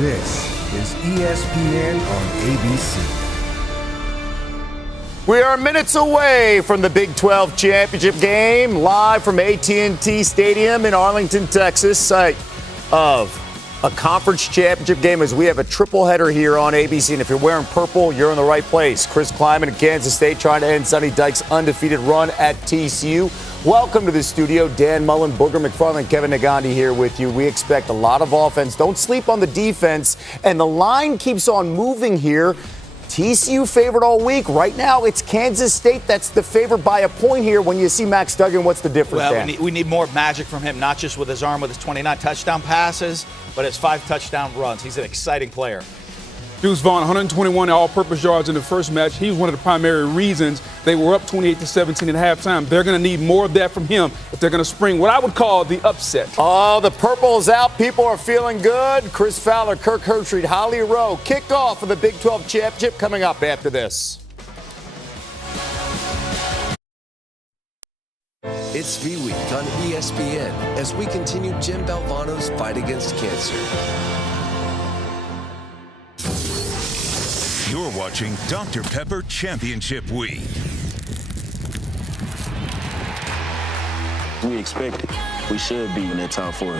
This is ESPN on ABC. We are minutes away from the Big 12 championship game, live from AT&T Stadium in Arlington, Texas, site of a conference championship game, as we have a triple header here on ABC. And if you're wearing purple, you're in the right place. Chris Kleiman in Kansas State trying to end Sonny Dykes' undefeated run at TCU. Welcome to the studio. Dan Mullen, Booger McFarland, Kevin Nagandi here with you. We expect a lot of offense. Don't sleep on the defense. And the line keeps on moving here. TCU favored all week. Right now, it's Kansas State that's the favorite by a point here. When you see Max Duggan, what's the difference? Well, we need more magic from him, not just with his arm, with his 29 touchdown passes, but his 5 touchdown runs. He's an exciting player. Deuce Vaughn, 121 all-purpose yards in the first match. He was one of the primary reasons they were up 28-17 at halftime. They're going to need more of that from him if they're going to spring what I would call the upset. Oh, the purple is out. People are feeling good. Chris Fowler, Kirk Herbstreit, Holly Rowe. Kickoff of the Big 12 championship coming up after this. It's V-Week on ESPN as we continue Jim Valvano's fight against cancer. You're watching Dr. Pepper Championship Week. We expect it. We should be in that top 4. Oh,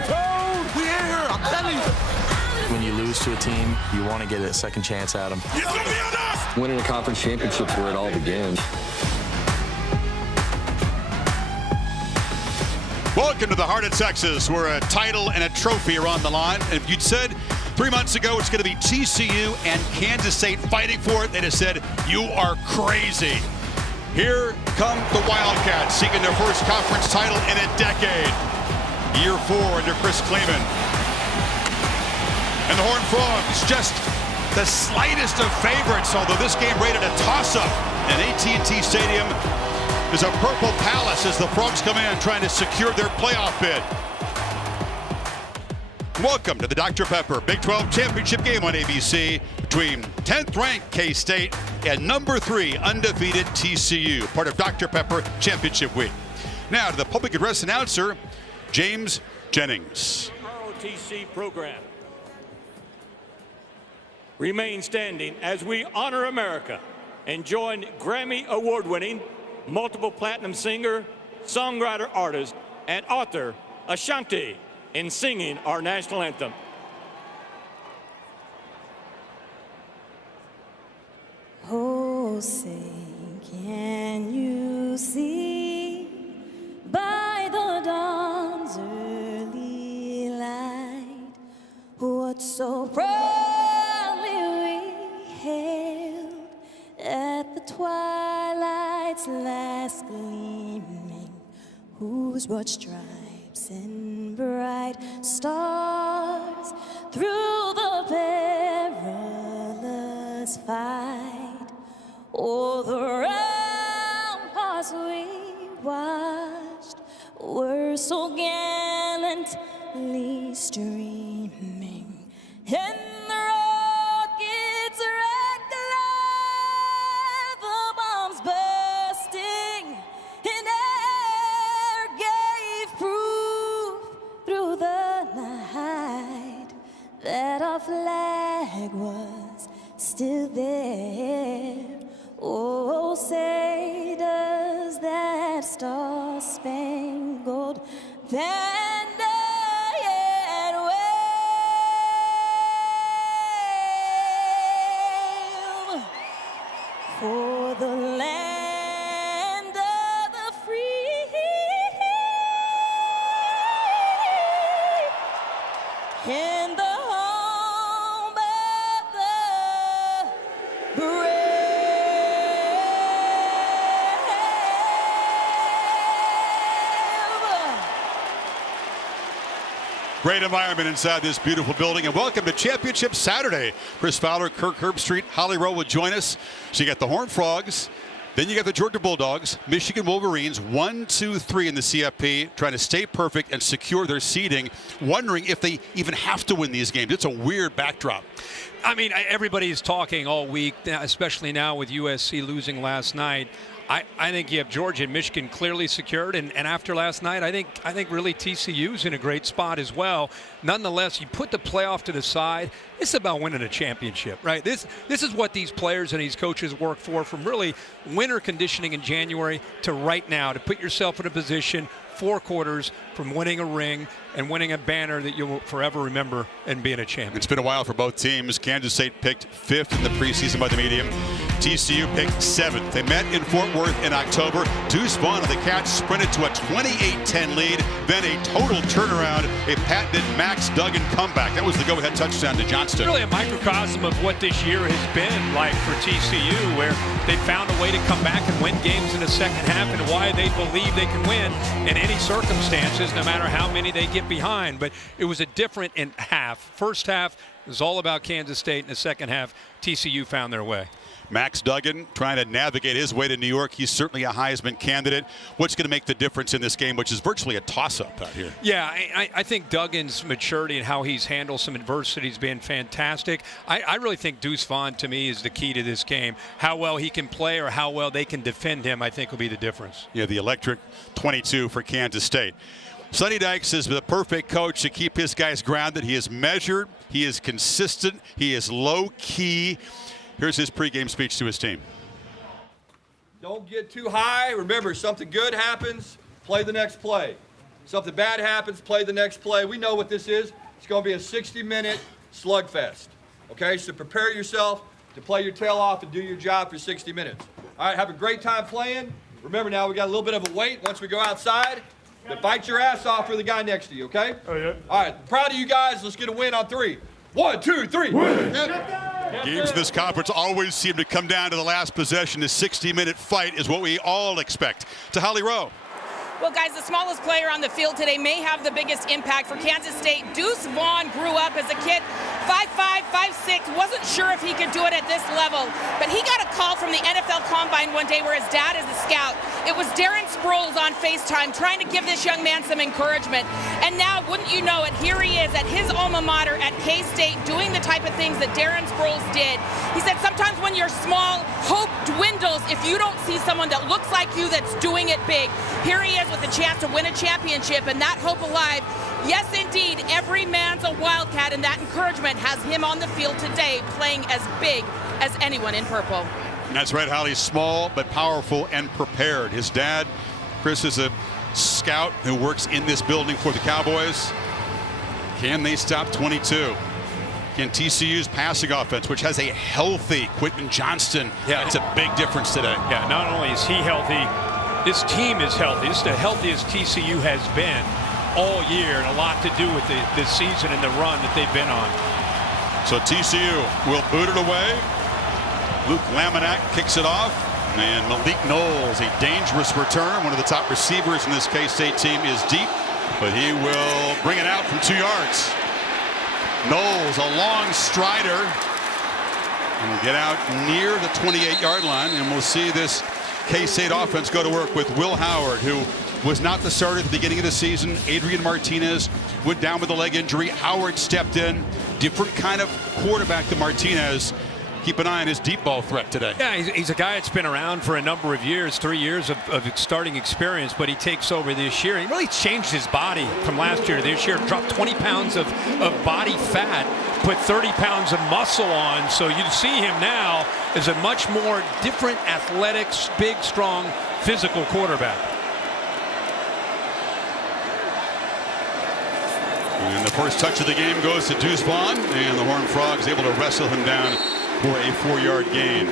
we ain't here, I'm telling you. When you lose to a team, you want to get a second chance at them. It's gonna be enough! Winning a conference championship is where it all begins. Welcome to the heart of Texas, where a title and a trophy are on the line. And if you'd said 3 months ago it's going to be TCU and Kansas State fighting for it, they'd have said, you are crazy. Here come the Wildcats, seeking their first conference title in a decade. Year 4 under Chris Kleiman. And the Horned Frogs, just the slightest of favorites, although this game rated a toss-up in AT&T Stadium. There's a purple palace as the Frogs come in trying to secure their playoff bid. Welcome to the Dr. Pepper Big 12 Championship game on ABC between 10th-ranked K-State and number 3 undefeated TCU, part of Dr. Pepper Championship Week. Now to the public address announcer, James Jennings. ROTC program. Remain standing as we honor America and join Grammy Award-winning, multiple platinum singer, songwriter, artist, and author Ashanti in singing our national anthem. Oh, say, can you see by the dawn's early light what so proudly we hailed at the twilight's last gleaming, whose broad stripes and bright stars through the perilous fight o'er the ramparts we watched were so gallantly streaming, and the rockets' red glare, the bombs bursting in air gave proof through the night that our flag was still there. Oh, say does that star-spangled banner yet wave for the land of the free and the home of the brave. Great environment inside this beautiful building, and welcome to Championship Saturday. Chris Fowler, Kirk Herbstreit, Holly Rowe will join us. So you got the Horned Frogs, then you got the Georgia Bulldogs, Michigan Wolverines, 1, 2, 3 in the CFP, trying to stay perfect and secure their seeding, wondering if they even have to win these games. It's a weird backdrop. I mean, everybody's talking all week, especially now with USC losing last night. I think you have Georgia and Michigan clearly secured, and after last night, I think really TCU's in a great spot as well. Nonetheless, you put the playoff to the side. It's about winning a championship, right? This is what these players and these coaches work for, from really winter conditioning in January to right now, to put yourself in a position 4 quarters from winning a ring and winning a banner that you'll forever remember and being a champion. It's been a while for both teams. Kansas State picked 5th in the preseason by the media. TCU picked 7th. They met in Fort Worth in October. Deuce Vaughn of the Cats sprinted to a 28-10 lead, then a total turnaround, a patented Max Duggan comeback. That was the go-ahead touchdown to Johnston. Really a microcosm of what this year has been like for TCU, where they found a way to come back and win games in the second half, and why they believe they can win in any circumstances, no matter how many they get behind. But it was a different in half. First half was all about Kansas State. In the second half, TCU found their way. Max Duggan trying to navigate his way to New York. He's certainly a Heisman candidate. What's going to make the difference in this game, which is virtually a toss-up out here? Yeah, I think Duggan's maturity and how he's handled some adversity has been fantastic. I really think Deuce Vaughn, to me, is the key to this game. How well he can play or how well they can defend him, I think, will be the difference. Yeah, the electric 22 for Kansas State. Sonny Dykes is the perfect coach to keep his guys grounded. He is measured. He is consistent. He is low-key. Here's his pregame speech to his team. Don't get too high. Remember, something good happens, play the next play. Something bad happens, play the next play. We know what this is. It's going to be a 60-minute slugfest. Okay, so prepare yourself to play your tail off and do your job for 60 minutes. All right, have a great time playing. Remember now, we got a little bit of a wait once we go outside. But bite your ass off for the guy next to you, okay? Oh, yeah. All right, proud of you guys. Let's get a win on 3. 1, 2, 3. Win. Games in this conference always seem to come down to the last possession. A 60-minute fight is what we all expect. To Holly Rowe. Well, guys, the smallest player on the field today may have the biggest impact for Kansas State. Deuce Vaughn grew up as a kid, 5'5", 5'6", wasn't sure if he could do it at this level, but he got a call from the NFL Combine one day where his dad is a scout. It was Darren Sproles on FaceTime trying to give this young man some encouragement. And now, wouldn't you know it, here he is at his alma mater at K-State doing the type of things that Darren Sproles did. He said sometimes when you're small, hope dwindles if you don't see someone that looks like you that's doing it big. Here he is with a chance to win a championship, and that hope alive. Yes, indeed, every man's a Wildcat, and that encouragement has him on the field today playing as big as anyone in purple. That's right, Holly. Small but powerful and prepared. His dad, Chris, is a scout who works in this building for the Cowboys. Can they stop 22? Can TCU's passing offense, which has a healthy Quentin Johnston, that's a big difference today. Yeah, not only is he healthy, this team is healthy. It's the healthiest TCU has been all year, and a lot to do with the season and the run that they've been on. So TCU will boot it away. Luke Laminack kicks it off, and Malik Knowles, a dangerous return. One of the top receivers in this K-State team is deep, but he will bring it out from 2 yards. Knowles, a long strider, and will get out near the 28-yard line, and we'll see this K-State offense go to work with Will Howard, who was not the starter at the beginning of the season. Adrian Martinez went down with a leg injury. Howard stepped in. Different kind of quarterback than Martinez. Keep an eye on his deep ball threat today. Yeah, he's a guy that's been around for a number of years, 3 years of starting experience, but he takes over this year. He really changed his body from last year to this year, dropped 20 pounds of body fat, put 30 pounds of muscle on. So you see him now as a much more different athletic, big, strong, physical quarterback. And the first touch of the game goes to Deuce Vaughn, and the Horned Frogs able to wrestle him down for a 4-yard gain.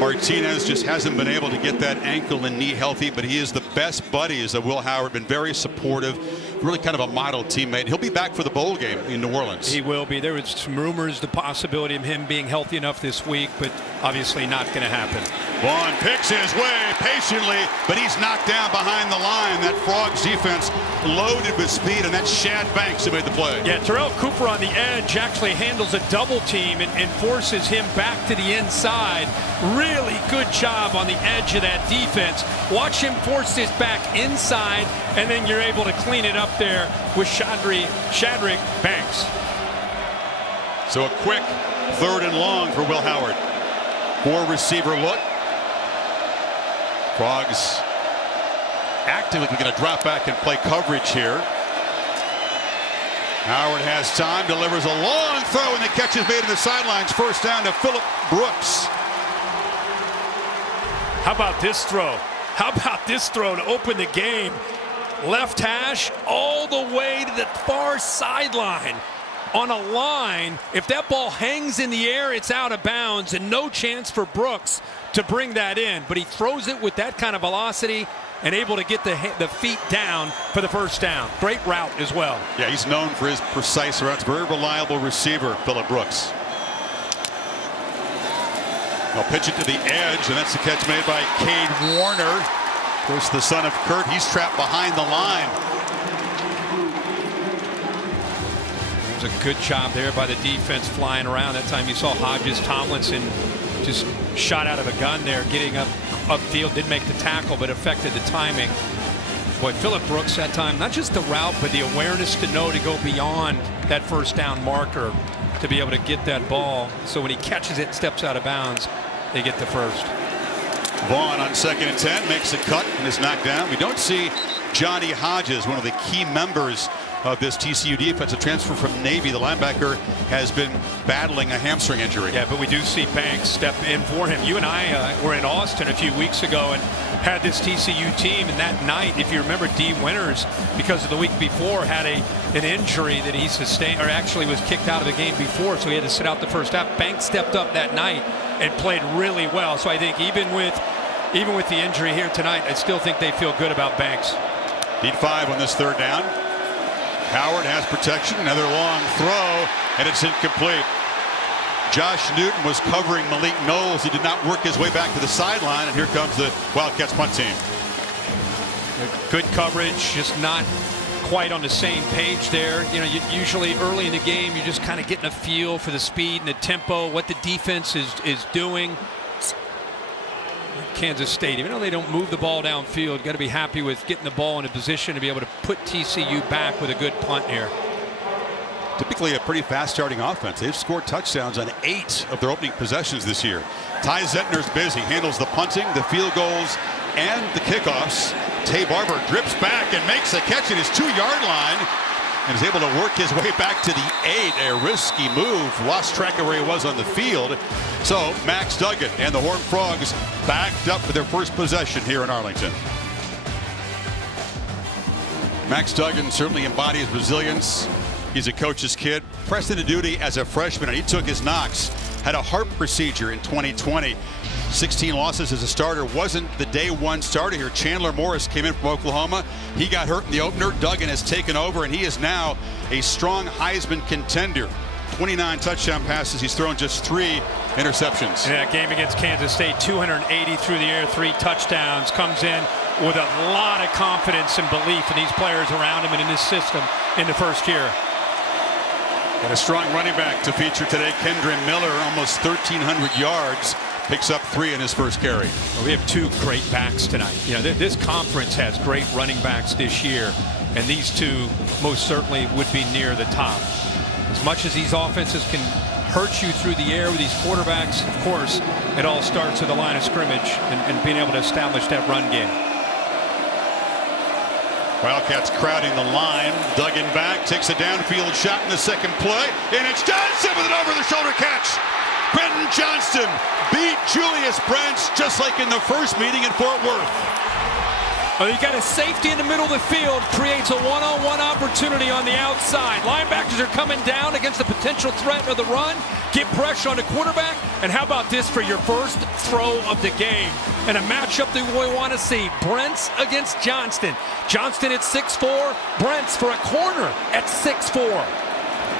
Martinez just hasn't been able to get that ankle and knee healthy, but he is the best buddies of Will Howard, been very supportive, really kind of a model teammate. He'll be back for the bowl game in New Orleans. He will be. There was some rumors, the possibility of him being healthy enough this week, but obviously not going to happen. Vaughn picks his way patiently, but he's knocked down behind the line. That Frogs defense loaded with speed, and that's Shad Banks who made the play. Yeah, Terrell Cooper on the edge actually handles a double team and forces him back to the inside. Really good job on the edge of that defense. Watch him force this back inside, and then you're able to clean it up there with Shadrick Banks. So a quick 3rd and long for Will Howard. 4-receiver look. Frogs actively going to drop back and play coverage here. Howard has time, delivers a long throw, and the catch is made in the sidelines. First down to Phillip Brooks. How about this throw? How about this throw to open the game? Left hash all the way to the far sideline. On a line, if that ball hangs in the air, it's out of bounds, and no chance for Brooks to bring that in. But he throws it with that kind of velocity and able to get the feet down for the first down. Great route as well. Yeah, he's known for his precise routes. Very reliable receiver, Phillip Brooks. They'll pitch it to the edge, and that's the catch made by Cade Warner. Of course, the son of Kurt, he's trapped behind the line. It was a good job there by the defense flying around. That time you saw Hodges Tomlinson just shot out of a gun there, getting upfield, didn't make the tackle, but affected the timing. Boy, Phillip Brooks that time, not just the route, but the awareness to know to go beyond that first down marker to be able to get that ball. So when he catches it and steps out of bounds, they get the first. Vaughn on 2nd and 10 makes a cut and is knocked down. We don't see Johnny Hodges, one of the key members of this TCU defense, a transfer from Navy. The linebacker has been battling a hamstring injury. Yeah, but we do see Banks step in for him. You and I were in Austin a few weeks ago and had this TCU team, and that night, if you remember, D. Winters, because of the week before, had an injury that he sustained, or actually was kicked out of the game before, so he had to sit out the first half. Banks stepped up that night and played really well. So I think even with the injury here tonight, I still think they feel good about Banks. Need 5 on this 3rd down. Howard has protection, another long throw, and it's incomplete. Josh Newton was covering Malik Knowles. He did not work his way back to the sideline, and here comes the Wildcats punt team. Good coverage, just not quite on the same page there. You know, usually early in the game, you're just kind of getting a feel for the speed and the tempo, what the defense is doing. Kansas State, even though they don't move the ball downfield, got to be happy with getting the ball in a position to be able to put TCU back with a good punt here. Typically a pretty fast starting offense. They've scored touchdowns on 8 of their opening possessions this year. Ty Zentner's busy, handles the punting, the field goals, and the kickoffs. Tay Barber drips back and makes a catch at his 2-yard line and is able to work his way back to the 8. A risky move. Lost track of where he was on the field. So Max Duggan and the Horned Frogs backed up for their first possession here in Arlington. Max Duggan certainly embodies resilience. He's a coach's kid. Pressed into duty as a freshman, and he took his knocks. Had a heart procedure in 2020. 16 losses as a starter. Wasn't the day one starter here. Chandler Morris came in from Oklahoma. He got hurt in the opener. Duggan has taken over, and he is now a strong Heisman contender. 29 touchdown passes. He's thrown just 3 interceptions. Yeah, game against Kansas State, 280 through the air, 3 touchdowns. Comes in with a lot of confidence and belief in these players around him and in this system in the first year. And a strong running back to feature today, Kendra Miller, almost 1,300 yards. Picks up 3 in his first carry. Well, we have 2 great backs tonight. You know, this conference has great running backs this year, and these 2 most certainly would be near the top. As much as these offenses can hurt you through the air with these quarterbacks, of course, it all starts with the line of scrimmage and being able to establish that run game. Wildcats crowding the line. Duggan back, takes a downfield shot in the second play, and it's Johnston with an over-the-shoulder catch. Quentin Johnston beat Julius Brents just like in the first meeting in Fort Worth. Well, you got a safety in the middle of the field, creates a one-on-one opportunity on the outside. Linebackers are coming down against the potential threat of the run, get pressure on the quarterback, and how about this for your first throw of the game? And a matchup that we want to see, Brents against Johnston. Johnston at 6'4", Brents for a corner at 6'4".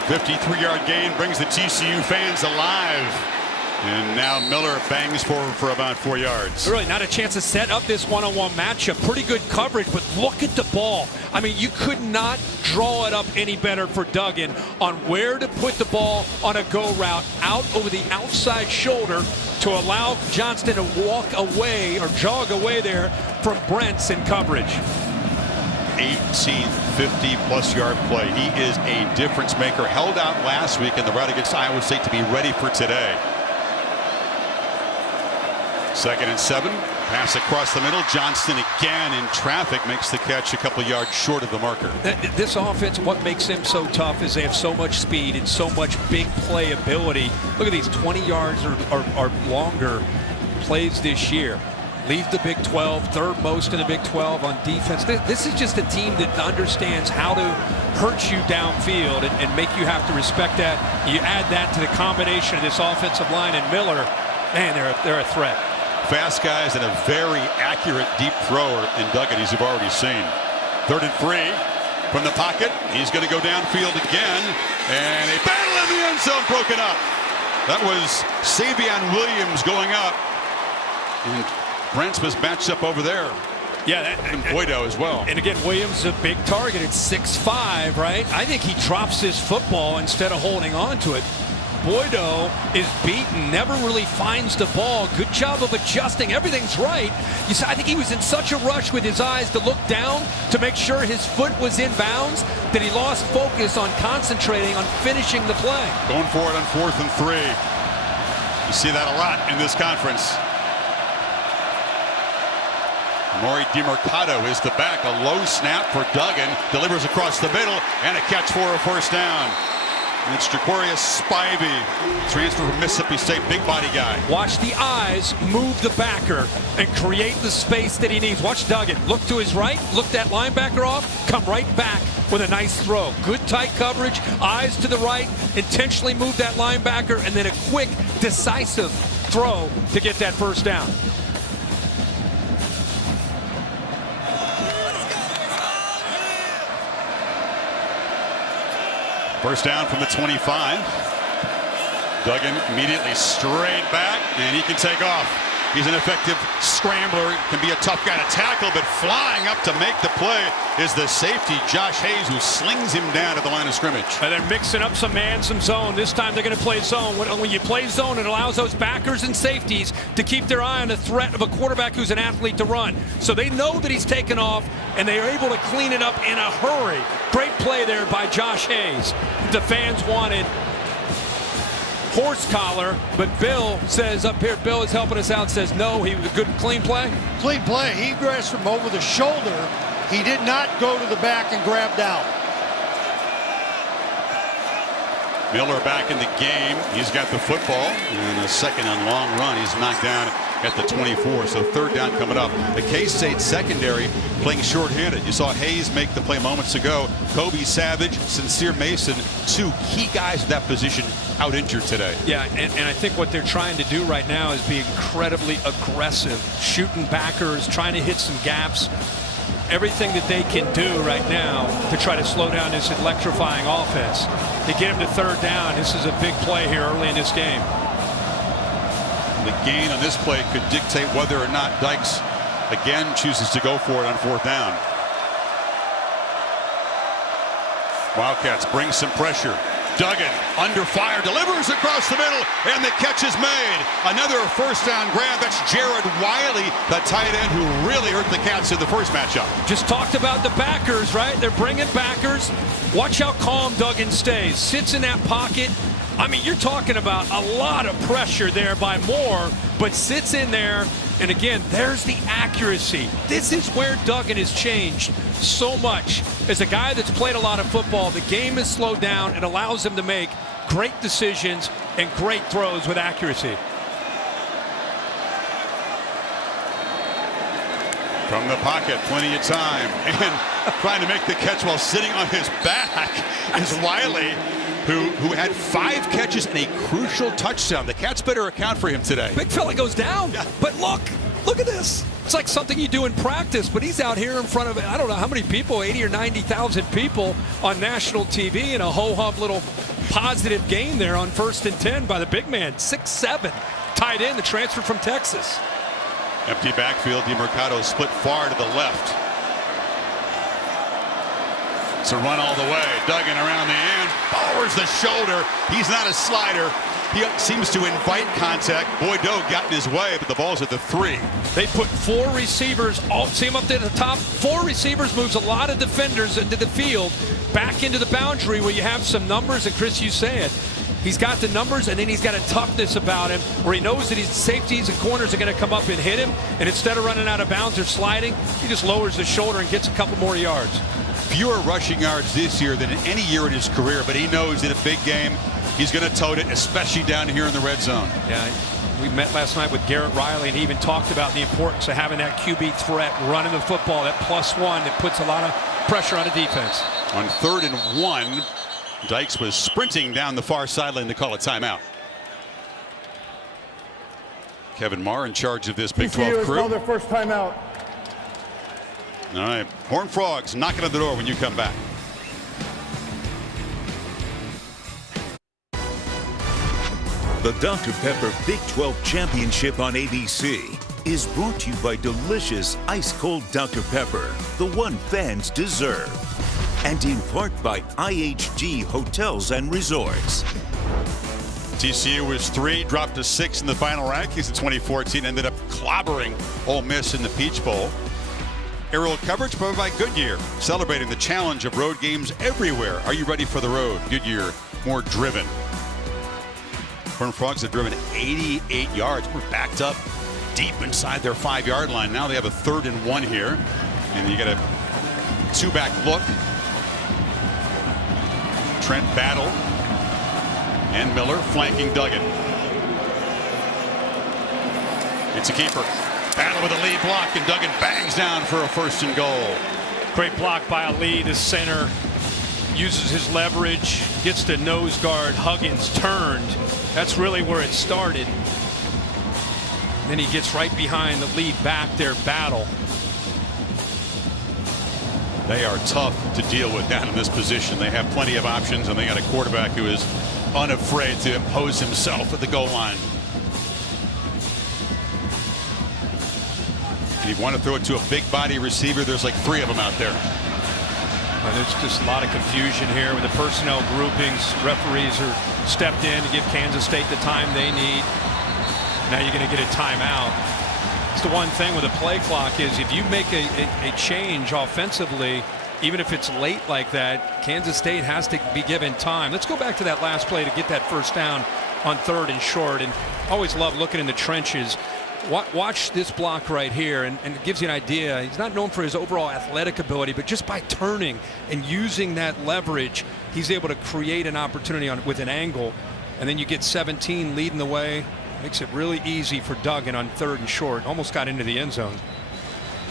53-yard gain brings the TCU fans alive. And now Miller bangs forward for about 4 yards. Really not a chance to set up this one-on-one matchup. Pretty good coverage, but look at the ball. I mean, you could not draw it up any better for Duggan on where to put the ball on a go route out over the outside shoulder to allow Johnston to walk away or jog away there from Brents in coverage. 18th 50-plus yard play. He is a difference maker. Held out last week in the rout against Iowa State to be ready for today. 2nd and 7. Pass across the middle. Johnston again in traffic makes the catch a couple yards short of the marker. This offense, what makes them so tough is they have so much speed and so much big play ability. Look at these 20 yards or longer plays this year. Leads the Big 12, third most in the Big 12 on defense. This is just a team that understands how to hurt you downfield and make you have to respect that. You add that to the combination of this offensive line and Miller, man, they're a threat. Fast guys and a very accurate deep thrower in Duggan, as you've already seen. 3rd and 3 from the pocket. He's going to go downfield again. And a battle in the end zone broken up. That was Savion Williams going up. And Brents was matched up over there. Yeah, and Boydo as well. And again, Williams is a big target at 6'5", right? I think he drops this football instead of holding on to it. Boydo is beaten, never really finds the ball. Good job of adjusting. Everything's right. I think he was in such a rush with his eyes to look down to make sure his foot was in bounds that he lost focus on concentrating on finishing the play. Going for it on 4th and 3. You see that a lot in this conference. Maury DiMercato is the back. A low snap for Duggan. Delivers across the middle and a catch for a first down. And it's Jacorius Spivey, transfer from Mississippi State, big body guy. Watch the eyes move the backer and create the space that he needs. Watch Duggan. Look to his right, look that linebacker off, come right back with a nice throw. Good tight coverage, eyes to the right, intentionally move that linebacker, and then a quick, decisive throw to get that first down. First down from the 25. Duggan immediately straight back, and he can take off. He's an effective scrambler, can be a tough guy to tackle, but flying up to make the play is the safety, Josh Hayes, who slings him down at the line of scrimmage. And they're mixing up some man, some zone. This time they're going to play zone. When you play zone, it allows those backers and safeties to keep their eye on the threat of a quarterback who's an athlete to run. So they know that he's taken off, and they are able to clean it up in a hurry. Great play there by Josh Hayes. The fans wanted horse collar, but Bill says up here, Bill is helping us out, says no, he was a good, clean play. Clean play. He grabbed from over the shoulder. He did not go to the back and grab down. Miller back in the game. He's got the football. And a second and long run. He's knocked down at the 24. So third down coming up. The K-State secondary playing shorthanded. You saw Hayes make the play moments ago. Kobe Savage, Sincere Mason, two key guys at that position out injured today. Yeah, and I think what they're trying to do right now is be incredibly aggressive, shooting backers, trying to hit some gaps. Everything that they can do right now to try to slow down this electrifying offense. To get him to third down, this is a big play here early in this game. The gain on this play could dictate whether or not Dykes again chooses to go for it on fourth down. Wildcats bring some pressure. Duggan under fire, delivers across the middle, and the catch is made. Another first down grab. That's Jared Wiley, the tight end who really hurt the Cats in the first matchup. Just talked about the backers, right? They're bringing backers. Watch how calm Duggan stays. Sits in that pocket. I mean, you're talking about a lot of pressure there by Moore, but sits in there. And again, there's the accuracy. This is where Duggan has changed so much. As a guy that's played a lot of football, the game is slowed down. It allows him to make great decisions and great throws with accuracy. From the pocket, plenty of time. And trying to make the catch while sitting on his back is Wiley, who had 5 catches and a crucial touchdown. The Cats better account for him today. Big fella goes down, but look at this. It's like something you do in practice, but he's out here in front of, I don't know how many people, 80 or 90,000 people on national TV in a ho-hum little positive game there on 1st and 10 by the big man, 6'7", tight end, the transfer from Texas. Empty backfield, DiMercato split far to the left. It's a run all the way. Duggan around the end, lowers the shoulder. He's not a slider. He seems to invite contact. Boydo got in his way, but the ball's at the 3. They put 4 receivers, see him up there at the top. 4 receivers moves a lot of defenders into the field, back into the boundary where you have some numbers, and Chris, you say it. He's got the numbers, and then he's got a toughness about him where he knows that his safeties and corners are going to come up and hit him, and instead of running out of bounds or sliding, he just lowers the shoulder and gets a couple more yards. Fewer rushing yards this year than in any year in his career, but he knows in a big game he's going to tote it, especially down here in the red zone. Yeah, we met last night with Garrett Riley, and he even talked about the importance of having that QB threat, running the football, that +1 that puts a lot of pressure on a defense. On 3rd and 1, Dykes was sprinting down the far sideline to call a timeout. Kevin Marr in charge of this Big 12 crew. Called their first timeout. All right, Horned Frogs knocking on the door when you come back. The Dr. Pepper Big 12 Championship on ABC is brought to you by delicious ice-cold Dr. Pepper, the one fans deserve. And in part by IHG Hotels and Resorts. TCU was 3, dropped to 6 in the final rankings in 2014, ended up clobbering Ole Miss in the Peach Bowl. Aerial coverage provided by Goodyear, celebrating the challenge of road games everywhere. Are you ready for the road? Goodyear, more driven. Horned Frogs have driven 88 yards. We're backed up deep inside their 5-yard line. Now they have a 3rd and 1 here. And you get a 2-back look. Trent Battle and Miller flanking Duggan. It's a keeper. Battle with a lead block, and Duggan bangs down for a 1st and goal. Great block by Ali, the center. Uses his leverage, gets the nose guard. Huggins turned. That's really where it started. Then he gets right behind the lead back there, Battle. They are tough to deal with down in this position. They have plenty of options, and they got a quarterback who is unafraid to impose himself at the goal line. And you want to throw it to a big body receiver, there's like 3 of them out there. There's just a lot of confusion here with the personnel groupings. Referees are stepped in to give Kansas State the time they need. Now you're going to get a timeout. It's the one thing with a play clock is if you make a change offensively, even if it's late like that, Kansas State has to be given time. Let's go back to that last play to get that 1st down on 3rd and short. And always love looking in the trenches. Watch this block right here, and it gives you an idea. He's not known for his overall athletic ability, but just by turning and using that leverage, he's able to create an opportunity with an angle. And then you get 17 leading the way. Makes it really easy for Duggan on 3rd and short. Almost got into the end zone.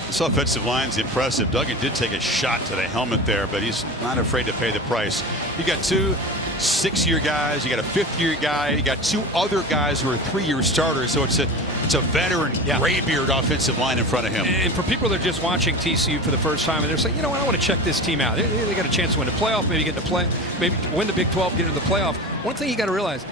This offensive line's impressive. Duggan did take a shot to the helmet there, but he's not afraid to pay the price. You got 2 6-year guys, you got a 5th-year guy, you got 2 other guys who are 3-year starters, so it's a veteran graybeard offensive line in front of him. And for people that are just watching TCU for the first time and they're saying, you know what, I want to check this team out. They got a chance to win the playoff, maybe get to play, maybe win the Big 12, get into the playoff. One thing you got to realize,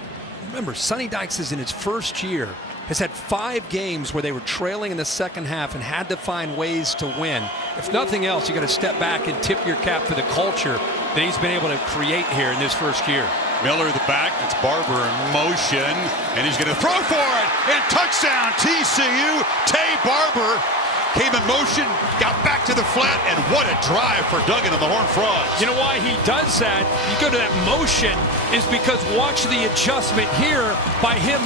remember, Sonny Dykes is in his first year, has had 5 games where they were trailing in the second half and had to find ways to win. If nothing else, you got to step back and tip your cap for the culture that he's been able to create here in this first year. Miller the back, it's Barber in motion, and he's going to throw for it, and touchdown TCU. Tay Barber came in motion, got back to the flat, and what a drive for Duggan and the Horned Frogs. You know why he does that? You go to that motion is because watch the adjustment here by him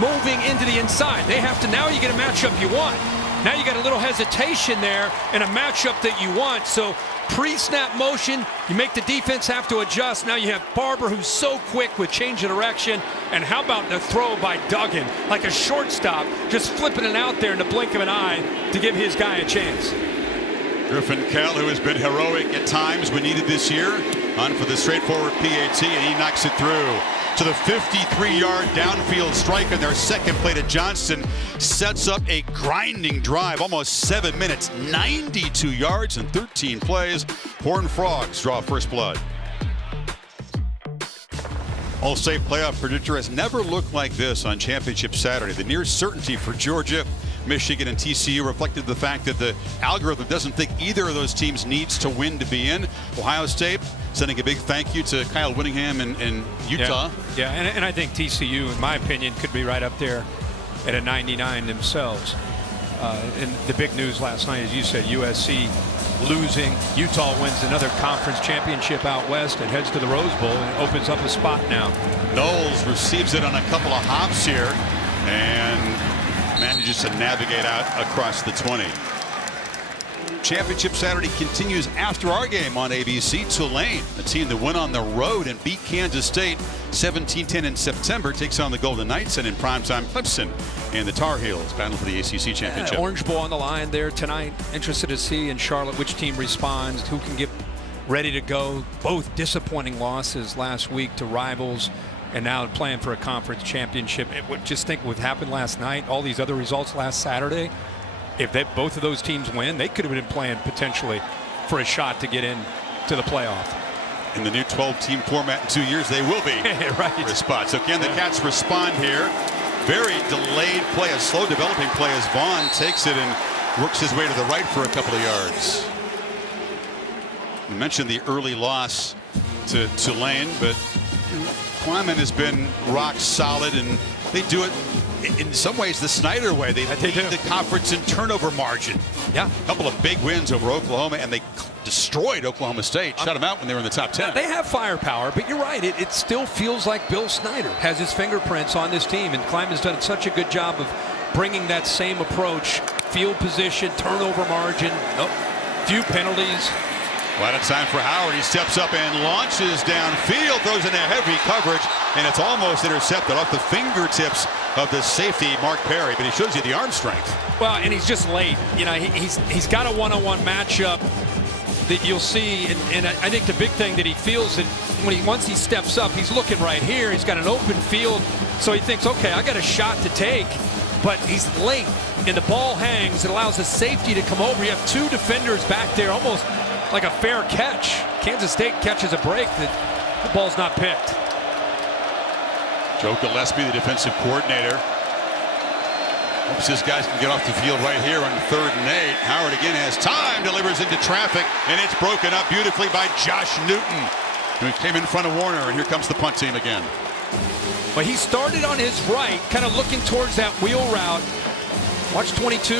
moving into the inside. They have to, now you get a matchup you want. Now you got a little hesitation there and a matchup that you want. So pre-snap motion, you make the defense have to adjust. Now you have Barber, who's so quick with change of direction. And how about the throw by Duggan? Like a shortstop, just flipping it out there in the blink of an eye to give his guy a chance. Griffin Kell, who has been heroic at times when needed this year, on for the straightforward PAT, and he knocks it through to the 53-yard downfield strike on their second play to Johnston. Sets up a grinding drive, almost 7 minutes, 92 yards and 13 plays. Horned Frogs draw first blood. All-State playoff predictor has never looked like this on Championship Saturday. The near certainty for Georgia, Michigan, and TCU reflected the fact that the algorithm doesn't think either of those teams needs to win to be in. Ohio State sending a big thank you to Kyle Whittingham in Utah. Yeah, and I think TCU, in my opinion, could be right up there at a 99 themselves. And the big news last night, as you said, USC losing. Utah wins another conference championship out west and heads to the Rose Bowl and opens up a spot now. Knowles receives it on a couple of hops here and manages to navigate out across the 20. Championship Saturday continues after our game on ABC. Tulane, a team that went on the road and beat Kansas State 17-10 in September, takes on the Golden Knights, and in primetime Clemson and the Tar Heels battle for the ACC championship. Yeah, Orange Bowl on the line there tonight. Interested to see in Charlotte which team responds, who can get ready to go. Both disappointing losses last week to rivals, and now playing for a conference championship. Just think what happened last night, all these other results last Saturday. If both of those teams win, they could have been playing potentially for a shot to get in to the playoff. In the new 12-team format in 2 years, they will be right for a spot. So can the Cats respond here? Very delayed play, a slow developing play as Vaughn takes it and works his way to the right for a couple of yards. We mentioned the early loss to Tulane, but Kleiman has been rock solid, and they do it in some ways the Snyder way. They lead the conference in turnover margin. Yeah. A couple of big wins over Oklahoma, and they destroyed Oklahoma State. Shut them out when they were in the top 10. They have firepower, but you're right. It still feels like Bill Snyder has his fingerprints on this team, and Kleiman's done such a good job of bringing that same approach. Field position, turnover margin, few penalties. A lot of time for Howard. He steps up and launches downfield, throws into heavy coverage, and it's almost intercepted off the fingertips of the safety, Mark Perry, but he shows you the arm strength. Well, and he's just late. You know, he's got a one-on-one matchup that you'll see, and I think the big thing that he feels that once he steps up, he's looking right here. He's got an open field, so he thinks, okay, I got a shot to take, but he's late, and the ball hangs. It allows the safety to come over. You have two defenders back there, almost like a fair catch. Kansas State catches a break that the ball's not picked. Joe Gillespie, the defensive coordinator, hopes his guys can get off the field right here on 3rd and 8. Howard again has time, delivers into traffic, and it's broken up beautifully by Josh Newton, who came in front of Warner, and here comes the punt team again. Well, he started on his right, kind of looking towards that wheel route. Watch 22,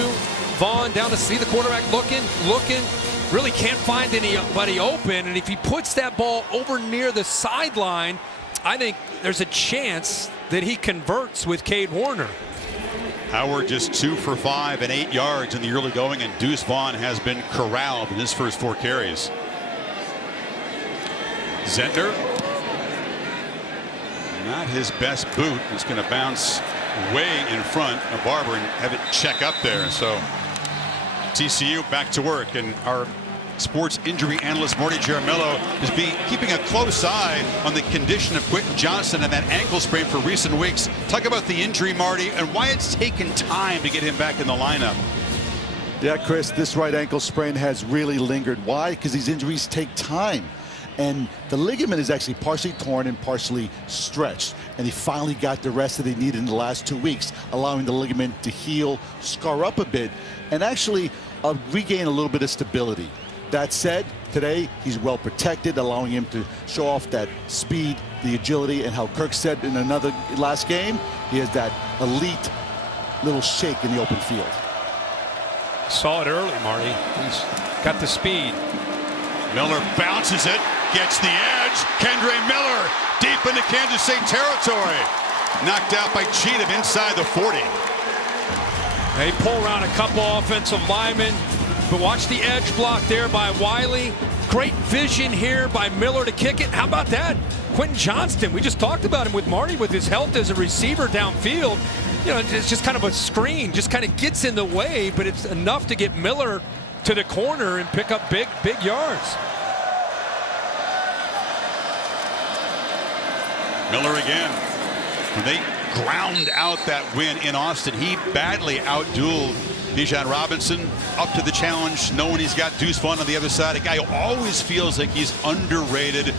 Vaughn down to see the quarterback looking, really can't find anybody open, and if he puts that ball over near the sideline, I think there's a chance that he converts with Cade Warner. Howard just 2 for 5 and 8 yards in the early going, and Deuce Vaughn has been corralled in his first 4 carries. Zentner, not his best boot. It's going to bounce way in front of Barber and have it check up there. So TCU back to work, and our sports injury analyst Marty Jaramillo is keeping a close eye on the condition of Quentin Johnston and that ankle sprain for recent weeks. Talk about the injury, Marty, and why it's taken time to get him back in the lineup. Yeah, Chris, this right ankle sprain has really lingered. Why? Because these injuries take time. And the ligament is actually partially torn and partially stretched. And he finally got the rest that he needed in the last 2 weeks, allowing the ligament to heal, scar up a bit, and actually regain a little bit of stability. That said, today he's well protected, allowing him to show off that speed, the agility, and how Kirk said in another last game, he has that elite little shake in the open field. Saw it early, Marty. He's got the speed. Miller bounces it, gets the edge. Kendre Miller deep into Kansas State territory. Knocked out by Cheatham inside the 40. They pull around a couple offensive linemen, but watch the edge block there by Wiley. Great vision here by Miller to kick it. How about that? Quentin Johnston, we just talked about him with Marty with his health as a receiver downfield. You know, it's just kind of a screen, just kind of gets in the way, but it's enough to get Miller to the corner and pick up big yards. Miller again. When they ground out that win in Austin, he badly outdueled Bijan Robinson, up to the challenge, knowing he's got Deuce Vaughn on the other side. A guy who always feels like he's underrated.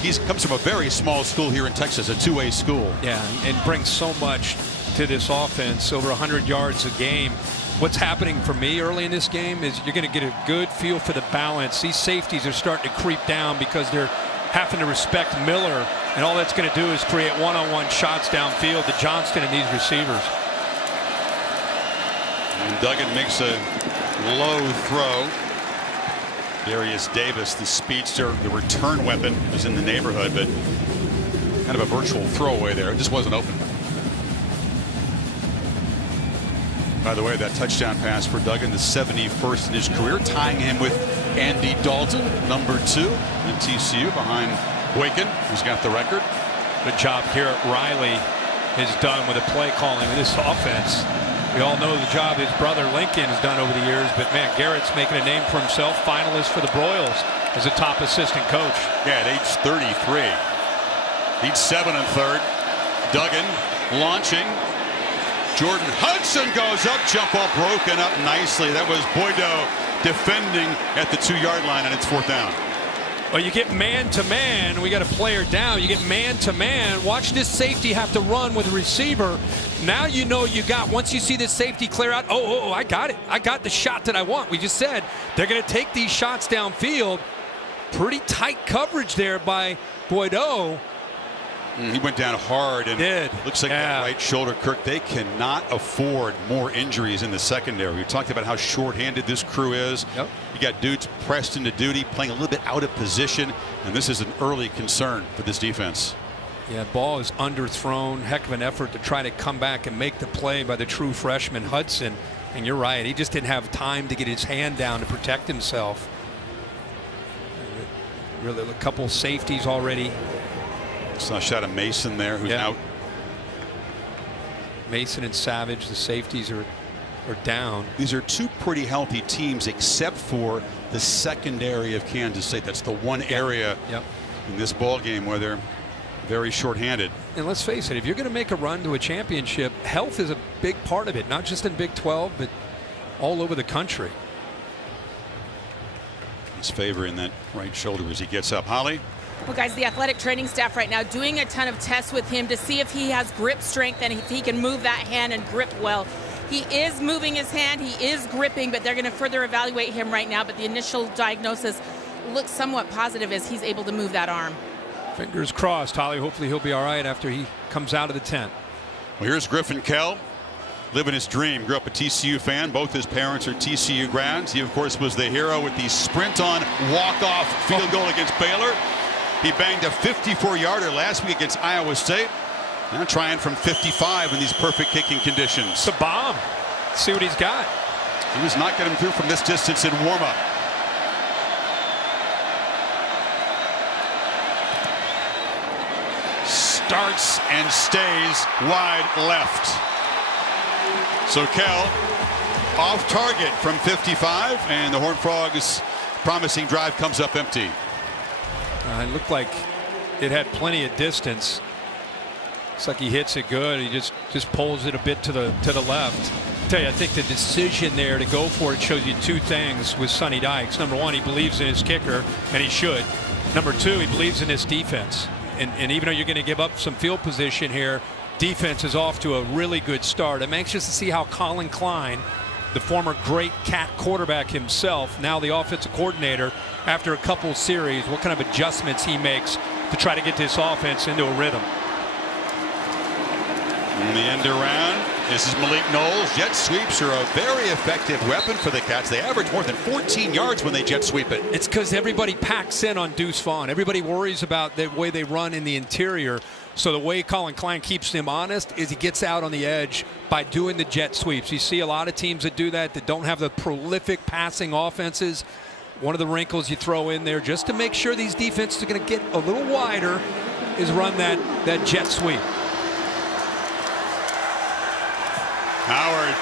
He comes from a very small school here in Texas, a 2A school. Yeah, and brings so much to this offense, over 100 yards a game. What's happening for me early in this game is you're going to get a good feel for the balance. These safeties are starting to creep down because they're having to respect Miller, and all that's going to do is create one-on-one shots downfield to Johnston and these receivers. And Duggan makes a low throw. Darius Davis, the speedster, the return weapon, was in the neighborhood, but kind of a virtual throwaway there. It just wasn't open. By the way, that touchdown pass for Duggan, the 71st in his career, tying him with Andy Dalton, number 2 in TCU, behind Boykin, who's got the record. Good job Garrett Riley has done with the play calling of this offense. We all know the job his brother Lincoln has done over the years, but man, Garrett's making a name for himself, finalist for the Broyles as a top assistant coach. Yeah, at age 33. He's 7 1/3. Duggan launching. Jordan Hudson goes up, jump ball broken up nicely. That was Boydo defending at the 2-yard line, and it's 4th down. Well, you get man-to-man. We got a player down. You get man-to-man. Watch this safety have to run with a receiver. Now you know you got, once you see this safety clear out, oh, I got it. I got the shot that I want. We just said they're going to take these shots downfield. Pretty tight coverage there by Boydo. He went down hard, and looks like that right shoulder. Kirk, they cannot afford more injuries in the secondary. We talked about how short-handed this crew is. Yep. You got dudes pressed into duty, playing a little bit out of position, and this is an early concern for this defense. Yeah, ball is underthrown. Heck of an effort to try to come back and make the play by the true freshman Hudson. And you're right, he just didn't have time to get his hand down to protect himself. Really, a couple safeties already. Saw a shot of Mason there, who's out. Mason and Savage, the safeties are down. These are two pretty healthy teams, except for the secondary of Kansas State. That's the one area in this ball game where they're very short-handed. And let's face it, if you're going to make a run to a championship, health is a big part of it, not just in Big 12, but all over the country. He's favoring that right shoulder as he gets up. Holly? Well, guys, the athletic training staff right now doing a ton of tests with him to see if he has grip strength and if he can move that hand and grip well. He is moving his hand, he is gripping, but they're going to further evaluate him right now. But the initial diagnosis looks somewhat positive as he's able to move that arm. Fingers crossed, Holly. Hopefully he'll be all right after he comes out of the tent. Well, here's Griffin Kell, living his dream. Grew up a TCU fan. Both his parents are TCU grads. He, of course, was the hero with the sprint-on walk-off field goal against Baylor. He banged a 54-yarder last week against Iowa State. Now trying from 55 in these perfect kicking conditions. It's a bomb. See what he's got. He was not getting through from this distance in warm-up. Starts and stays wide left. So Kell off target from 55, and the Horned Frogs' promising drive comes up empty. It looked like it had plenty of distance. Looks like he hits it good. He just pulls it a bit to the left. I tell you, I think the decision there to go for it shows you two things with Sonny Dykes. Number one, he believes in his kicker, and he should. Number two, he believes in his defense. And even though you're going to give up some field position here, defense is off to a really good start. I'm anxious to see how Colin Klein, the former great Cat quarterback himself, now the offensive coordinator, after a couple series, what kind of adjustments he makes to try to get this offense into a rhythm. In the end around, this is Malik Knowles. Jet sweeps are a very effective weapon for the Cats. They average more than 14 yards when they jet sweep it. It's because everybody packs in on Deuce Vaughn. Everybody worries about the way they run in the interior. So the way Colin Klein keeps them honest is he gets out on the edge by doing the jet sweeps. You see a lot of teams that do that don't have the prolific passing offenses. One of the wrinkles you throw in there just to make sure these defenses are going to get a little wider is run that jet sweep. Howard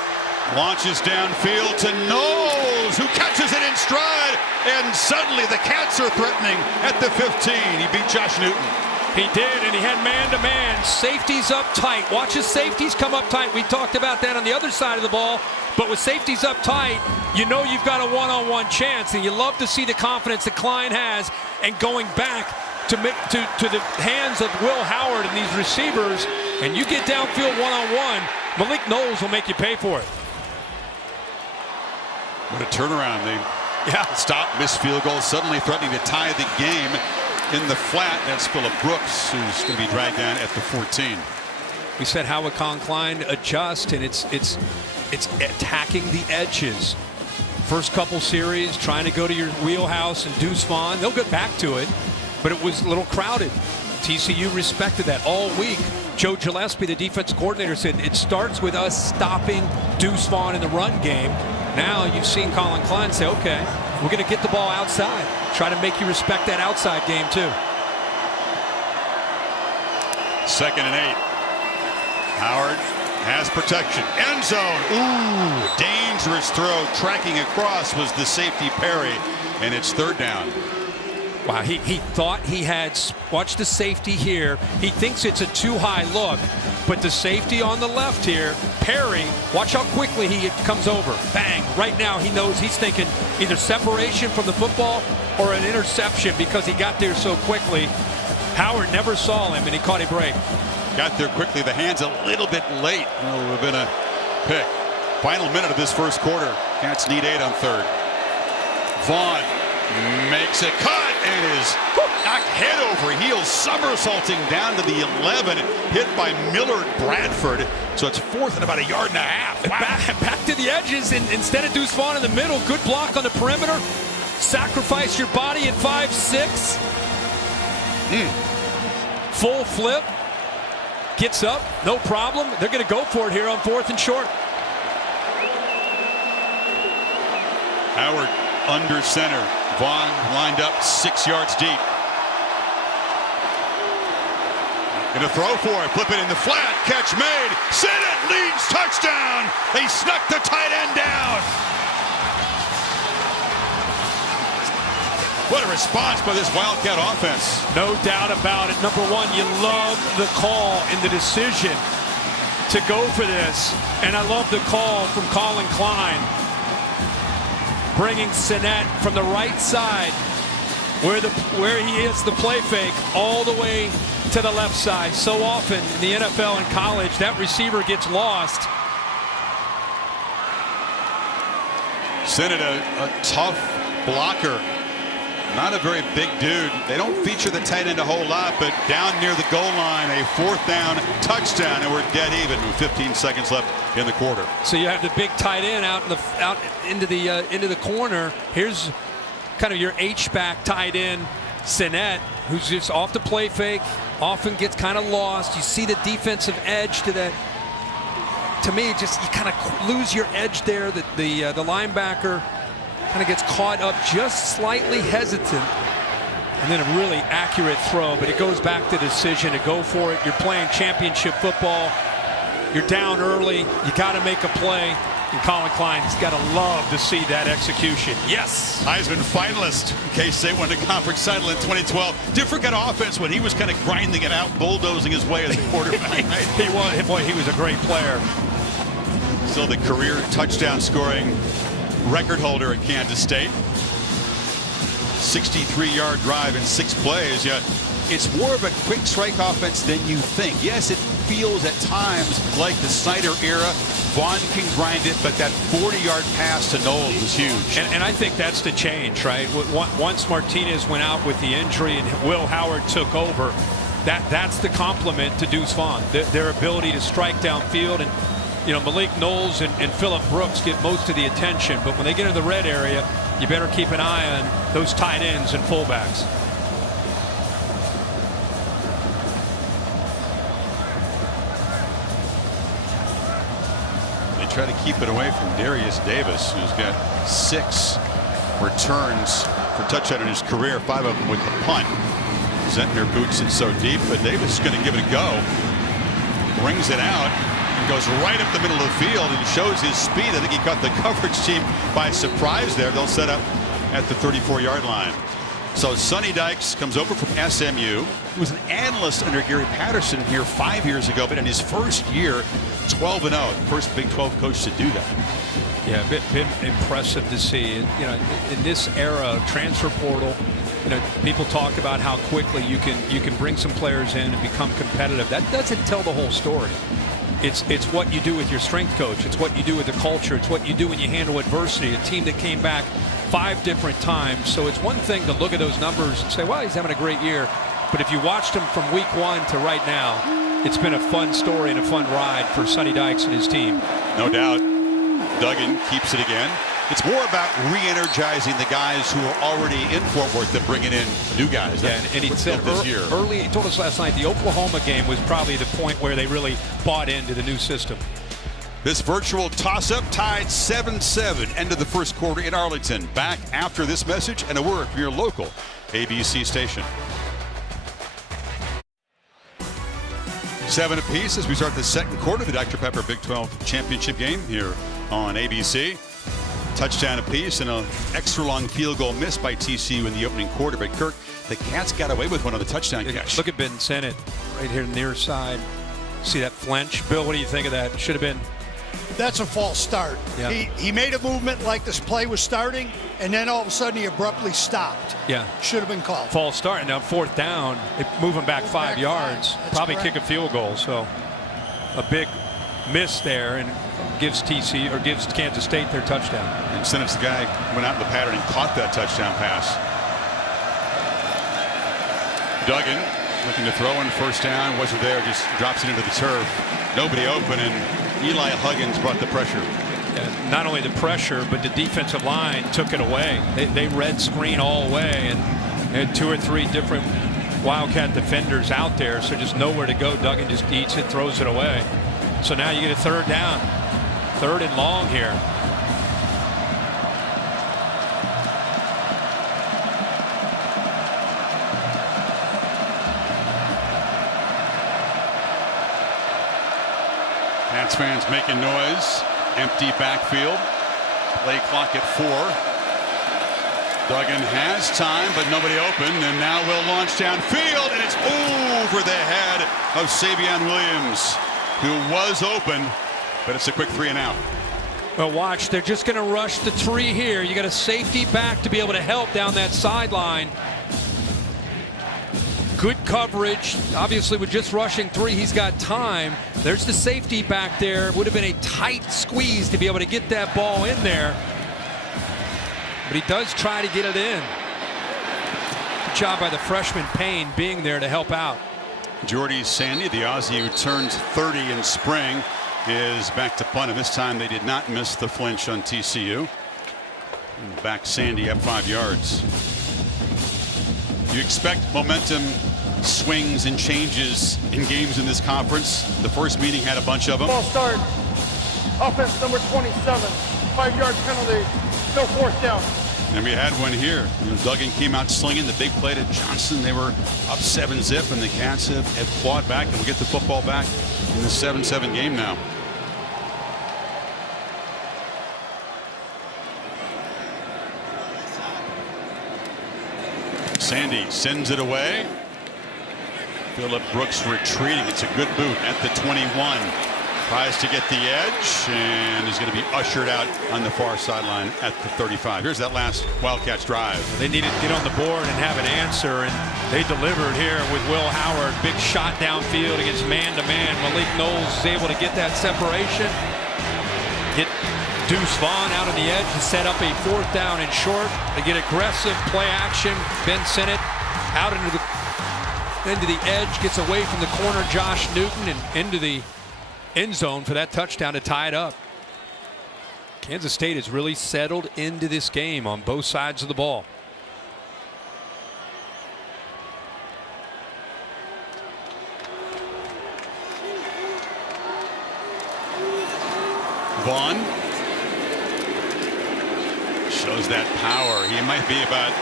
launches downfield to Knowles, who catches it in stride, and suddenly the Cats are threatening at the 15. He beat Josh Newton. He did, and he had man-to-man. Safeties up tight. Watch his safeties come up tight. We talked about that on the other side of the ball. But with safeties up tight, you know you've got a one-on-one chance, and you love to see the confidence that Klein has and going back to the hands of Will Howard and these receivers, and you get downfield one-on-one, Malik Knowles will make you pay for it. What a turnaround. They stop, miss field goal, suddenly threatening to tie the game in the flat. That's Phillip Brooks, who's going to be dragged down at the 14. We said how would Colin Klein adjust, and it's attacking the edges. first couple series, trying to go to your wheelhouse and Deuce Vaughn. They'll get back to it, but it was a little crowded. TCU respected that all week. Joe Gillespie, the defense coordinator, said it starts with us stopping Deuce Vaughn in the run game. Now you've seen Colin Klein say, okay, we're going to get the ball outside. Try to make you respect that outside game too. 2nd and 8. Howard has protection. End zone. Ooh, dangerous throw. Tracking across was the safety Perry, and it's 3rd down. Wow, he thought he had, watch the safety here. He thinks it's a too high look, but the safety on the left here, Perry, watch how quickly he comes over. Bang, right now he knows he's thinking either separation from the football or an interception because he got there so quickly. Howard never saw him and he caught a break. Got there quickly, the hands a little bit late. Well, it would have been a pick. Final minute of this first quarter. Cats need 8 on 3rd. Vaughn makes a cut and is knocked head over heels, somersaulting down to the 11, hit by Millard Bradford. So it's 4th and about 1.5 yards. Wow. Back to the edges, and instead of Deuce Vaughn in the middle, good block on the perimeter. Sacrifice your body at 5'6". Full flip. Gets up, no problem. They're going to go for it here on 4th and short. Howard under center. Vaughn lined up 6 yards deep. Going to throw for it. Flip it in the flat. Catch made. Sennett leads. Touchdown. They snuck the tight end down. What a response by this Wildcat offense. No doubt about it. Number one, you love the call and the decision to go for this. And I love the call from Colin Klein. Bringing Sennett from the right side where he is the play fake all the way to the left side. So often in the NFL and college, that receiver gets lost. Sennett, a tough blocker. Not a very big dude. They don't feature the tight end a whole lot, but down near the goal line, a 4th down touchdown, and we're dead even with 15 seconds left in the quarter. So you have the big tight end out into the corner. Here's kind of your H-back tight end, Sennett, who's just off the play fake, often gets kind of lost. You see the defensive edge to that. To me, just you kind of lose your edge there. The linebacker kind of gets caught up, just slightly hesitant, and then a really accurate throw, but it goes back to the decision to go for it. You're playing championship football. You're down early. You got to make a play. And Colin Klein's got to love to see that execution. Yes. Heisman finalist in case they won the conference title in 2012. Different kind of offense when he was kind of grinding it out, bulldozing his way as a quarterback. He was a great player. Still the career touchdown scoring record holder at Kansas State. 63-yard drive in 6 plays, yet it's more of a quick strike offense than you think. Yes, it feels at times like the Snyder era. Vaughn can grind it, but that 40-yard pass to Knowles was huge. And I think that's the change, right? Once Martinez went out with the injury and Will Howard took over, that's the compliment to Deuce Vaughn. Their ability to strike downfield. And you know, Malik Knowles and Phillip Brooks get most of the attention, but when they get in the red area, you better keep an eye on those tight ends and fullbacks. They try to keep it away from Darius Davis, who's got 6 returns for touchdown in his career, 5 of them with the punt. Zentner boots it so deep, but Davis is going to give it a go. Brings it out. Goes right up the middle of the field and shows his speed. I think he caught the coverage team by surprise there. They'll set up at the 34-yard line. So Sonny Dykes comes over from SMU. He was an analyst under Gary Patterson here 5 years ago, but in his first year, 12-0. First Big 12 coach to do that. Yeah, been impressive to see. You know, in this era, transfer portal, you know, people talk about how quickly you can bring some players in and become competitive. That doesn't tell the whole story. It's what you do with your strength coach. It's what you do with the culture. It's what you do when you handle adversity. A team that came back 5 different times. So it's one thing to look at those numbers and say, well, he's having a great year. But if you watched him from week 1 to right now, it's been a fun story and a fun ride for Sonny Dykes and his team. No doubt. Duggan keeps it again. It's more about re-energizing the guys who are already in Fort Worth than bringing in new guys. Yeah, and he said this year. Early, he told us last night, the Oklahoma game was probably the point where they really bought into the new system. This virtual toss-up tied 7-7. End of the first quarter in Arlington. Back after this message and a word from your local ABC station. 7 apiece as we start the second quarter of the Dr. Pepper Big 12 Championship game here on ABC. Touchdown apiece and an extra long field goal missed by TCU in the opening quarter. But Kirk, the Cats got away with one on the touchdown catch. Look at Ben Sennett right here near side. See that flinch? Bill, what do you think of that? Should have been. That's a false start. Yeah. He made a movement like this play was starting, and then all of a sudden he abruptly stopped. Yeah. Should have been called. False start. And now fourth down, move him back 5 yards. Probably correct. kick a field goal. So a big miss there and gives Kansas State their touchdown. And Sennett's the guy who went out in the pattern and caught that touchdown pass. Duggan looking to throw in first down. Wasn't there. Just drops it into the turf. Nobody open, and Eli Huggins brought the pressure. Not only the pressure, but the defensive line took it away. They red screen all the way and had 2 or 3 different Wildcat defenders out there, so just nowhere to go. Duggan just eats it, throws it away. So now you get a third down. Third and long here. Pats fans making noise. Empty backfield. Play clock at 4. Duggan has time, but nobody open, and now will launch downfield, and it's over the head of Savion Williams, who was open, but it's a quick 3 and out. Well, watch, they're just going to rush the 3 here. You got a safety back to be able to help down that sideline. Good coverage. Obviously, with just rushing 3, he's got time. There's the safety back there. Would have been a tight squeeze to be able to get that ball in there. But he does try to get it in. Good job by the freshman Payne being there to help out. Jordy Sandy, the Aussie who turns 30 in spring, is back to punt, and this time they did not miss the flinch on TCU. And back Sandy up 5 yards. You expect momentum swings and changes in games in this conference. The first meeting had a bunch of them. Ball start. Offense number 27. 5-yard penalty. No fourth down. And we had one here. Duggan came out slinging the big play to Johnson. They were up 7-zip, and the Cats have clawed back, and we get the football back in the 7-7 game now. Sandy sends it away. Phillip Brooks retreating. It's a good boot at the 21. Tries to get the edge and is going to be ushered out on the far sideline at the 35. Here's that last Wildcats drive. They needed to get on the board and have an answer, and they delivered here with Will Howard. Big shot downfield against man-to-man. Malik Knowles is able to get that separation. Get Deuce Vaughn out on the edge to set up a fourth down and short. They get aggressive play action. Ben Sennett out into the edge, gets away from the corner, Josh Newton, and into the end zone for that touchdown to tie it up. Kansas State has really settled into this game on both sides of the ball. Vaughn shows that power. He might be about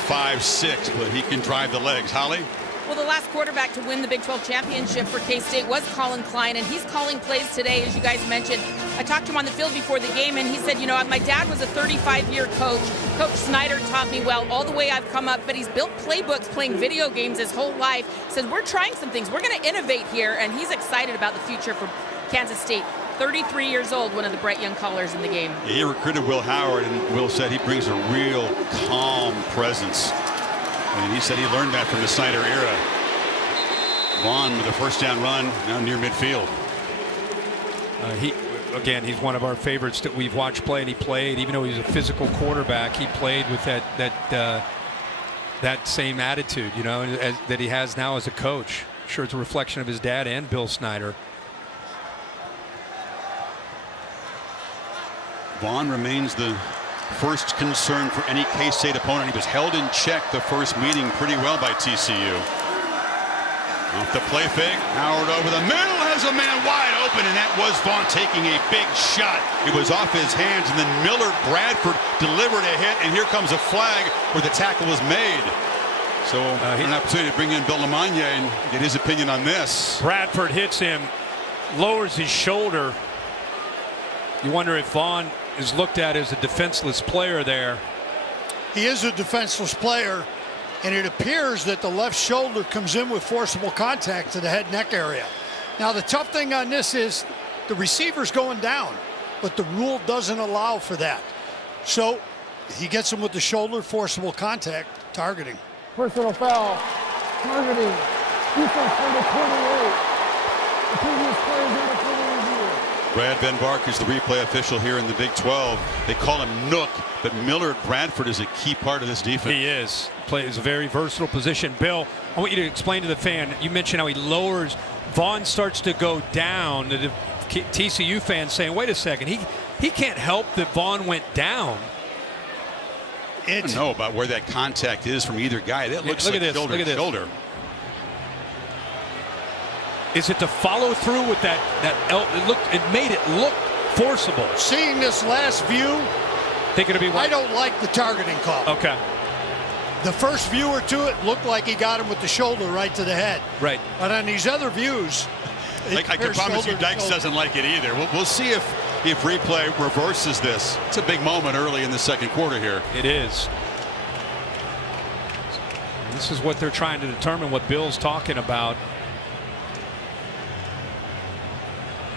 5'6", but he can drive the legs. Holly? Well, the last quarterback to win the Big 12 championship for K-State was Colin Klein, and he's calling plays today, as you guys mentioned. I talked to him on the field before the game, and he said, my dad was a 35-year coach. Coach Snyder taught me well all the way I've come up, but he's built playbooks playing video games his whole life. Says, we're trying some things. We're going to innovate here, and he's excited about the future for Kansas State. 33 years old, one of the bright young callers in the game. Yeah, he recruited Will Howard, and Will said he brings a real calm presence. And he said he learned that from the Snyder era. Vaughn with a first down run now near midfield. He's one of our favorites that we've watched play, and he played, even though he's a physical quarterback, he played with that same attitude, that he has now as a coach. I'm sure it's a reflection of his dad and Bill Snyder. Vaughn remains the first concern for any K-State opponent. He was held in check the first meeting pretty well by TCU. Off the play fake, Howard over the middle, has a man wide open, and that was Vaughn taking a big shot. It was off his hands, and then Miller Bradford delivered a hit, and here comes a flag where the tackle was made. So an opportunity to bring in Bill Lamagna and get his opinion on this. Bradford hits him, lowers his shoulder. You wonder if Vaughn is looked at as a defenseless player there. He is a defenseless player, and it appears that the left shoulder comes in with forcible contact to the head neck area. Now, the tough thing on this is the receiver's going down, but the rule doesn't allow for that. So he gets him with the shoulder, forcible contact, targeting. Personal foul, targeting, defense number 28. The previous player is not a further review. Brad Van Bark is the replay official here in the Big 12. They call him Nook, but Miller Bradford is a key part of this defense. He is. Plays a very versatile position. Bill, I want you to explain to the fan, you mentioned how he lowers, Vaughn starts to go down. The TCU fans saying, wait a second, he can't help that Vaughn went down. I don't know about where that contact is from either guy. That looks like shoulder to shoulder. Is it the follow through with that it made it look forcible. Seeing this last view, think it'll be I don't like the targeting call. Okay. The first view or two, it looked like he got him with the shoulder right to the head. Right. But on these other views, I can promise you Dykes doesn't like it either. We'll see if replay reverses this. It's a big moment early in the second quarter here. It is. This is what they're trying to determine, what Bill's talking about.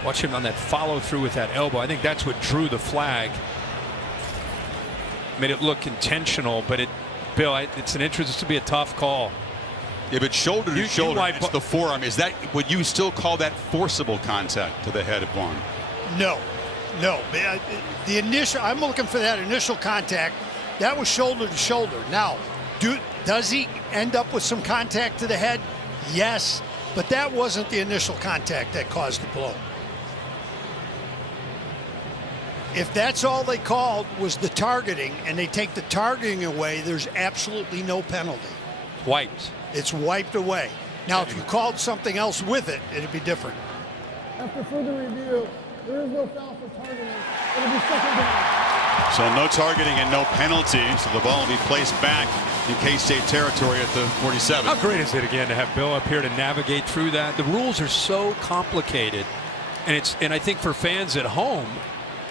Watch him on that follow through with that elbow. I think that's what drew the flag. Made it look intentional, but Bill, it's an interest. This to be a tough call. Yeah, but shoulder to shoulder, it's the forearm. Is that, would you still call that forcible contact to the head of Vaughn? No. The initial, I'm looking for that initial contact. That was shoulder to shoulder. Now, does he end up with some contact to the head? Yes, but that wasn't the initial contact that caused the blow. If that's all they called was the targeting, and they take the targeting away, there's absolutely no penalty. Wiped. It's wiped away. Now, if you called something else with it, it'd be different. After further review, there is no foul for targeting. It'll be second down. So no targeting and no penalty. So the ball will be placed back in K-State territory at the 47. How great is it again to have Bill up here to navigate through that? The rules are so complicated, and I think for fans at home,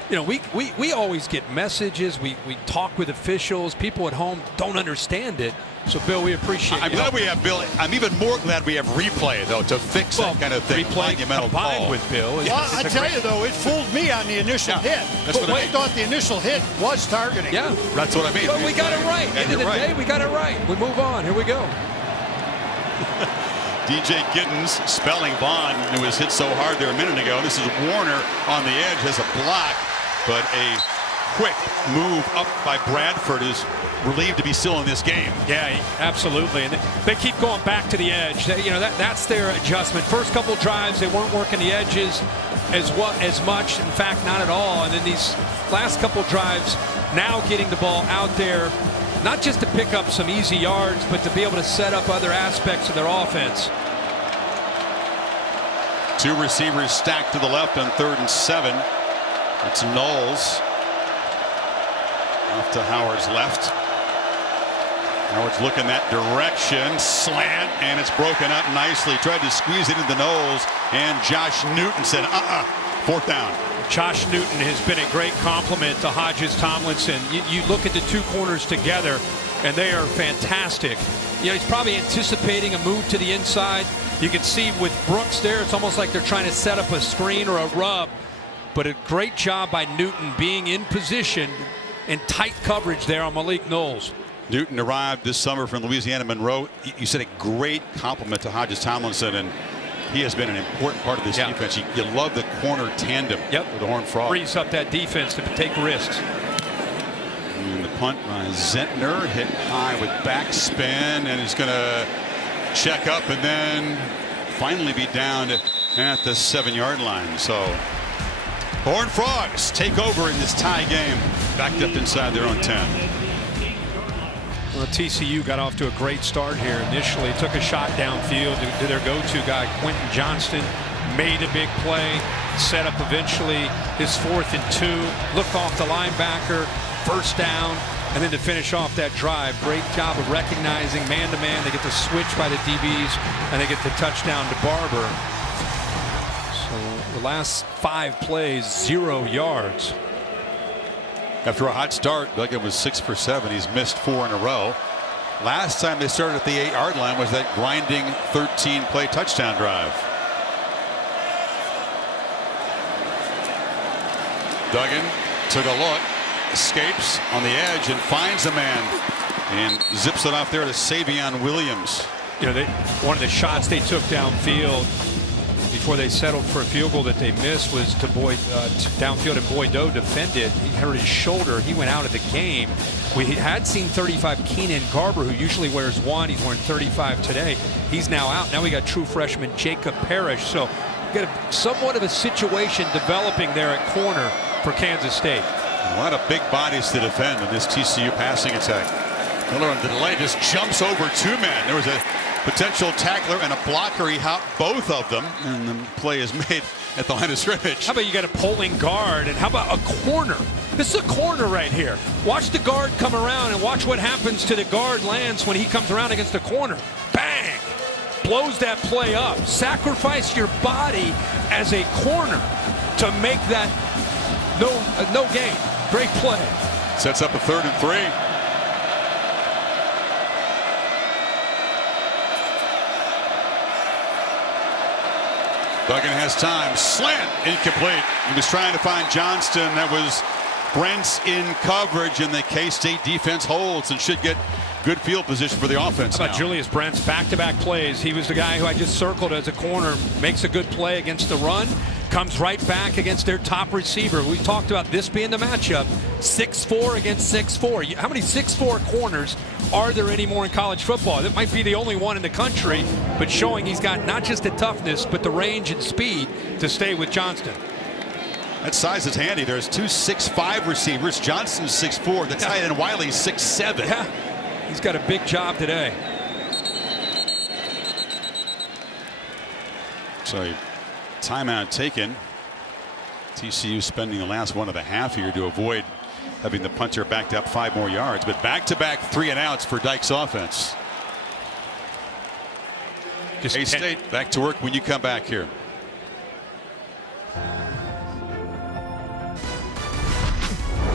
you know, we always get messages. We talk with officials. People at home don't understand it. So, Bill, we appreciate it. I'm glad we have Bill. I'm even more glad we have replay, though, to fix that kind of thing. Replay combined with Bill. Well, I tell you, though, it fooled me on the initial hit. That's what I thought the initial hit was targeting. Yeah. That's what I mean. But we got it right. End of the day, we got it right. We move on. Here we go. DJ Giddens spelling Vaughn, who was hit so hard there a minute ago. This is Warner on the edge, has a block, but a quick move up by Bradford is relieved to be still in this game. Yeah, absolutely. And they keep going back to the edge. That's their adjustment. First couple drives, they weren't working the edges as much. In fact, not at all. And then these last couple drives, now getting the ball out there, not just to pick up some easy yards, but to be able to set up other aspects of their offense. Two receivers stacked to the left on 3rd and 7. It's Knowles off to Howard's left. Howard's looking that direction, slant, and it's broken up nicely. Tried to squeeze it into Knowles, and Josh Newton said, 4th down. Josh Newton has been a great compliment to Hodges Tomlinson. You look at the two corners together, and they are fantastic. You know, he's probably anticipating a move to the inside. You can see with Brooks there, it's almost like they're trying to set up a screen or a rub. But a great job by Newton being in position in tight coverage there on Malik Knowles. Newton arrived this summer from Louisiana Monroe. You said a great compliment to Hodges Tomlinson, and he has been an important part of this defense. You love the corner tandem with the Horned Frog. Frees up that defense to take risks. And the punt by Zentner, hit high with backspin, and he's going to check up and then finally be down at the 7-yard line. So Horned Frogs take over in this tie game, backed up inside their own 10. Well, TCU got off to a great start here initially. Took a shot downfield to their go-to guy, Quentin Johnston. Made a big play. Set up eventually his 4th and 2. Looked off the linebacker. First down. And then to finish off that drive, great job of recognizing man-to-man. They get the switch by the DBs, and they get the touchdown to Barber. So the last 5 plays, 0 yards. After a hot start, Duggan was 6 for 7. He's missed 4 in a row. Last time they started at the 8-yard line was that grinding 13-play touchdown drive. Duggan took a look, escapes on the edge and finds a man and zips it off there to Savion Williams. You know, one of the shots they took downfield before they settled for a field goal that they missed was to downfield, and Boydo defended. He hurt his shoulder. He went out of the game. We had seen 35 Keenan Garber, who usually wears 1. He's wearing 35 today. He's now out. Now we got true freshman Jacob Parrish. So we got somewhat of a situation developing there at corner for Kansas State. A lot of big bodies to defend in this TCU passing attack. Miller on the delay just jumps over 2 men. There was a potential tackler and a blocker. He hopped both of them, and the play is made at the line of scrimmage. How about you got a pulling guard, and how about a corner? This is a corner right here. Watch the guard come around and watch what happens to the guard Lance when he comes around against the corner. Bang! Blows that play up. Sacrifice your body as a corner to make that no gain. Great play. Sets up a 3rd and 3. Duggan has time. Slant incomplete. He was trying to find Johnston. That was Brent's in coverage, and the K-State defense holds and should get good field position for the offense. How about Julius Brent's back-to-back plays? He was the guy who I just circled as a corner. Makes a good play against the run. Comes right back against their top receiver. We talked about this being the matchup. 6'4" against 6'4". How many 6'4" corners are there anymore in college football? That might be the only one in the country, but showing he's got not just the toughness, but the range and speed to stay with Johnston. That size is handy. There's 2 6'5" receivers. Johnston's 6'4". The tight end Wiley's 6'7". Yeah, he's got a big job today. So timeout taken. TCU spending the last 1.5 here to avoid having the punter backed up 5 more yards, but back-to-back 3 and outs for Dyke's offense. K-State back to work when you come back here.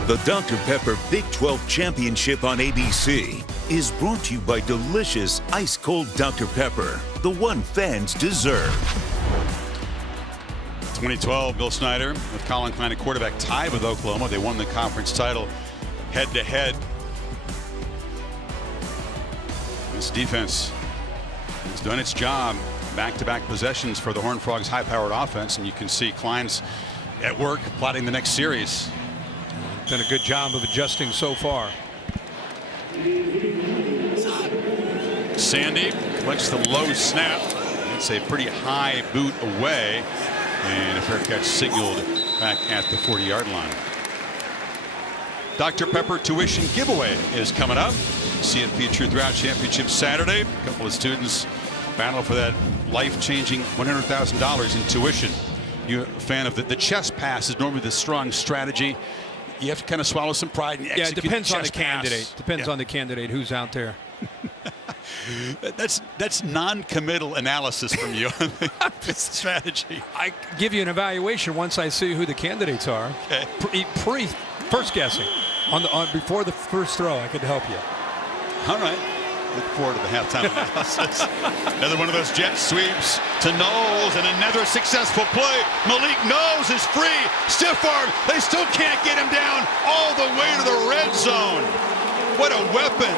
The Dr. Pepper Big 12 Championship on ABC is brought to you by delicious ice-cold Dr. Pepper, the one fans deserve. 2012, Bill Snyder with Colin Klein at quarterback tied with Oklahoma. They won the conference title head-to-head. This defense has done its job. Back-to-back possessions for the Horned Frogs' high-powered offense, and you can see Klein's at work plotting the next series. Done a good job of adjusting so far. Sandy collects the low snap. It's a pretty high boot away. And a fair catch signaled back at the 40-yard line. Dr. Pepper tuition giveaway is coming up. See it featured throughout Championship Saturday. A couple of students battle for that life-changing $100,000 in tuition. You're a fan of the chest pass is normally the strong strategy. You have to kind of swallow some pride and execute. Yeah, it depends on the pass. candidate. Depends on the candidate who's out there. That's non-committal analysis from you on the strategy. I give you an evaluation once I see who the candidates are. Okay. First guessing before the first throw, I could help you. All right. Look forward to the halftime analysis. Another one of those jet sweeps to Knowles, and another successful play. Malik Knowles is free. Stiff arm. They still can't get him down all the way to the red zone. What a weapon.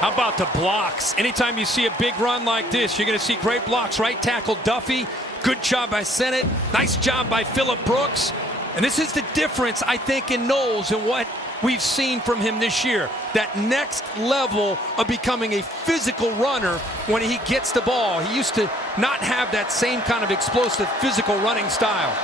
How about the blocks? Anytime you see a big run like this, you're going to see great blocks. Right tackle Duffy. Good job by Sennett. Nice job by Phillip Brooks. And this is the difference, I think, in Knowles and what we've seen from him this year. That next level of becoming a physical runner when he gets the ball. He used to not have that same kind of explosive physical running style.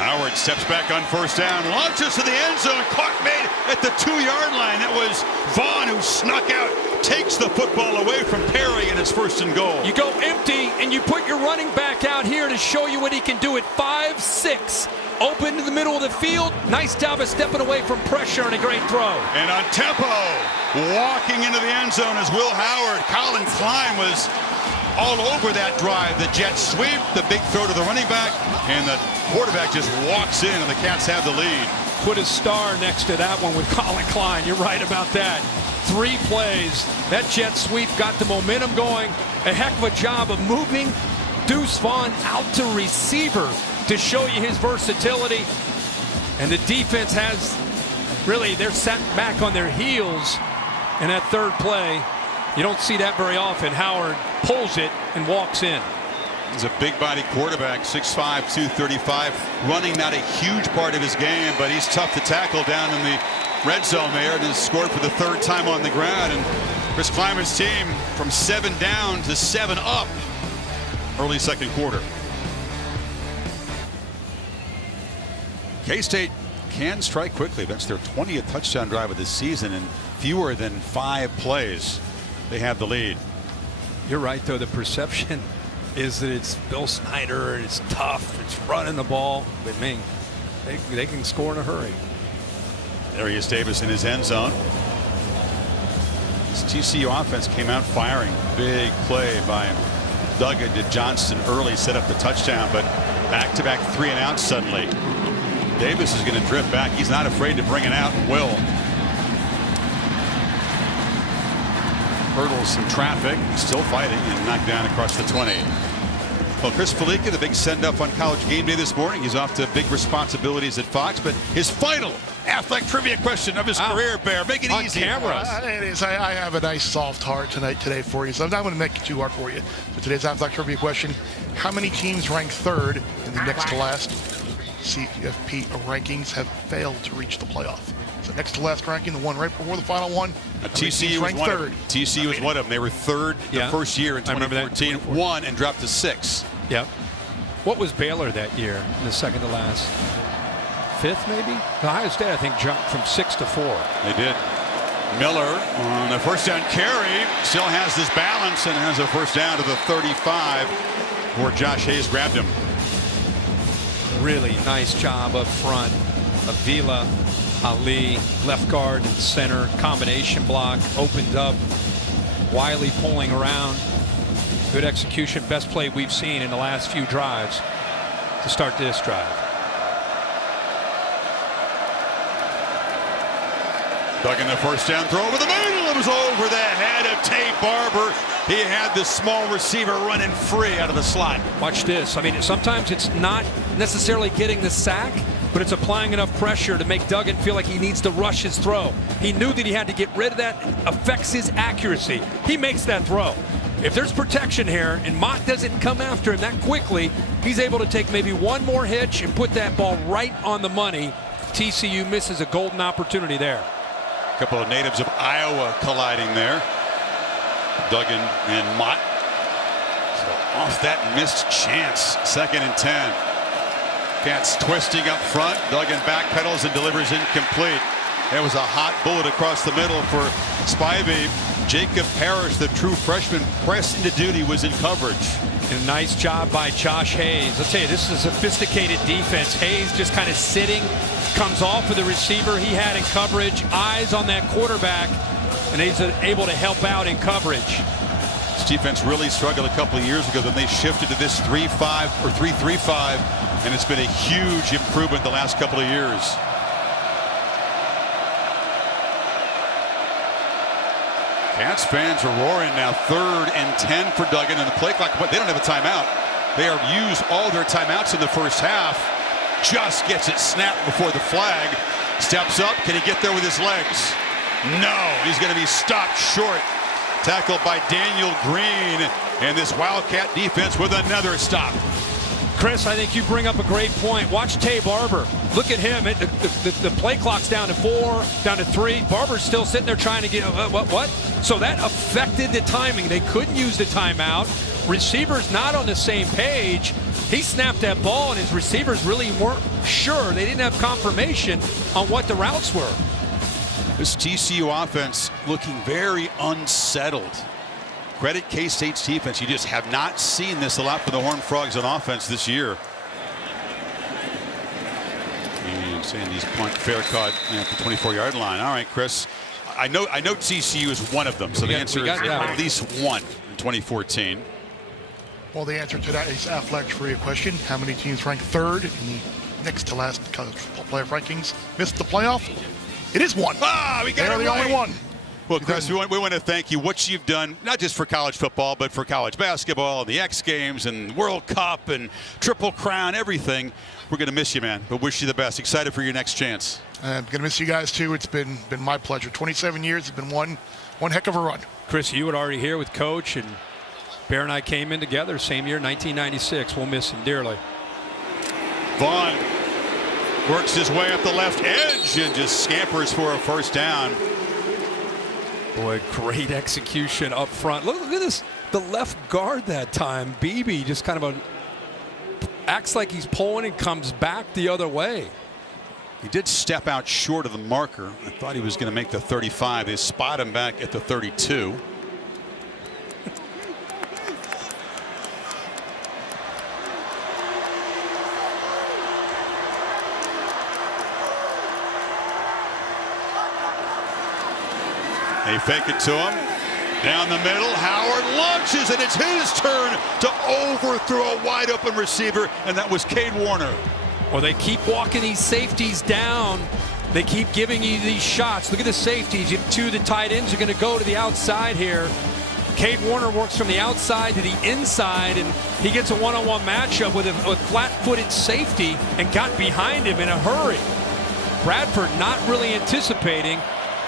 Howard steps back on first down, launches to the end zone, caught made at the 2-yard line. That was Vaughn, who snuck out, takes the football away from Perry, and it's first and goal. You go empty, and you put your running back out here to show you what he can do at 5'6". Open in the middle of the field. Nice job of stepping away from pressure and a great throw. And on tempo, walking into the end zone is Will Howard. Colin Klein was all over that drive. The jet sweep, the big throw to the running back, and the quarterback just walks in, and the Cats have the lead. Put a star next to that one with Colin Klein. You're right about that. 3 plays. That jet sweep got the momentum going. A heck of a job of moving Deuce Vaughn out to receiver to show you his versatility. And the defense has really, they're sat back on their heels in that third play. You don't see that very often. Howard pulls it and walks in. He's a big body quarterback, 6'5", 235, running not a huge part of his game, but he's tough to tackle down in the red zone there, and has scored for the 3rd time on the ground. And Chris Kleiman's team from 7 down to 7 up early second quarter. K-State can strike quickly. That's their 20th touchdown drive of the season in fewer than 5 plays. They have the lead. You're right, though. The perception is that it's Bill Snyder and it's tough. It's running the ball. But, man, they can score in a hurry. There he is, Davis in his end zone. This TCU offense came out firing. Big play by Duggan to Johnston early, set up the touchdown, but back-to-back 3 and outs suddenly. Davis is going to drift back. He's not afraid to bring it out and will. Hurdles some traffic, still fighting, and knocked down across the 20. Well, Chris Felica, the big send-up on College Game Day this morning. He's off to big responsibilities at Fox, but his final Athletic trivia question of his career, Bear. Make it easy. Camera. It is. I have a nice soft heart today for you, so I'm not going to make it too hard for you. So today's Athletic trivia question: how many teams ranked 3rd in the next to last CFP rankings have failed to reach the playoff? So next to last ranking, the one right before the final one. TCU was one of them. TCU was one of them. They were 3rd the first year in 2014, won and dropped to 6. Yep. What was Baylor that year in the second to last? 5th, maybe? Ohio State, I think, jumped from 6 to 4. They did. Miller on the first down carry still has this balance and has a first down to the 35 where Josh Hayes grabbed him. Really nice job up front. Avila, Ali, left guard and center, combination block, opened up. Wiley pulling around. Good execution, best play we've seen in the last few drives to start this drive. Duggan the first down throw over the middle. It was over the head of Tate Barber. He had the small receiver running free out of the slot. Watch this. I mean, sometimes it's not necessarily getting the sack, but it's applying enough pressure to make Duggan feel like he needs to rush his throw. He knew that he had to get rid of that. It affects his accuracy. He makes that throw. If there's protection here and Mott doesn't come after him that quickly, he's able to take maybe one more hitch and put that ball right on the money. TCU misses a golden opportunity there. A couple of natives of Iowa colliding there. Duggan and Mott. So off that missed chance. 2nd and 10. Cats twisting up front. Duggan backpedals and delivers incomplete. There was a hot bullet across the middle for Spivey. Jacob Parrish, the true freshman, pressed into duty, was in coverage. And a nice job by Josh Hayes. I'll tell you, this is a sophisticated defense. Hayes just kind of sitting, comes off of the receiver he had in coverage, eyes on that quarterback, and he's able to help out in coverage. This defense really struggled a couple of years ago. Then they shifted to this 3-5 or 3-3-5, and it's been a huge improvement the last couple of years. Cats fans are roaring now. 3rd and 10 for Duggan, and the play clock, they don't have a timeout. They have used all their timeouts in the first half. Just gets it snapped before the flag. Steps up. Can he get there with his legs? No, he's going to be stopped short. Tackled by Daniel Green, and this Wildcat defense with another stop. Chris, I think you bring up a great point. Watch Tay Barber. Look at him. The play clock's down to 4, down to 3. Barber's still sitting there trying to get what? So that affected the timing. They couldn't use the timeout. Receivers not on the same page. He snapped that ball, and his receivers really weren't sure. They didn't have confirmation on what the routes were. This TCU offense looking very unsettled. Credit K-State's defense. You just have not seen this a lot for the Horned Frogs on offense this year. And Sandy's punt fair caught at the 24-yard line. All right, Chris. I know TCU is one of them, so the answer is at least one in 2014. Well, the answer to that is Affleck's trivia question. How many teams ranked third in the next to last college football playoff rankings missed the playoff? It is one. We got They're the only one. Well, Chris, we want to thank you. What you've done, not just for college football, but for college basketball, and the X Games, and World Cup, and Triple Crown, everything. We're going to miss you, man, but wish you the best. Excited for your next chance. I'm going to miss you guys, too. It's been my pleasure. 27 years. It's been one heck of a run. Chris, you were already here with Coach, and Bear and I came in together same year, 1996. We'll miss him dearly. Vaughn works his way up the left edge and just scampers for a first down. Boy, great execution up front. Look at this. The left guard that time, Beebe, just kind of acts like he's pulling and comes back the other way. He did step out short of the marker. I thought he was going to make the 35. They spot him back at the 32. They fake it to him. Down the middle, Howard launches, and it's his turn to overthrow a wide open receiver, and that was Cade Warner. Well, they keep walking these safeties down. They keep giving you these shots. Look at the safeties. You have two of the tight ends are going to go to the outside here. Cade Warner works from the outside to the inside, and he gets a one-on-one matchup with a flat-footed safety and got behind him in a hurry. Bradford not really anticipating.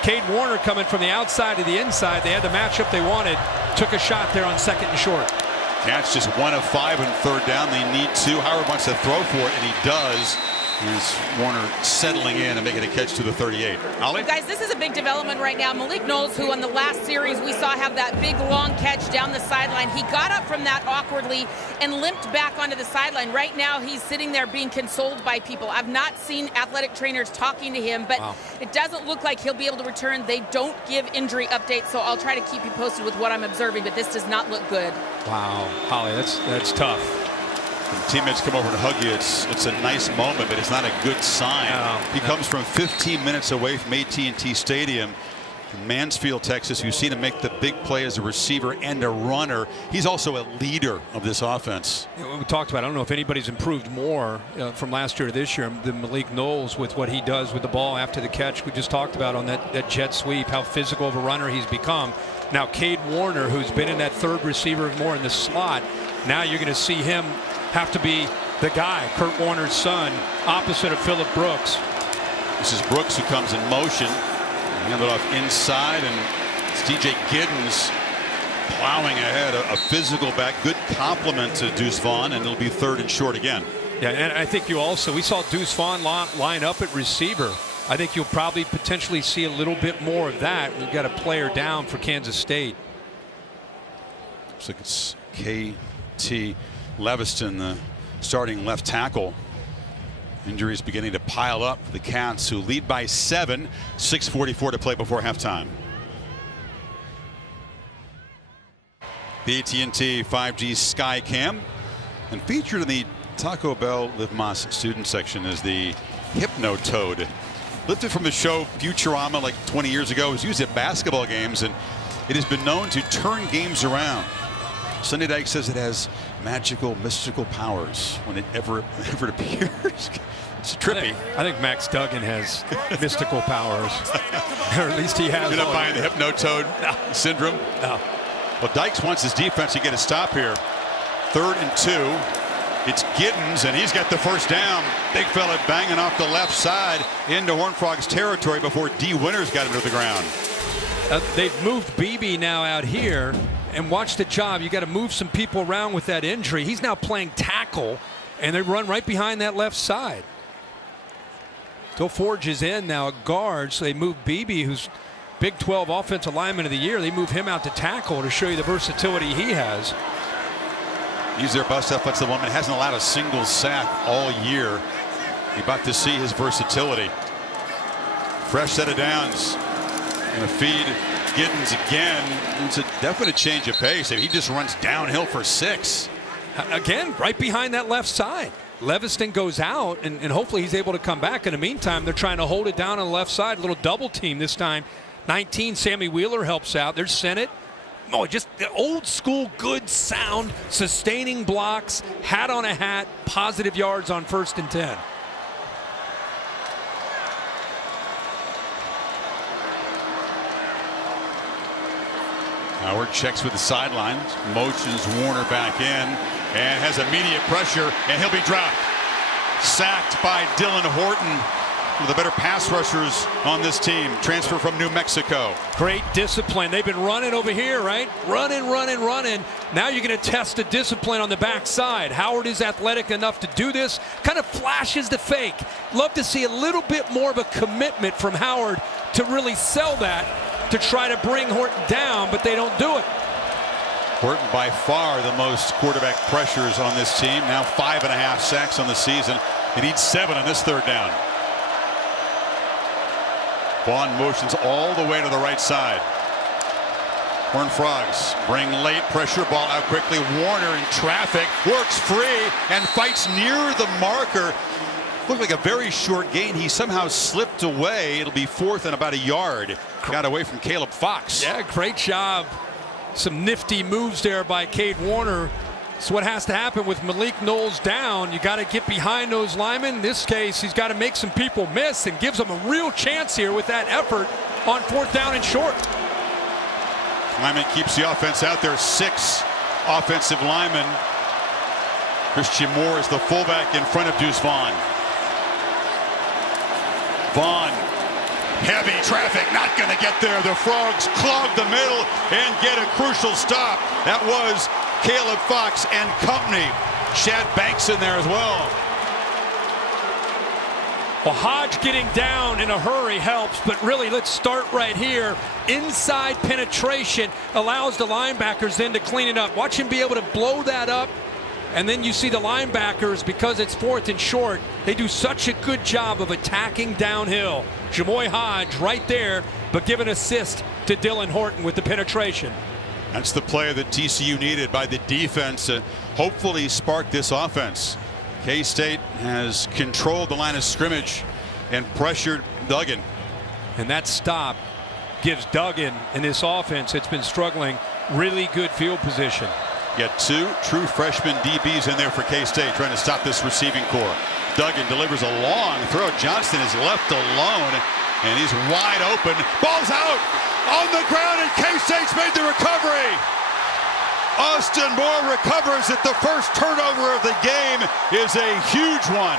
Cade Warner coming from the outside to the inside. They had the matchup they wanted. Took a shot there on second and short. Catch just 1 of 5 on third down. They need 2. Howard wants to throw for it, and he does. As Warner settling in and making a catch to the 38. Ollie? Guys, this is a big development right now. Malik Knowles, who on the last series we saw have that big long catch down the sideline, he got up from that awkwardly and limped back onto the sideline. Right now he's sitting there being consoled by people. I've not seen athletic trainers talking to him, but it doesn't look like he'll be able to return. They don't give injury updates, so I'll try to keep you posted with what I'm observing, but this does not look good. Wow, Holly, that's tough. When teammates come over to hug you, it's a nice moment, but it's not a good sign. He comes from 15 minutes away from AT&T Stadium in Mansfield, Texas. You've seen him make the big play as a receiver and a runner. He's also a leader of this offense. We talked about, I don't know if anybody's improved more from last year to this year than Malik Knowles with what he does with the ball after the catch. We just talked about on that jet sweep, how physical of a runner he's become. Now Cade Warner, who's been in that third receiver more in the slot, now you're going to see him have to be the guy, Kurt Warner's son, opposite of Phillip Brooks. This is Brooks who comes in motion. Handed off inside, and it's DJ Giddens plowing ahead. A physical back, good compliment to Deuce Vaughn, and it'll be third and short again. Yeah, and I think we saw Deuce Vaughn line up at receiver. I think you'll probably potentially see a little bit more of that. We've got a player down for Kansas State. Looks like it's KT Leviston, the starting left tackle. Injuries beginning to pile up for the Cats, who lead by 7. 6:44 to play before halftime. The AT&T 5G Skycam, and featured in the Taco Bell Live Mas student section is the Hypnotoad. Lifted from the show Futurama like 20 years ago. It was used at basketball games, and it has been known to turn games around. Sunday Dyke says it has magical, mystical powers when it ever appears. It's trippy. I think Max Duggan has mystical powers. Or at least he has. You're not buying the Hypnotoad syndrome? No. Well, Dykes wants his defense to get a stop here. 3rd and 2. It's Giddens, and he's got the first down. Big fella banging off the left side into Horned Frogs territory before D. Winters got him to the ground. They've moved Beebe now out here, and watch the job. You got to move some people around with that injury. He's now playing tackle, and they run right behind that left side. Still forges in now at guard, so they move Beebe, who's Big 12 Offensive Lineman of the Year. They move him out to tackle to show you the versatility he has. He's their best offensive lineman. Hasn't allowed a single sack all year. You're about to see his versatility. Fresh set of downs. Going to feed Giddens again. It's a definite change of pace. He just runs downhill for 6. Again, right behind that left side. Leviston goes out, and hopefully he's able to come back. In the meantime, they're trying to hold it down on the left side. A little double team this time. 19, Sammy Wheeler helps out. There's Sennett. Oh, just the old school, good sound, sustaining blocks, hat on a hat, positive yards on 1st and 10. Howard checks with the sidelines, motions Warner back in, and has immediate pressure, and he'll be dropped. Sacked by Dylan Horton, one of the better pass rushers on this team, transfer from New Mexico. Great discipline. They've been running over here, right? Running. Now you're going to test the discipline on the backside. Howard is athletic enough to do this. Kind of flashes the fake. Love to see a little bit more of a commitment from Howard to really sell that, to try to bring Horton down, but they don't do it. Horton by far the most quarterback pressures on this team. Now 5.5 sacks on the season. He needs 7 on this 3rd down. Vaughn motions all the way to the right side. Horned Frogs bring late pressure, ball out quickly. Warner in traffic, works free and fights near the marker. Looked like a very short gain. He somehow slipped away. It'll be 4th and about a yard. Got away from Caleb Fox. Yeah, great job. Some nifty moves there by Cade Warner. It's what has to happen with Malik Knowles down. You got to get behind those linemen. In this case, he's got to make some people miss and gives them a real chance here with that effort on 4th down and short. Lyman keeps the offense out there. 6 offensive linemen. Christian Moore is the fullback in front of Deuce Vaughn. Vaughn, heavy traffic, not going to get there. The Frogs clog the middle and get a crucial stop. That was Caleb Fox and company. Shad Banks in there as well. Well, Hodge getting down in a hurry helps, but really let's start right here. Inside penetration allows the linebackers then to clean it up. Watch him be able to blow that up. And then you see the linebackers, because it's 4th and short, they do such a good job of attacking downhill. Jamoy Hodge right there, but give an assist to Dylan Horton with the penetration. That's the play that TCU needed by the defense to hopefully spark this offense. K-State has controlled the line of scrimmage and pressured Duggan. And that stop gives Duggan and this offense that's been struggling really good field position. You got 2 true freshman DBs in there for K-State trying to stop this receiving core. Duggan delivers a long throw. Johnston is left alone, and he's wide open. Ball's out on the ground, and K-State's made the recovery. Austin Moore recovers it. The first turnover of the game is a huge one.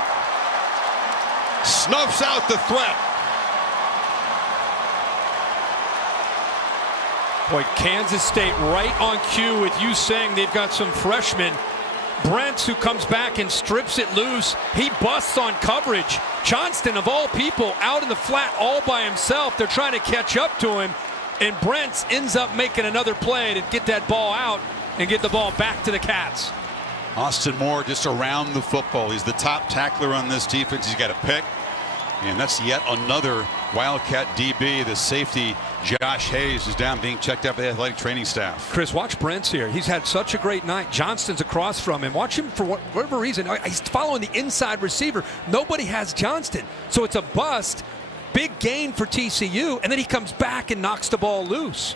Snuffs out the threat. Boy, Kansas State right on cue with you saying they've got some freshmen. Brents, who comes back and strips it loose. He busts on coverage. Johnston, of all people, out in the flat all by himself. They're trying to catch up to him. And Brents ends up making another play to get that ball out and get the ball back to the Cats. Austin Moore just around the football. He's the top tackler on this defense. He's got a pick. And that's yet another Wildcat DB. The safety, Josh Hayes, is down being checked out by the athletic training staff. Chris, watch Brent's here. He's had such a great night. Johnston's across from him. Watch him for whatever reason. He's following the inside receiver. Nobody has Johnston. So it's a bust. Big gain for TCU. And then he comes back and knocks the ball loose.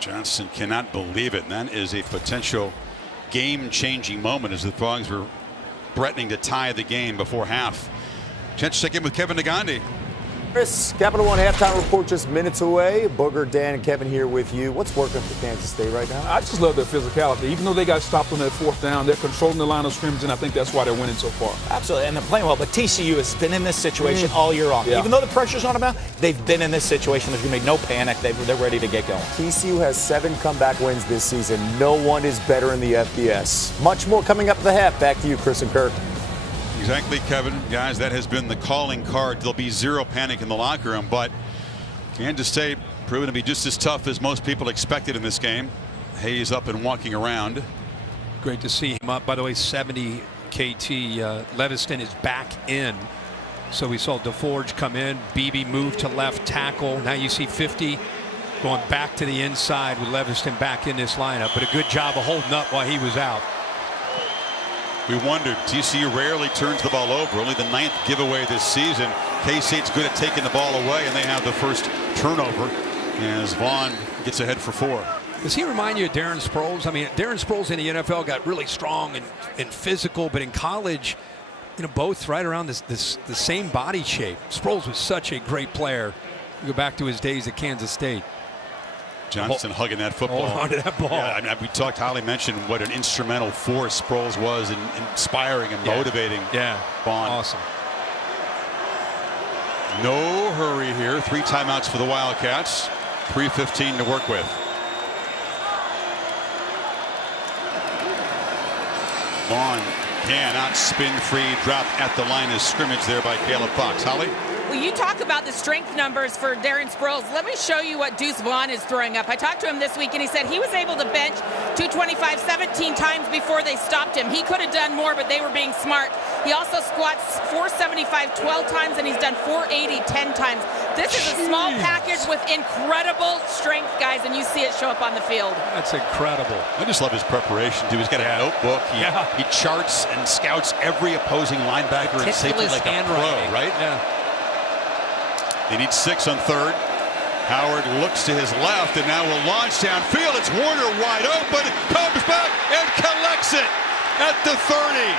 Johnston cannot believe it. And that is a potential game-changing moment as the Frogs were threatening to tie the game before half. Chance to check in with Kevin Nagandi. Chris, Capital One halftime report just minutes away. Booger, Dan, and Kevin here with you. What's working for Kansas State right now? I just love their physicality. Even though they got stopped on that fourth down, they're controlling the line of scrimmage, and I think that's why they're winning so far. Absolutely, and they're playing well. But TCU has been in this situation all year long. Yeah. Even though the pressure's on them now, they've been in this situation. There's going to be no panic. They're ready to get going. TCU has 7 comeback wins this season. No one is better in the FBS. Much more coming up at the half. Back to you, Chris and Kirk. Exactly, Kevin. Guys, that has been the calling card. There'll be zero panic in the locker room, but Kansas State proven to be just as tough as most people expected in this game. Hayes up and walking around. Great to see him up. By the way, 70 KT. Leviston is back in. So we saw DeForge come in. Beebe moved to left tackle. Now you see 50 going back to the inside with Leviston back in this lineup. But a good job of holding up while he was out. We wondered, TCU rarely turns the ball over. Only the 9th giveaway this season. K-State's good at taking the ball away, and they have the first turnover as Vaughn gets ahead for 4. Does he remind you of Darren Sproles? I mean, Darren Sproles in the NFL got really strong and physical, but in college, you know, both right around the same body shape. Sproles was such a great player. You go back to his days at Kansas State. Johnson hugging that football. Hold on to that ball. Yeah, I mean, we talked, Holly mentioned what an instrumental force Sproles was in inspiring and motivating Vaughn. Awesome. No hurry here. 3 timeouts for the Wildcats. 3:15 to work with. Vaughn cannot spin free. Dropped at the line of scrimmage there by Caleb Fox. Holly? Well, you talk about the strength numbers for Darren Sproles. Let me show you what Deuce Vaughn is throwing up. I talked to him this week, and he said he was able to bench 225 17 times before they stopped him. He could have done more, but they were being smart. He also squats 475 12 times, and he's done 480 10 times. This is a small package with incredible strength, guys, and you see it show up on the field. That's incredible. I just love his preparation, too. He's got a notebook. He charts and scouts every opposing linebacker and safety like a pro, right? Yeah. They need 6 on 3rd. Howard looks to his left and now will launch downfield. It's Warner wide open. Comes back and collects it at the 30.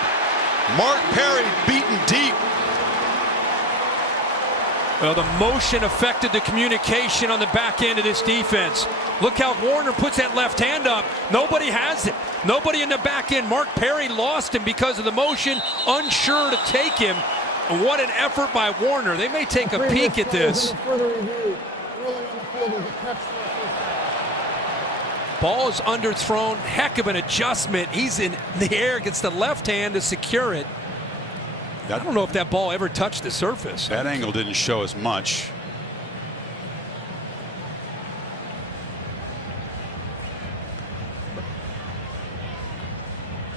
Mark Perry beaten deep. Well, the motion affected the communication on the back end of this defense. Look how Warner puts that left hand up. Nobody has it. Nobody in the back end. Mark Perry lost him because of the motion, unsure to take him. And what an effort by Warner. They may take a peek at this. Ball is underthrown. Heck of an adjustment. He's in the air, gets the left hand to secure it. I don't know if that ball ever touched the surface. That angle didn't show as much.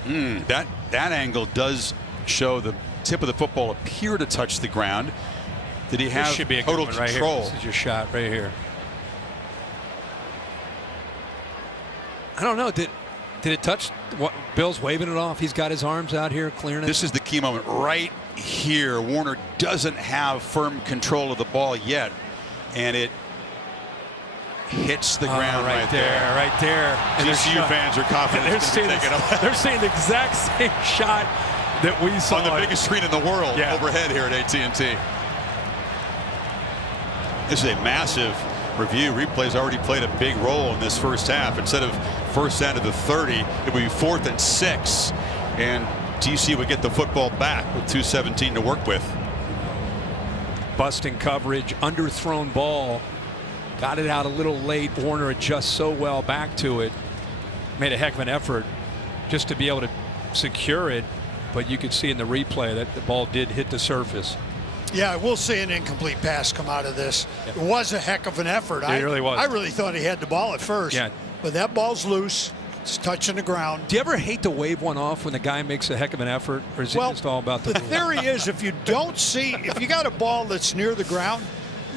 That angle does show the tip of the football appear to touch the ground. Did he have should be a total good one control? Right here. This is your shot right here. I don't know. Did it touch? What, Bill's waving it off. He's got his arms out here clearing it. This is the key moment right here. Warner doesn't have firm control of the ball yet, and it hits the ground right there. Right there. TCU fans are confident. They're seeing the exact same shot that we saw on the biggest screen in the world overhead here at AT&T. This is a massive review. Replay's already played a big role in this first half. Instead of first down to the 30, it would be 4th and 6, and TCU would get the football back with 2:17 to work with. Busting coverage, underthrown ball. Got it out a little late. Warner adjusts so well back to it. Made a heck of an effort just to be able to secure it. But you could see in the replay that the ball did hit the surface. Yeah, we'll see an incomplete pass come out of this. It was a heck of an effort. It really was. I really thought he had the ball at first. Yeah. But that ball's loose. It's touching the ground. Do you ever hate to wave one off when the guy makes a heck of an effort? Or is it just all about the theory is if you don't see, if you got a ball that's near the ground,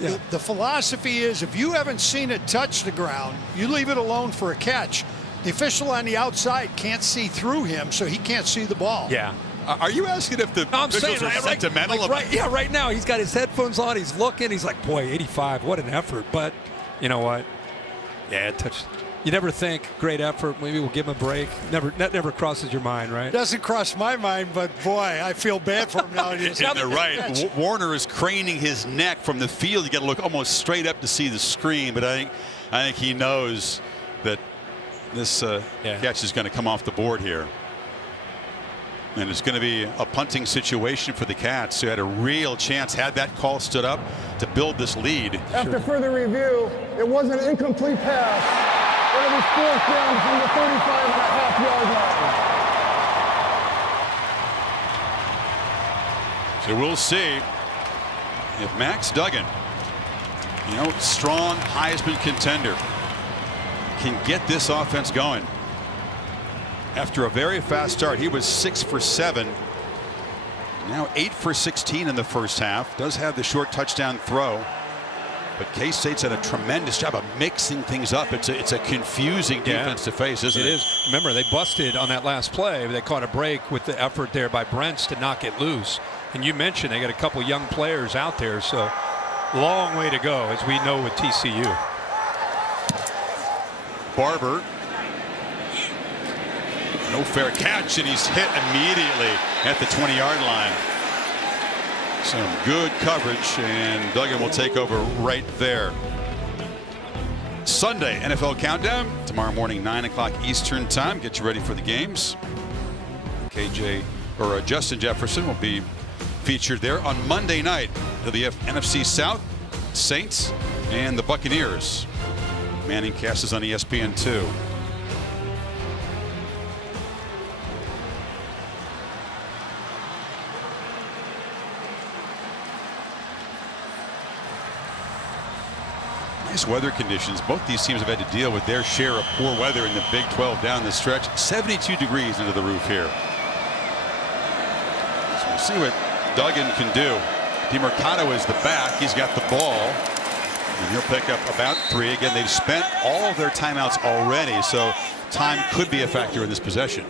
the philosophy is if you haven't seen it touch the ground, you leave it alone for a catch. The official on the outside can't see through him, so he can't see the ball. Yeah. Are you asking if the officials are sentimental? Right now he's got his headphones on. He's looking. He's like, boy, 85. What an effort. But you know what? Yeah, it touched. You never think, great effort, maybe we'll give him a break. That never crosses your mind, right? Doesn't cross my mind, but boy, I feel bad for him now. And they're right. Warner is craning his neck from the field. You got to look almost straight up to see the screen, but I think he knows that this catch is going to come off the board here. And it's going to be a punting situation for the Cats, who had a real chance, had that call stood up, to build this lead. After further review, it was an incomplete pass. But it was 4th down from the 35.5-yard line. So we'll see if Max Duggan, strong Heisman contender, can get this offense going. After a very fast start, he was 6 for 7. Now 8 for 16 in the first half. Does have the short touchdown throw. But K-State's done a tremendous job of mixing things up. It's a confusing defense to face, isn't it? It is. Remember, they busted on that last play. They caught a break with the effort there by Brents to knock it loose. And you mentioned they got a couple young players out there, so long way to go, as we know with TCU. Barber. No fair catch, and he's hit immediately at the 20-yard line. Some good coverage, and Duggan will take over right there. Sunday NFL Countdown tomorrow morning, 9 o'clock Eastern time. Get you ready for the games. Justin Jefferson will be featured there on Monday night to the NFC South, Saints and the Buccaneers. Manning cast is on ESPN2. Weather conditions. Both these teams have had to deal with their share of poor weather in the Big 12 down the stretch. 72 degrees under the roof here. So we'll see what Duggan can do. DeMercado is the back. He's got the ball, and he'll pick up about 3. Again, they've spent all of their timeouts already, so time could be a factor in this possession.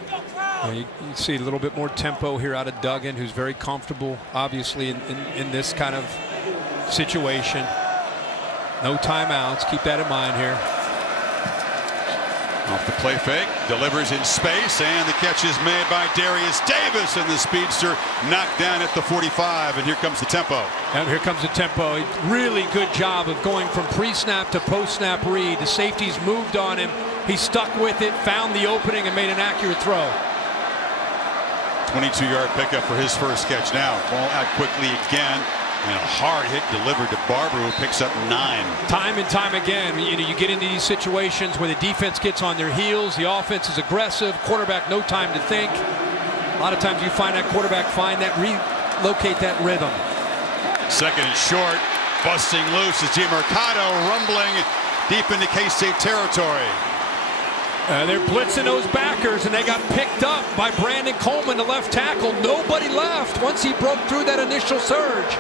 You see a little bit more tempo here out of Duggan, who's very comfortable, obviously, in this kind of situation. No timeouts. Keep that in mind here. Off the play fake, delivers in space, and the catch is made by Darius Davis, and the speedster knocked down at the 45, and here comes the tempo. And here comes the tempo. Really good job of going from pre-snap to post-snap read. The safeties moved on him. He stuck with it, found the opening, and made an accurate throw. 22-yard pickup for his first catch now. Ball out quickly again. And a hard hit delivered to Barber, who picks up 9. Time and time again, you get into these situations where the defense gets on their heels, the offense is aggressive, quarterback no time to think. A lot of times you find that quarterback relocate that rhythm. Second and short, busting loose is DeMercado, rumbling deep into K-State territory. They're blitzing those backers, and they got picked up by Brandon Coleman, the left tackle. Nobody left once he broke through that initial surge.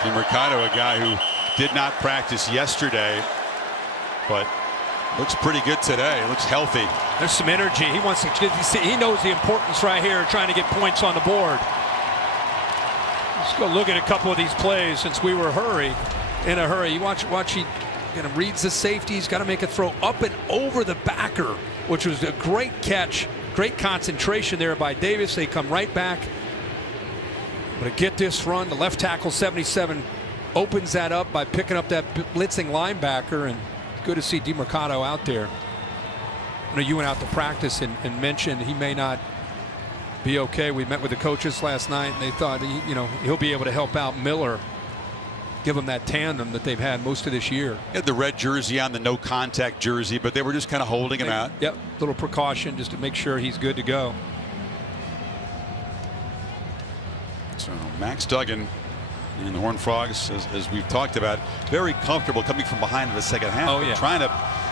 DeMercado, a guy who did not practice yesterday, but looks pretty good today. Looks healthy. There's some energy. He knows the importance right here, trying to get points on the board. Let's go look at a couple of these plays since we were in a hurry. You watch he reads the safety. He's got to make a throw up and over the backer, which was a great catch. Great concentration there by Davis. They come right back. But to get this run, the left tackle 77 opens that up by picking up that blitzing linebacker, and good to see DeMercado out there. I know you went out to practice and mentioned he may not be okay. We met with the coaches last night, and they thought he'll be able to help out Miller, give him that tandem that they've had most of this year. He had the red jersey on, the no contact jersey, but they were just kind of holding him out. Yep, little precaution just to make sure he's good to go. So Max Duggan and the Horned Frogs, as we've talked about, very comfortable coming from behind in the second half. Oh, yeah. Trying to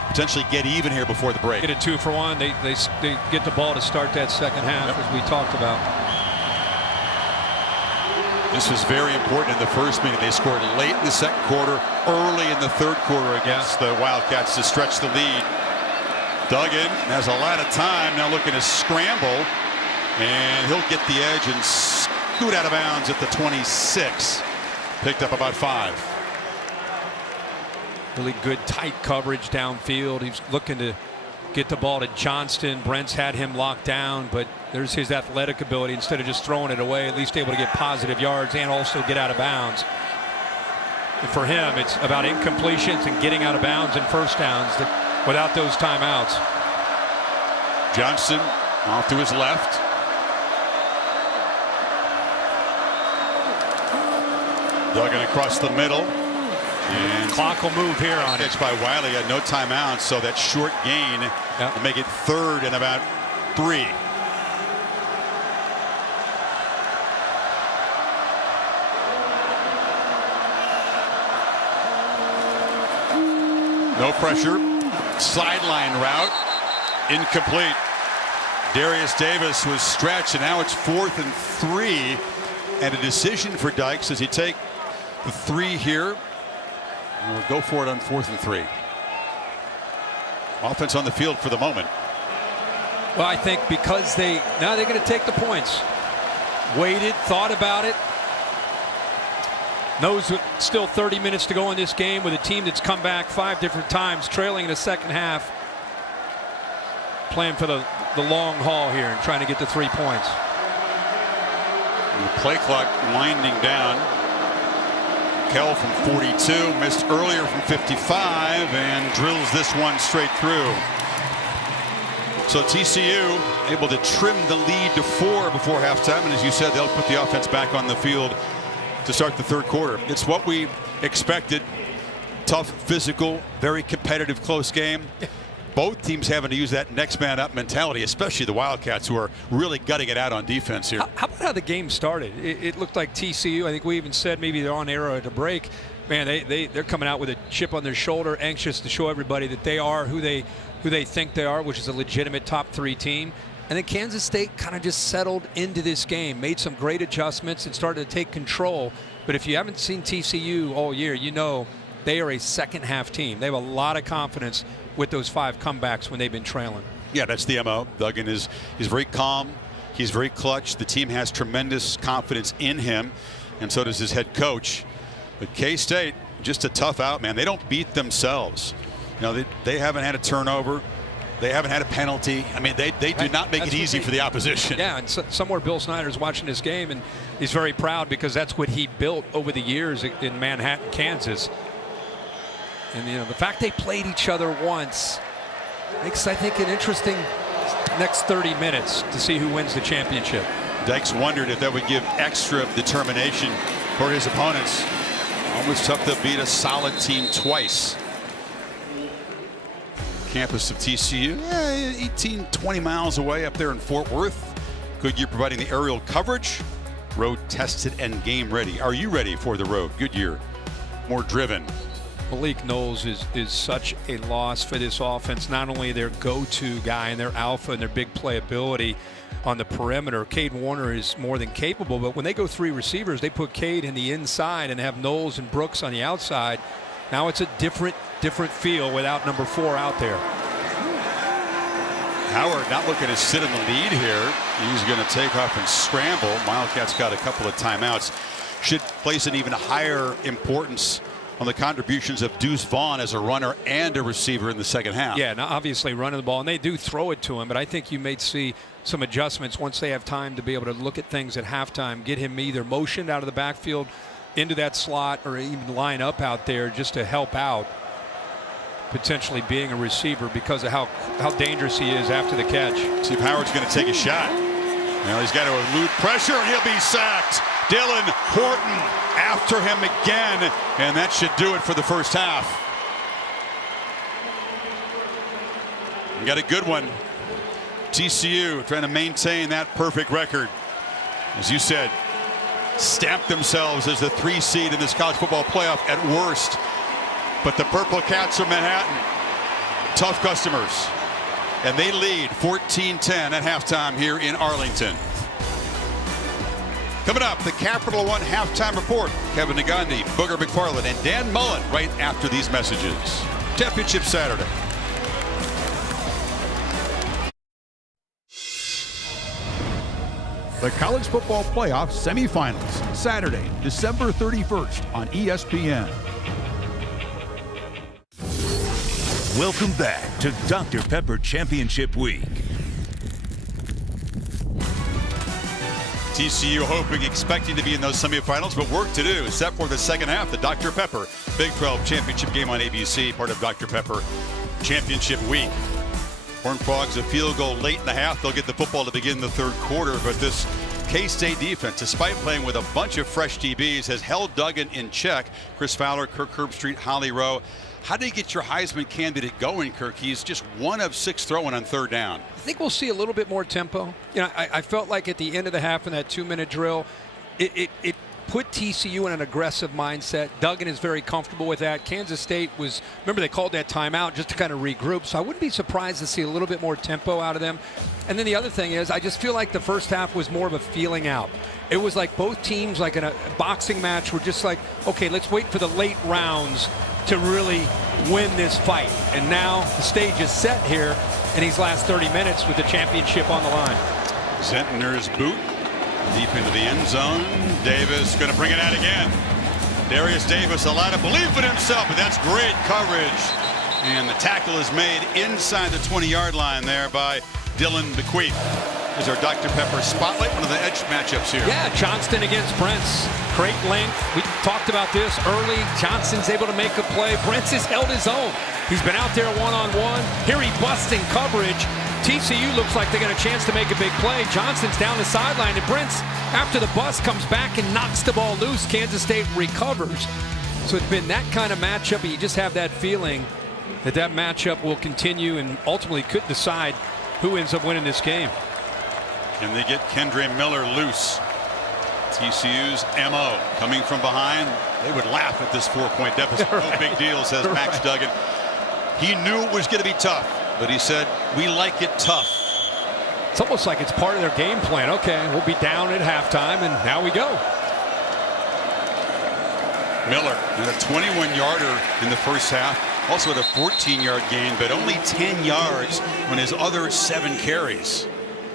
potentially get even here before the break. Get a 2-for-1. They get the ball to start that second half, as we talked about. This was very important in the first meeting. They scored late in the second quarter, early in the third quarter against the Wildcats to stretch the lead. Duggan has a lot of time now, looking to scramble, and he'll get the edge and scoot out of bounds at the 26. Picked up about 5. Really good tight coverage downfield. He's looking to get the ball to Johnston. Brent's had him locked down, but there's his athletic ability. Instead of just throwing it away, at least able to get positive yards and also get out of bounds. And for him, it's about incompletions and getting out of bounds and first downs without those timeouts. Johnston off to his left. Duggan across the middle. And clock will move here on it. Catch by Wiley at no timeouts, so that short gain will make it 3rd and about 3. No pressure. Sideline route. Incomplete. Darius Davis was stretched, and now it's 4th and 3. And a decision for Dykes. Does he take the 3 here? We'll go for it on 4th and 3. Offense on the field for the moment. Well, I think because now they're going to take the points. Waited, thought about it. Knows still 30 minutes to go in this game with a team that's come back 5 different times, trailing in the second half. Playing for the long haul here and trying to get the 3 points. And the play clock winding down. Kell from 42, missed earlier from 55, and drills this one straight through. So TCU able to trim the lead to 4 before halftime, and as you said, they'll put the offense back on the field to start the 3rd quarter. It's what we expected. Tough, physical, very competitive, close game. Both teams having to use that next man up mentality, especially the Wildcats, who are really gutting it out on defense here. How about how the game started? It looked like TCU, I think we even said maybe they're on arrow to break. Man, they're coming out with a chip on their shoulder, anxious to show everybody that they are who they think they are, which is a legitimate top 3 team. And then Kansas State kind of just settled into this game, made some great adjustments and started to take control. But if you haven't seen TCU all year, you know they are a second half team. They have a lot of confidence with those 5 comebacks when they've been trailing. Yeah, that's the MO. Duggan is very calm. He's very clutch. The team has tremendous confidence in him, and so does his head coach. But K-State, just a tough out, man. They don't beat themselves. You know, they haven't had a turnover. They haven't had a penalty. I mean, they do not make it easy for the opposition. Yeah, and somewhere Bill Snyder's watching this game, and he's very proud because that's what he built over the years in Manhattan, Kansas. And, you know, the fact they played each other once makes, I think, an interesting next 30 minutes to see who wins the championship. Dykes wondered if that would give extra determination for his opponents. Almost tough to beat a solid team twice. Campus of TCU, 18, 20 miles away up there in Fort Worth. Goodyear providing the aerial coverage. Road tested and game ready. Are you ready for the road? Goodyear, more driven. Malik Knowles is such a loss for this offense. Not only their go-to guy and their alpha and their big playability on the perimeter. Cade Warner is more than capable, but when they go 3 receivers, they put Cade in the inside and have Knowles and Brooks on the outside. Now it's a different feel without number 4 out there. Howard not looking to sit in the lead here. He's going to take off and scramble. Wildcats got a couple of timeouts. Should place an even higher importance on the contributions of Deuce Vaughn as a runner and a receiver in the second half. Yeah, now obviously running the ball, and they do throw it to him, but I think you may see some adjustments once they have time to be able to look at things at halftime, get him either motioned out of the backfield into that slot or even line up out there just to help out potentially being a receiver because of how dangerous he is after the catch. See if Howard's going to take a shot. Now he's got to elude pressure, and he'll be sacked. Dylan Horton after him again, and that should do it for the first half. We got a good one. TCU trying to maintain that perfect record. As you said, stamped themselves as the 3 seed in this college football playoff at worst. But the Purple Cats of Manhattan, tough customers. And they lead 14-10 at halftime here in Arlington. Coming up, the Capital One halftime report. Kevin Negandhi, Booger McFarland, and Dan Mullen right after these messages. Championship Saturday. The College Football Playoff Semifinals, Saturday, December 31st on ESPN. Welcome back to Dr. Pepper Championship Week. TCU hoping, expecting to be in those semifinals, but work to do. Set for the second half, the Dr. Pepper Big 12 Championship game on ABC, part of Dr. Pepper Championship Week. Horned Frogs a field goal late in the half. They'll get the football to begin the third quarter, but this K-State defense, despite playing with a bunch of fresh DBs, has held Duggan in check. Chris Fowler, Kirk Herbstreit, Holly Rowe. How do you get your Heisman candidate going, Kirk? He's just 1 of 6 throwing on third down. I think we'll see a little bit more tempo. You know, I felt like at the end of the half in that 2-minute drill, it put TCU in an aggressive mindset. Duggan is very comfortable with that. Kansas State was, remember they called that timeout just to kind of regroup. So I wouldn't be surprised to see a little bit more tempo out of them. And then the other thing is, I just feel like the first half was more of a feeling out. It was like both teams, like in a boxing match, were just like, okay, let's wait for the late rounds to really win this fight. And now the stage is set here in these last 30 minutes with the championship on the line. Zentner's boot deep into the end zone. Davis going to bring it out again. Darius Davis, a lot of belief in himself, but that's great coverage. And the tackle is made inside the 20-yard line there by Dylan Bequeath. Is our Dr. Pepper spotlight, one of the edge matchups here. Yeah, Johnston against Brents. Great length. We talked about this early. Johnston's able to make a play. Brents has held his own. He's been out there one-on-one. Here he busts in coverage. TCU looks like they got a chance to make a big play. Johnston's down the sideline, and Brents, after the bust, comes back and knocks the ball loose. Kansas State recovers. So it's been that kind of matchup, and you just have that feeling that that matchup will continue and ultimately could decide who ends up winning this game. Can they get Kendre Miller loose? TCU's MO coming from behind. They would laugh at this 4-point deficit. No big deal, says Max Duggan. He knew it was going to be tough, but he said, we like it tough. It's almost like it's part of their game plan. Okay, we'll be down at halftime, and now we go. Miller had a 21-yarder in the first half. Also had a 14-yard gain, but only 10 yards on his other 7 carries.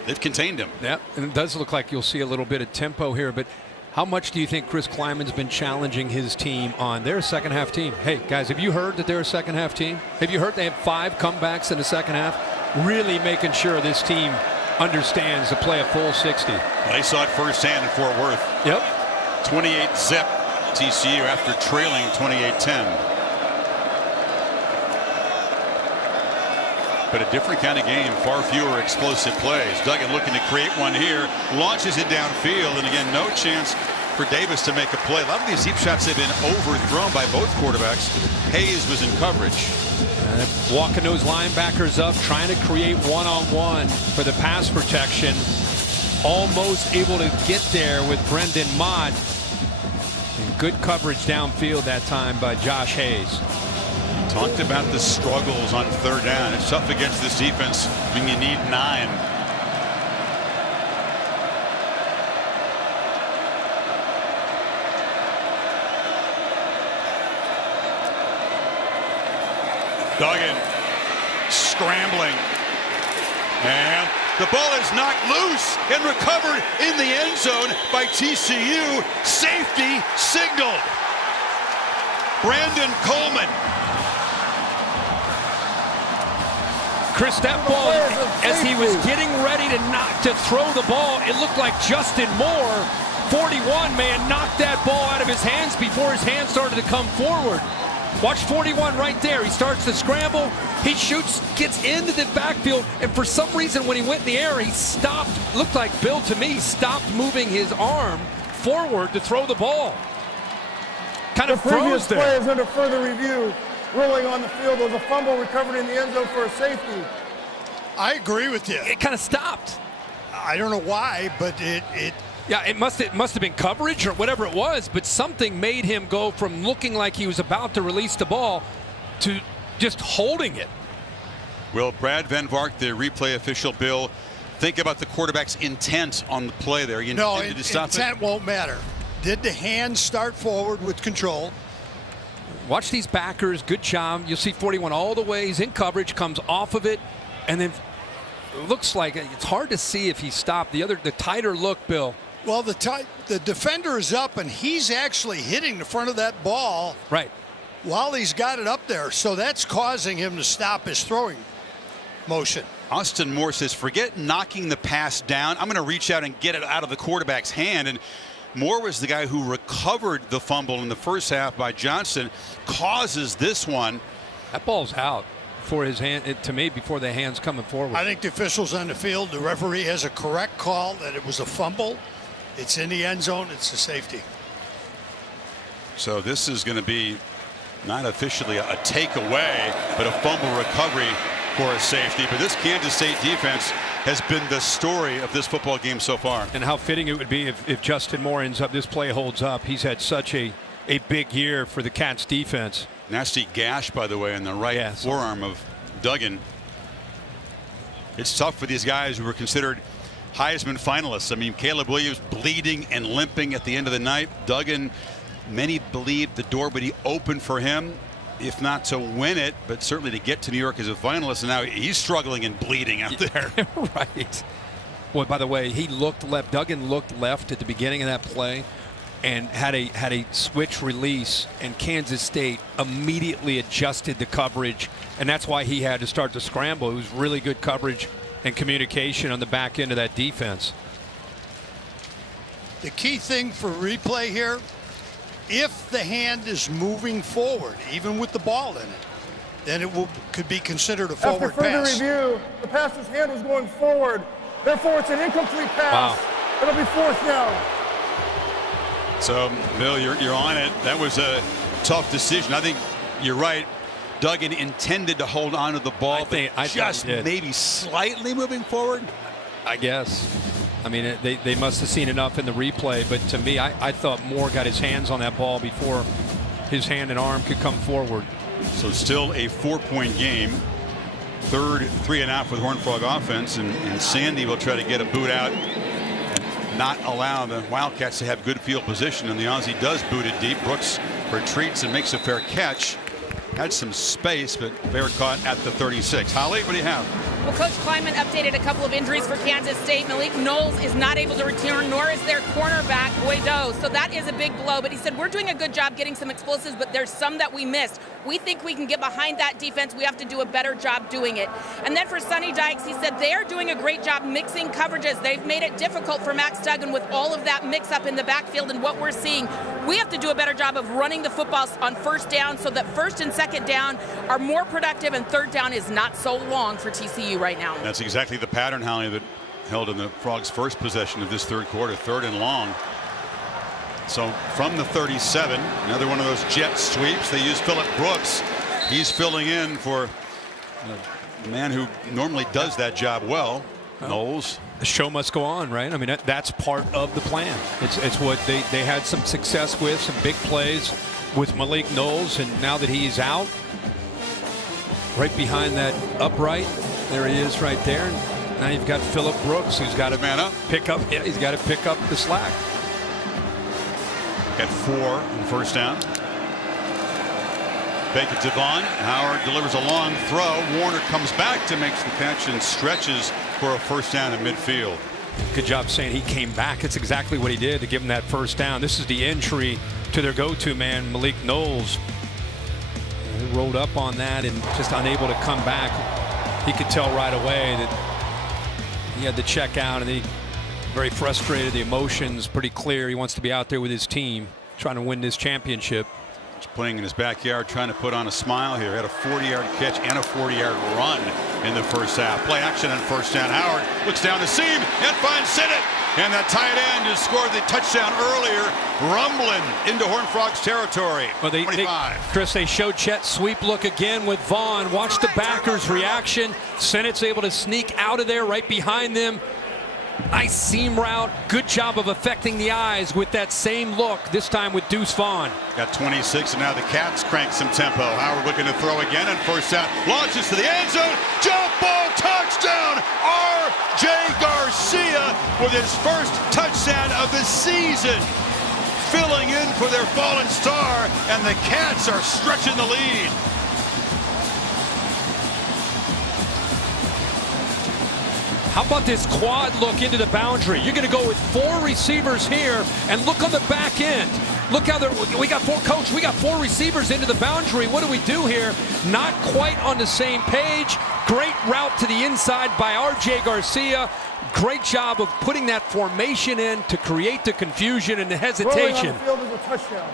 They've contained him. Yeah, and it does look like you'll see a little bit of tempo here, but how much do you think Chris Kleiman's been challenging his team on? They're a second-half team. Hey, guys, have you heard that they're a second-half team? Have you heard they have 5 comebacks in the second half? Really making sure this team understands to play a full 60. They saw it firsthand in Fort Worth. Yep. 28-zip TCU after trailing 28-10. But a different kind of game, far fewer explosive plays. Duggan looking to create one here, launches it downfield, and again, no chance for Davis to make a play. A lot of these deep shots have been overthrown by both quarterbacks. Hayes was in coverage. Walking those linebackers up, trying to create one-on-one for the pass protection. Almost able to get there with Brendan Mott. And good coverage downfield that time by Josh Hayes. Talked about the struggles on third down. It's tough against this defense when you need 9. Duggan scrambling. And the ball is knocked loose and recovered in the end zone by TCU. Safety signaled. Brandon Coleman. Chris, that ball, as he was getting ready to throw the ball, it looked like Justin Moore, 41, man, knocked that ball out of his hands before his hands started to come forward. Watch 41 right there. He starts to scramble. He shoots, gets into the backfield, and for some reason when he went in the air, he stopped. Looked like Bill to me stopped moving his arm forward to throw the ball. Kind of froze there. The previous play is under further review. Ruling on the field was a fumble recovered in the end zone for a safety. I agree with you. It kind of stopped. I don't know why, but it yeah, it must have been coverage or whatever it was, but something made him go from looking like he was about to release the ball to just holding it. Will Brad Van Vark, the replay official, Bill, think about the quarterback's intent on the play there? No, intent won't matter. Did the hand start forward with control? Watch these backers, good job. You'll see 41 all the way. He's in coverage, comes off of it, and then it looks like it's hard to see if he stopped. The tighter look, Bill. Well, the defender is up, and he's actually hitting the front of that ball. Right. while he's got it up there. So that's causing him to stop his throwing motion. Austin Moore says, forget knocking the pass down. I'm going to reach out and get it out of the quarterback's hand. And Moore was the guy who recovered the fumble in the first half by Johnson, causes this one. That ball's out for his hand, to me, before the hand's coming forward. I think the officials on the field, the referee has a correct call that it was a fumble. It's in the end zone. It's a safety. So this is going to be not officially a takeaway, but a fumble recovery for a safety. But this Kansas State defense has been the story of this football game so far. And how fitting it would be if Justin Moore ends up, this play holds up. He's had such a big year for the Cats defense. Nasty gash, by the way, in the right forearm of Duggan. It's tough for these guys who were considered Heisman finalists. I mean, Caleb Williams bleeding and limping at the end of the night. Duggan, many believe the door would be open for him, if not to win it, but certainly to get to New York as a finalist. And now he's struggling and bleeding out there. Right. Boy, by the way, he looked left. Duggan looked left at the beginning of that play and had a switch release, and Kansas State immediately adjusted the coverage, and that's why he had to start to scramble. It was really good coverage and communication on the back end of that defense. The key thing for replay here, if the hand is moving forward, even with the ball in it, then it could be considered a forward After further pass. review, the passer's hand was going forward. Therefore, it's an incomplete pass. Wow. It'll be 4th down. So, Bill, you're on it. That was a tough decision. I think you're right. Duggan intended to hold on to the ball, but just maybe slightly moving forward. I guess. I mean, they must have seen enough in the replay, but to me, I thought Moore got his hands on that ball before his hand and arm could come forward. So still a 4-point game. 3rd 3-and-out for the Horned Frog offense, and Sandy will try to get a boot out and not allow the Wildcats to have good field position, and the Aussie does boot it deep. Brooks retreats and makes a fair catch. Had some space, but fair caught at the 36. Holly, what do you have? Well, Coach Kleiman updated a couple of injuries for Kansas State. Malik Knowles is not able to return, nor is their cornerback, Boydo. So that is a big blow. But he said, we're doing a good job getting some explosives, but there's some that we missed. We think we can get behind that defense. We have to do a better job doing it. And then for Sonny Dykes, he said they are doing a great job mixing coverages. They've made it difficult for Max Duggan with all of that mix-up in the backfield. And what we're seeing, we have to do a better job of running the football on 1st down so that 1st and 2nd down are more productive and 3rd down is not so long for TCU right now. That's exactly the pattern, Holly, that held in the Frogs' first possession of this 3rd quarter, 3rd and long. So from the 37, another one of those jet sweeps. They use Phillip Brooks. He's filling in for a man who normally does that job well, Knowles. The show must go on, right? I mean, that's part of the plan. It's what they had some success with, some big plays with Malik Knowles, and now that he's out, right behind that upright, there he is right there. And now you've got Phillip Brooks, who's got to pick up. Yeah, he's got to pick up the slack. Got 4 on 1st down. Fake it to Vaughn. Howard delivers a long throw. Warner comes back to make the catch and stretches for a 1st down in midfield. Good job saying he came back. It's exactly what he did to give him that 1st down. This is the entry to their go-to man, Malik Knowles. He rolled up on that and just unable to come back. He could tell right away that he had to check out, and he very frustrated. The emotions pretty clear. He wants to be out there with his team trying to win this championship. He's playing in his backyard, trying to put on a smile here. Had a 40-yard catch and a 40-yard run in the 1st half. Play action on 1st down. Howard looks down the seam and finds Sinnott. And that tight end just scored the touchdown earlier, rumbling into Horned Frogs territory. Well, 25. Chris, they showed Chet sweep look again with Vaughn. Watch the backers' reaction. Sennett's able to sneak out of there right behind them. Nice seam route. Good job of affecting the eyes with that same look, this time with Deuce Vaughn. Got 26, and now the Cats crank some tempo. Howard looking to throw again on 1st down. Launches to the end zone. Jump ball touchdown. R.J. Garcia with his 1st touchdown of the season. Filling in for their fallen star, and the Cats are stretching the lead. How about this quad look into the boundary? You're going to go with 4 receivers here and look on the back end. Look how we got we got 4 receivers into the boundary. What do we do here? Not quite on the same page. Great route to the inside by R.J. Garcia. Great job of putting that formation in to create the confusion and the hesitation. Rolling on the field is a touchdown.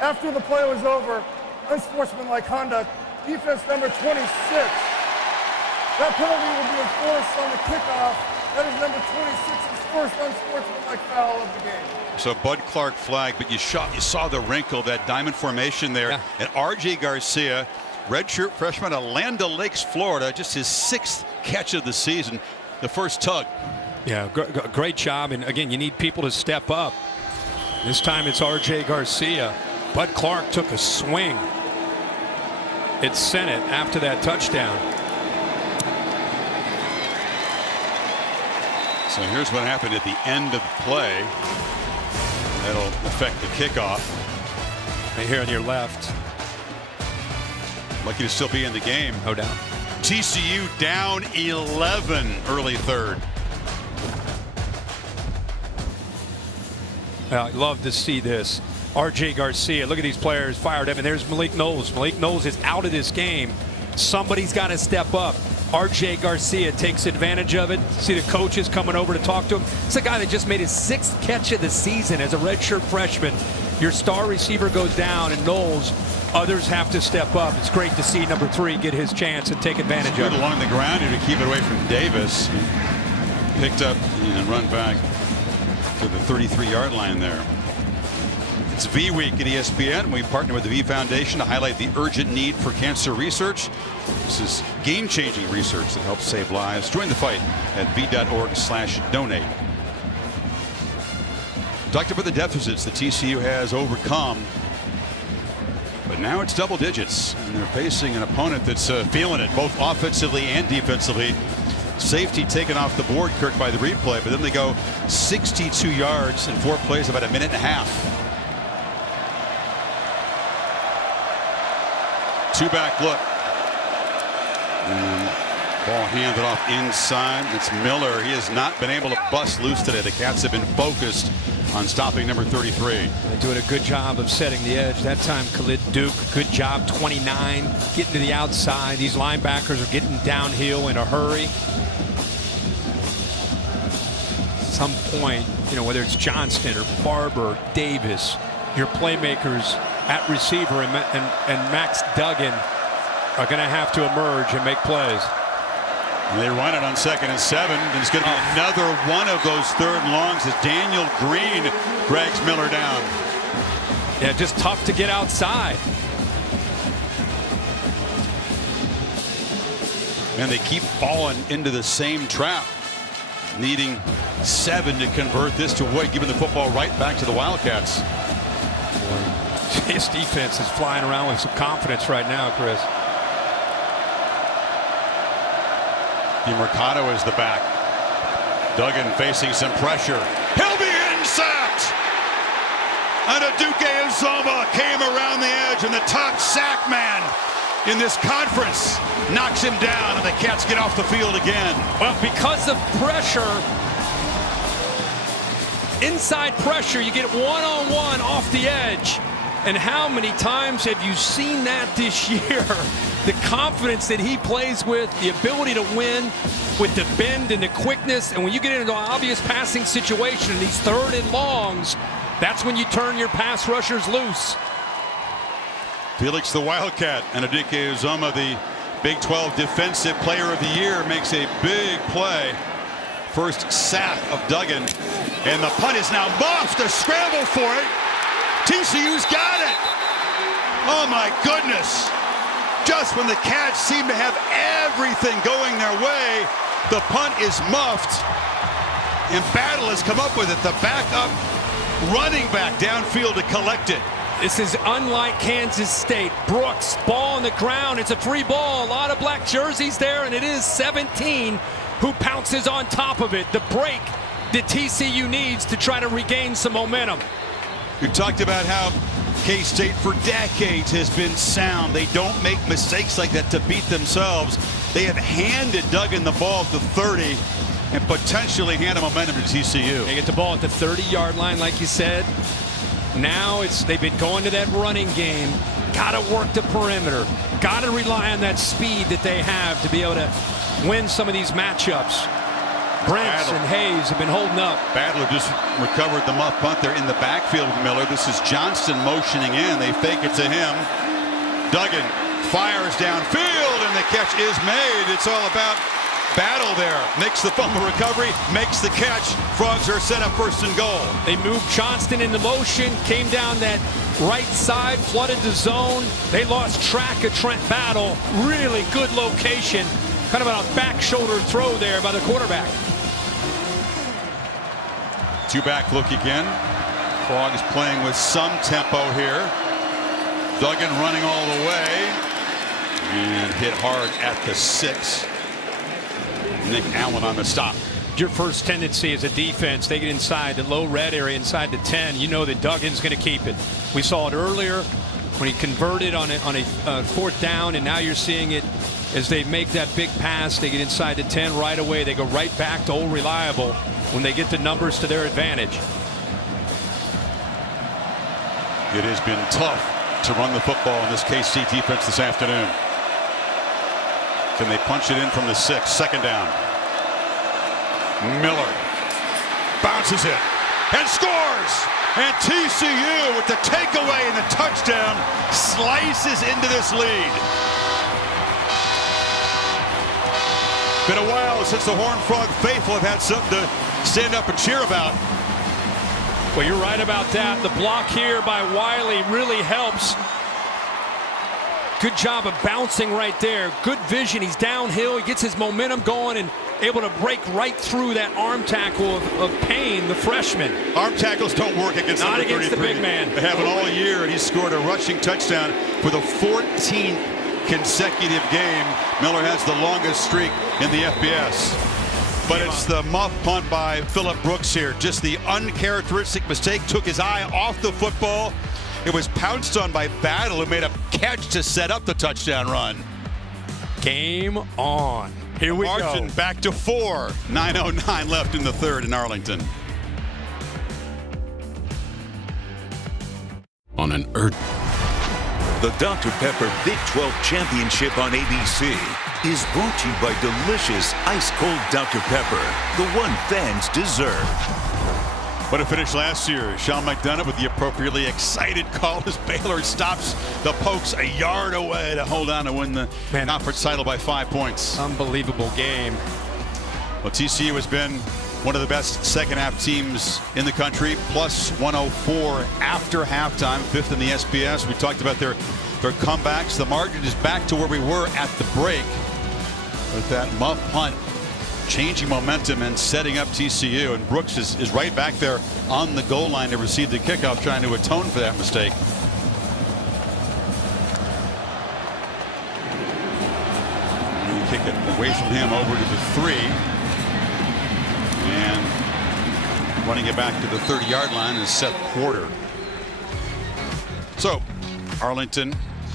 After the play was over, unsportsmanlike conduct, defense number 26. That penalty will be enforced on the kickoff. That is number 26's first unsportsmanlike foul of the game. So Bud Clark flag, but you saw the wrinkle, that diamond formation there. Yeah. And R.J. Garcia, redshirt freshman out of Land O'Lakes, Florida, just his 6th catch of the season, the first tug. Yeah, great job. And again, you need people to step up. This time it's R.J. Garcia. Bud Clark took a swing. It sent it after that touchdown. So here's what happened at the end of the play. That'll affect the kickoff. Right here on your left. Lucky to still be in the game. No doubt. TCU down 11 early third. I love to see this. R.J. Garcia, look at these players fired up. And there's Malik Knowles. Malik Knowles is out of this game. Somebody's got to step up. R.J. Garcia takes advantage of it. See the coaches coming over to talk to him. It's a guy that just made his 6th catch of the season as a redshirt freshman. Your star receiver goes down, and Knowles, others have to step up. It's great to see number 3 get his chance and take advantage of it. Along the ground here to keep it away from Davis. Picked up and run back to the 33-yard line there. It's V Week at ESPN. We partner with the V Foundation to highlight the urgent need for cancer research. This is game-changing research that helps save lives. Join the fight at v.org/donate. Talked about the deficits that TCU has overcome, but now it's double digits, and they're facing an opponent that's feeling it, both offensively and defensively. Safety taken off the board, Kirk, by the replay, but then they go 62 yards in 4 plays, about a minute and a half. 2-back look. And ball handed off inside. It's Miller. He has not been able to bust loose today. The Cats have been focused on stopping number 33. They're doing a good job of setting the edge. That time Khalid Duke, good job, 29, getting to the outside. These linebackers are getting downhill in a hurry. At some point, you know, whether it's Johnston or Barber, Davis, your playmakers at receiver and Max Duggan are going to have to emerge and make plays. And they run it on 2nd and 7. And it's going to be another one of those 3rd and longs as Daniel Green drags Miller down. Yeah, just tough to get outside. And they keep falling into the same trap, needing 7 to convert this to avoid giving the football right back to the Wildcats. His defense is flying around with some confidence right now, Chris. Mercado is the back. Duggan facing some pressure. He'll be sacked! And Aduke Uzoma came around the edge, and the top sack man in this conference knocks him down, and the Cats get off the field again. Well, because of pressure, inside pressure, you get one-on-one off the edge. And how many times have you seen that this year? The confidence that he plays with, the ability to win with the bend and the quickness. And when you get into an obvious passing situation, these 3rd and longs, that's when you turn your pass rushers loose. Felix the Wildcat and Aduke Uzoma, the Big 12 Defensive Player of the Year, makes a big play. First sack of Duggan. And the punt is now muffed. A scramble for it. TCU's got it. Oh, my goodness. Just when the Cats seem to have everything going their way, the punt is muffed. And Battle has come up with it. The backup running back downfield to collect it. This is unlike Kansas State. Brooks, ball on the ground. It's a free ball. A lot of black jerseys there, and it is 17 who pounces on top of it. The break that TCU needs to try to regain some momentum. We talked about how K-State for decades has been sound. They don't make mistakes like that to beat themselves. They have handed Duggan the ball at the 30 and potentially hand a momentum to TCU. They get the ball at the 30-yard line, like you said. Now they've been going to that running game. Got to work the perimeter. Got to rely on that speed that they have to be able to win some of these matchups. Brents and Hayes have been holding up. Badler just recovered the muff punt there in the backfield with Miller. This is Johnston motioning in. They fake it to him. Duggan fires downfield, and the catch is made. It's all about battle there. Makes the fumble recovery, makes the catch. Frogs are set up first and goal. They moved Johnston into motion, came down that right side, flooded the zone. They lost track of Trent Battle. Really good location. Kind of a back shoulder throw there by the quarterback. Two-back look again. Frogs playing with some tempo here. Duggan running all the way. And hit hard at the 6. Nick Allen on the stop. Your first tendency as a defense, they get inside the low red area, inside the 10. You know that Duggan's going to keep it. We saw it earlier when he converted on a fourth down, and now you're seeing it as they make that big pass. They get inside the 10 right away. They go right back to old reliable when they get the numbers to their advantage. It has been tough to run the football in this KC defense this afternoon. Can they punch it in from the 6? Second down. Miller bounces it and scores. And TCU with the takeaway and the touchdown slices into this lead. Been a while since the Horned Frog faithful have had something to stand up and cheer about. Well, you're right about that. The block here by Wiley really helps. Good job of bouncing right there. Good vision. He's downhill. He gets his momentum going and able to break right through that arm tackle of Payne, the freshman. Arm tackles don't work against Not against 33. The big man. They haven't all year, and he scored a rushing touchdown for the 14th consecutive game. Miller has the longest streak in the FBS. But it's the muff punt by Phillip Brooks here. Just the uncharacteristic mistake. Took his eye off the football. It was pounced on by Battle, who made a catch to set up the touchdown run. Game on. Here we Margin go. Back to 4. 9:09 left in the third in Arlington. On an The Dr. Pepper Big 12 Championship on ABC is brought to you by delicious ice-cold Dr. Pepper, the one fans deserve. What a finish last year. Sean McDonough with the appropriately excited call as Baylor stops the Pokes a yard away to hold on to win the conference title by 5 points. Unbelievable game. Well, TCU has been one of the best second-half teams in the country, plus 104 after halftime, 5th in the SBS. We talked about their comebacks. The margin is back to where we were at the break with that muff punt, changing momentum and setting up TCU. And Brooks is right back there on the goal line to receive the kickoff, trying to atone for that mistake. And kick it away from him over to the 3. And running it back to the 30-yard line is Seth Porter. So Arlington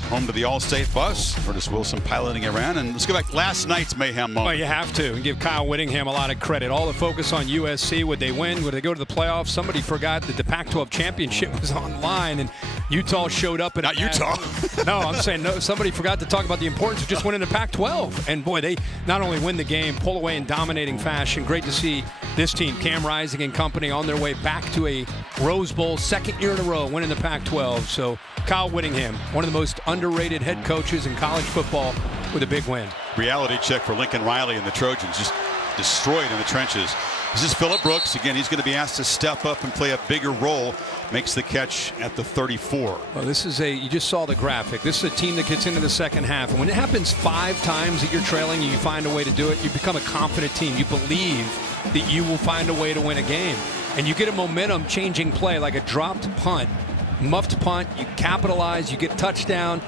home to the All-State bus. Curtis Wilson piloting around. And let's go back to last night's mayhem moment. Well, you have to. And give Kyle Whittingham a lot of credit. All the focus on USC. Would they win? Would they go to the playoffs? Somebody forgot that the Pac-12 championship was on the line, and Utah showed up. Not Utah. No, I'm saying no. Somebody forgot to talk about the importance of just winning the Pac-12. And, boy, they not only win the game, pull away in dominating fashion. Great to see this team, Cam Rising and company, on their way back to a Rose Bowl, second year in a row, winning the Pac-12. So Kyle Whittingham, one of the most underrated head coaches in college football, with a big win. Reality check for Lincoln Riley and the Trojans, just destroyed in the trenches. This is Phillip Brooks. Again, he's going to be asked to step up and play a bigger role. Makes the catch at the 34. Well, this is you just saw the graphic. This is a team that gets into the second half. And when it happens 5 times that you're trailing and you find a way to do it, you become a confident team. You believe that you will find a way to win a game. And you get a momentum changing play like a dropped punt, muffed punt. You capitalize, you get touchdown.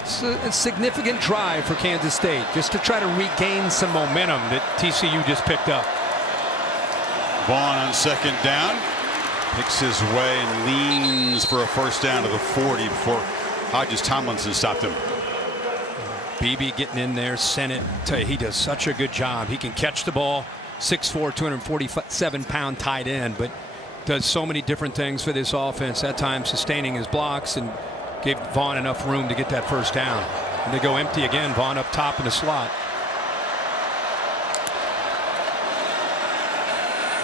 It's a significant drive for Kansas State just to try to regain some momentum that TCU just picked up. Vaughn on second down. Picks his way and leans for a first down to the 40 before Hodges Tomlinson stopped him. BB getting in there, sent it. Tell you, he does such a good job. He can catch the ball. 6'4", 247-pound tight end, but does so many different things for this offense, at times sustaining his blocks and gave Vaughn enough room to get that first down. And they go empty again. Vaughn up top in the slot.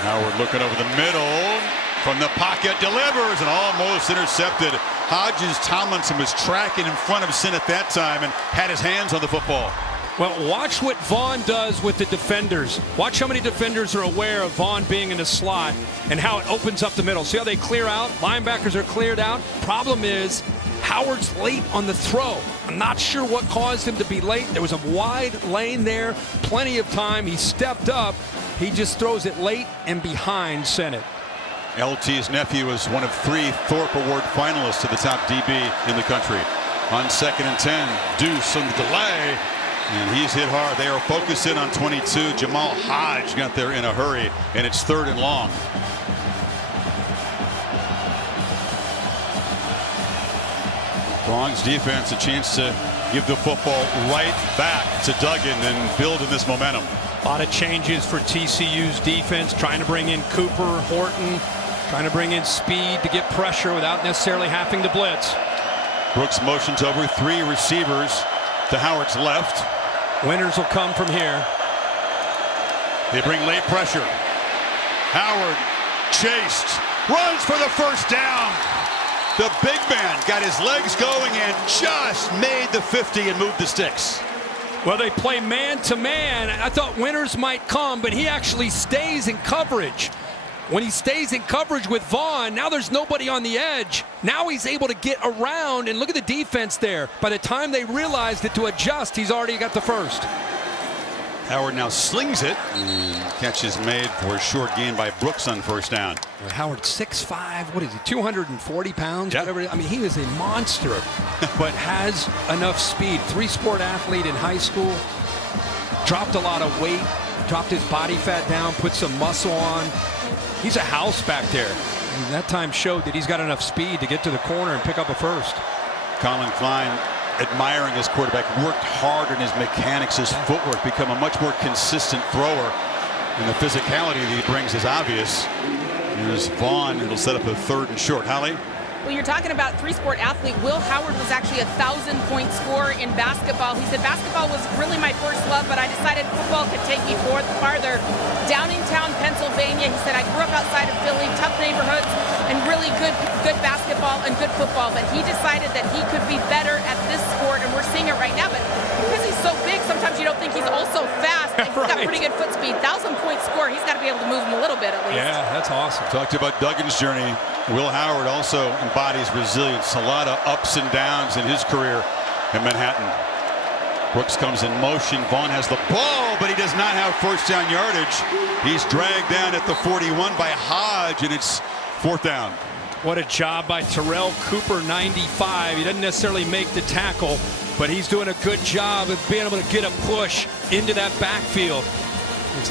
Howard looking over the middle. From the pocket, delivers and almost intercepted. Hodges Tomlinson was tracking in front of Sin at that time and had his hands on the football. Well, watch what Vaughn does with the defenders. Watch how many defenders are aware of Vaughn being in the slot and how it opens up the middle. See how they clear out? Linebackers are cleared out. Problem is, Howard's late on the throw. I'm not sure what caused him to be late. There was a wide lane there, plenty of time. He stepped up. He just throws it late and behind Sennett. LT's nephew was one of 3 Thorpe Award finalists to the top DB in the country. On 2nd and 10, Deuce on the delay, and he's hit hard. They are focused in on 22. Jamal Hodge got there in a hurry, and it's 3rd and long. Bronx defense a chance to give the football right back to Duggan and build in this momentum. A lot of changes for TCU's defense, trying to bring in Cooper, Horton, trying to bring in speed to get pressure without necessarily having to blitz. Brooks motions over 3 receivers to Howard's left. Winners will come from here. They bring late pressure. Howard chased, runs for the first down. The big man got his legs going and just made the 50 and moved the sticks. Well, they play man-to-man. I thought Winters might come, but he actually stays in coverage. When he stays in coverage with Vaughn, now there's nobody on the edge. Now he's able to get around, and look at the defense there. By the time they realized it to adjust, he's already got the first. Howard now slings it. Catch is made for a short gain by Brooks on first down. Howard 6'5", what is he, 240 pounds? Yep. Whatever. I mean, he is a monster, but has enough speed. 3-sport athlete in high school. Dropped a lot of weight, dropped his body fat down, put some muscle on. He's a house back there. And that time showed that he's got enough speed to get to the corner and pick up a first. Colin Klein, admiring his quarterback, worked hard on his mechanics, his footwork, become a much more consistent thrower. And the physicality that he brings is obvious. Here's Vaughn. It'll set up a 3rd and short. Holly? Well, you're talking about 3-sport athlete. Will Howard was actually a 1,000-point scorer in basketball. He said basketball was really my first love, but I decided football could take me farther. Downingtown, Pennsylvania. He said I grew up outside of Philly, tough neighborhoods, and really good basketball and good football. But he decided that he could be better at this sport, and we're seeing it right now. But because he's so big, sometimes you don't think he's also fast. And he's got pretty good foot speed. 1,000-point score. He's got to be able to move him a little bit at least. Yeah, that's awesome. Talked about Duggan's journey. Will Howard also embodies resilience. A lot of ups and downs in his career in Manhattan. Brooks comes in motion. Vaughn has the ball, but he does not have first down yardage. He's dragged down at the 41 by Hodge, and it's 4th down. What a job by Terrell Cooper, 95. He doesn't necessarily make the tackle, but he's doing a good job of being able to get a push into that backfield.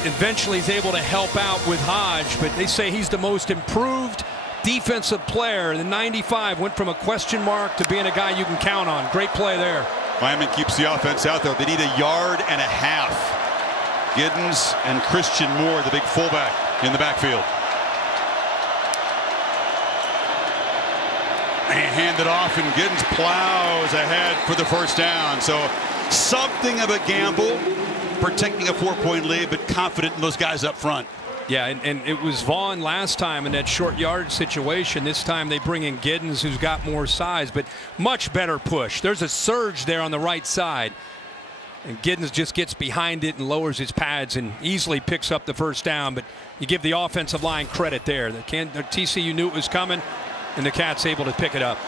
Eventually he's able to help out with Hodge, but they say he's the most improved defensive player. The 95 went from a question mark to being a guy you can count on. Great play there. Miami keeps the offense out there. They need 1.5 yards. Giddens and Christian Moore, the big fullback, in the backfield. And hand it off, and Giddens plows ahead for the first down. So something of a gamble, protecting a 4-point lead, but confident in those guys up front. Yeah, and it was Vaughn last time in that short yard situation. This time they bring in Giddens, who's got more size, but much better push. There's a surge there on the right side. And Giddens just gets behind it and lowers his pads and easily picks up the first down. But you give the offensive line credit there. The TCU knew it was coming, and the Cats able to pick it up.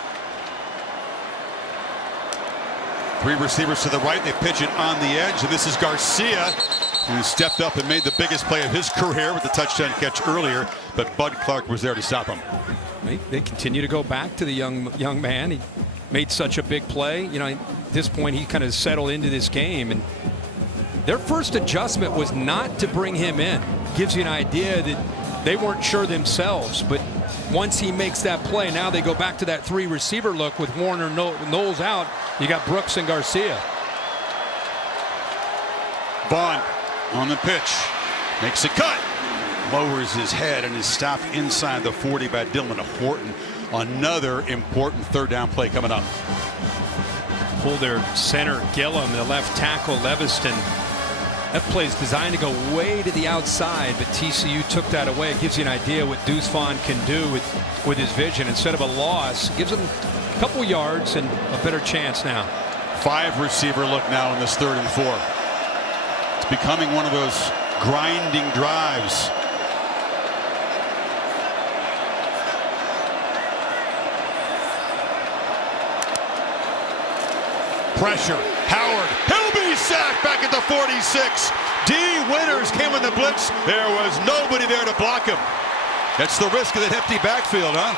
3 receivers to the right. They pitch it on the edge, and this is Garcia, who stepped up and made the biggest play of his career with the touchdown catch earlier, but Bud Clark was there to stop him. They continue to go back to the young man. He made such a big play. You know, at this point, he kind of settled into this game, and their first adjustment was not to bring him in. Gives you an idea that they weren't sure themselves, but once he makes that play, now they go back to that 3 receiver look with Warner Knowles out. You got Brooks and Garcia. Vaughn on the pitch, makes a cut, lowers his head and is stopped inside the 40 by Dylan Horton. Another important third down play coming up. Pull their center Gillum, the left tackle Leviston. That play is designed to go way to the outside, but TCU took that away. It gives you an idea what Deuce Vaughn can do with his vision. Instead of a loss, gives him a couple yards and a better chance now. 5 receiver look now in this 3rd and 4. It's becoming one of those grinding drives. Pressure. Howard. He'll be sacked back at the 46. D. Winters came in the blitz. There was nobody there to block him. That's the risk of that empty backfield, huh?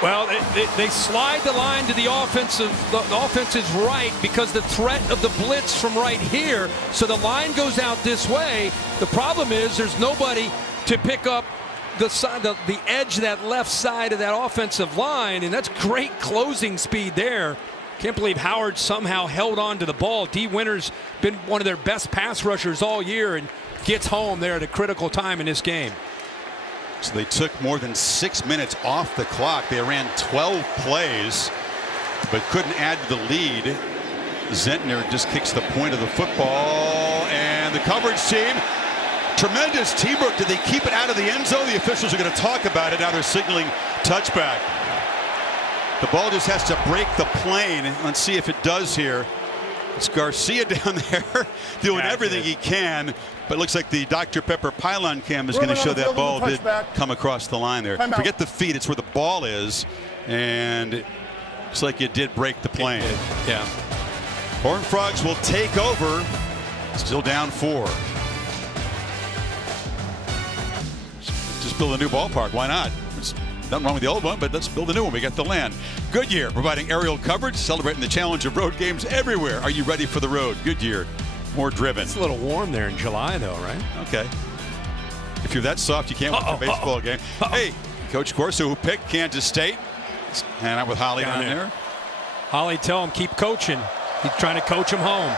Well, they slide the line to the offensive. The offense is right because the threat of the blitz from right here. So the line goes out this way. The problem is there's nobody to pick up the side, the edge of that left side of that offensive line, and that's great closing speed there. Can't believe Howard somehow held on to the ball. D. Winters been one of their best pass rushers all year and gets home there at a critical time in this game. So they took more than 6 minutes off the clock. They ran 12 plays, but couldn't add to the lead. Zentner just kicks the point of the football, and the coverage team, tremendous teamwork. Did they keep it out of the end zone? The officials are going to talk about it. Now they're signaling touchback. The ball just has to break the plane. Let's see if it does here. It's Garcia down there doing everything he can, but it looks like the Dr. Pepper pylon cam is going to show that ball did come across the line there. Forget the feet, it's where the ball is, and it looks like it did break the plane. Yeah. Horned Frogs will take over, still down 4. Just build a new ballpark, why not? It's nothing wrong with the old one, but let's build a new one. We got the land. Goodyear providing aerial coverage, celebrating the challenge of road games everywhere. Are you ready for the road? Goodyear, more driven. It's a little warm there in July, though, right? Okay. If you're that soft, you can't win a baseball game. Hey, Coach Corso, who picked Kansas State, hanging out with Holly down there. Holly, tell him keep coaching. He's trying to coach him home.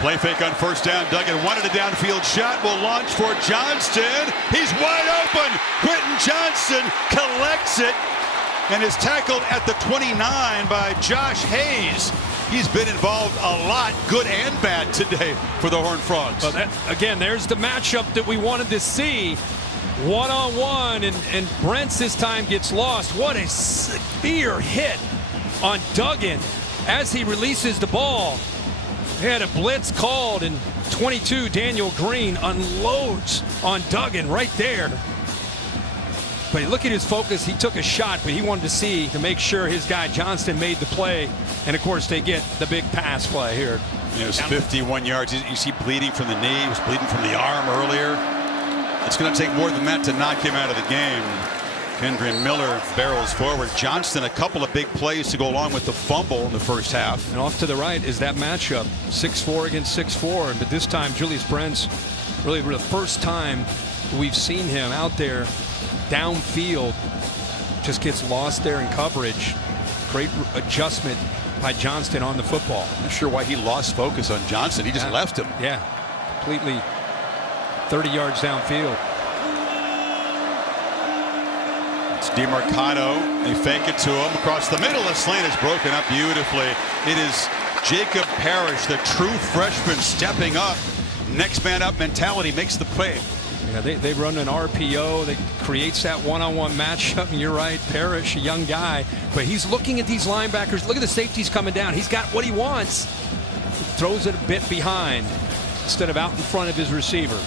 Play fake on first down. Duggan wanted a downfield shot. Will launch for Johnston. He's wide open. Quentin Johnston collects it and is tackled at the 29 by Josh Hayes. He's been involved a lot, good and bad, today for the Horned Frogs. Well, again, there's the matchup that we wanted to see. One-on-one, and Brents this time gets lost. What a severe hit on Duggan as he releases the ball. He had a blitz called, and 22, Daniel Green, unloads on Duggan right there. But look at his focus. He took a shot, but he wanted to see to make sure his guy Johnston made the play. And, of course, they get the big pass play here. It was 51 yards. You see bleeding from the knee. He was bleeding from the arm earlier. It's going to take more than that to knock him out of the game. Kendra Miller barrels forward. Johnston, a couple of big plays to go along with the fumble in the first half. And off to the right is that matchup, 6'4" against 6'4". But this time, Julius Brents, really for the first time we've seen him out there downfield, just gets lost there in coverage. Great adjustment by Johnston on the football. Not sure why he lost focus on Johnston. He just left him. Yeah, completely 30 yards downfield. DeMarcado, they fake it to him across the middle. The slant is broken up beautifully. It is Jacob Parrish, the true freshman, stepping up. Next man up mentality, makes the play. Yeah, they run an RPO that creates that one-on-one matchup, and you're right, Parrish, a young guy, but he's looking at these linebackers. Look at the safeties coming down. He's got what he wants. He throws it a bit behind instead of out in front of his receiver.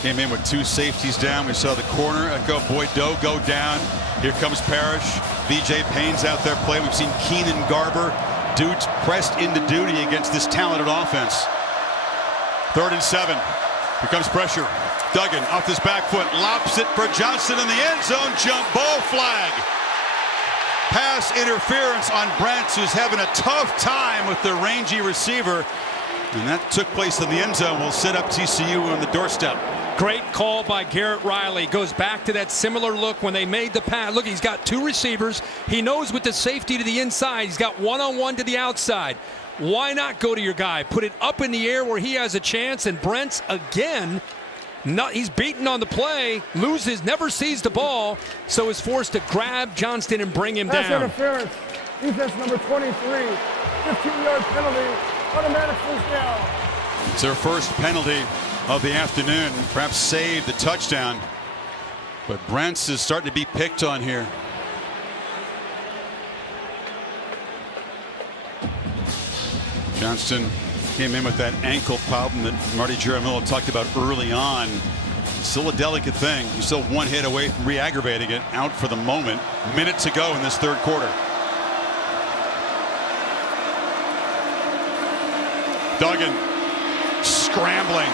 Came in with 2 safeties down. We saw the corner go Boydo go down. Here comes Parrish. BJ Payne's out there playing. We've seen Keenan Garber. Dudes pressed into duty against this talented offense. 3rd and 7. Here comes pressure. Duggan off his back foot. Lops it for Johnston in the end zone. Jump ball flag. Pass interference on Brents, who's having a tough time with the rangy receiver. And that took place in the end zone. Will set up TCU on the doorstep. Great call by Garrett Riley. Goes back to that similar look when they made the pass. Look, he's got 2 receivers. He knows with the safety to the inside. He's got one-on-one to the outside. Why not go to your guy? Put it up in the air where he has a chance. And Brents, again, He's beaten on the play, loses, never sees the ball, so is forced to grab Johnston and bring him Pass down. interference. Defense number 23. 15-yard penalty. Automatic first down. It's their first penalty of the afternoon. Perhaps saved the touchdown. But Brents is starting to be picked on here. Johnston came in with that ankle problem that Marty Giramillo talked about early on. Still a delicate thing. He's still one hit away from re-aggravating it. Out for the moment. Minute to go in this third quarter. Duggan scrambling.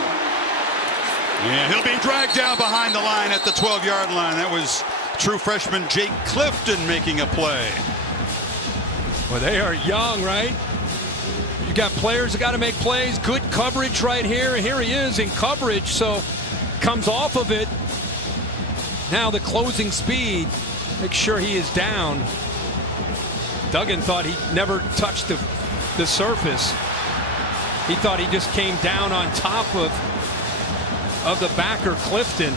And he'll be dragged down behind the line at the 12-yard line. That was true freshman Jake Clifton making a play. Well, they are young, right? You got players that got to make plays. Good coverage right here. Here he is in coverage, so comes off of it. Now the closing speed. Make sure he is down. Duggan thought he never touched the surface. He thought he just came down on top of the backer, Clifton.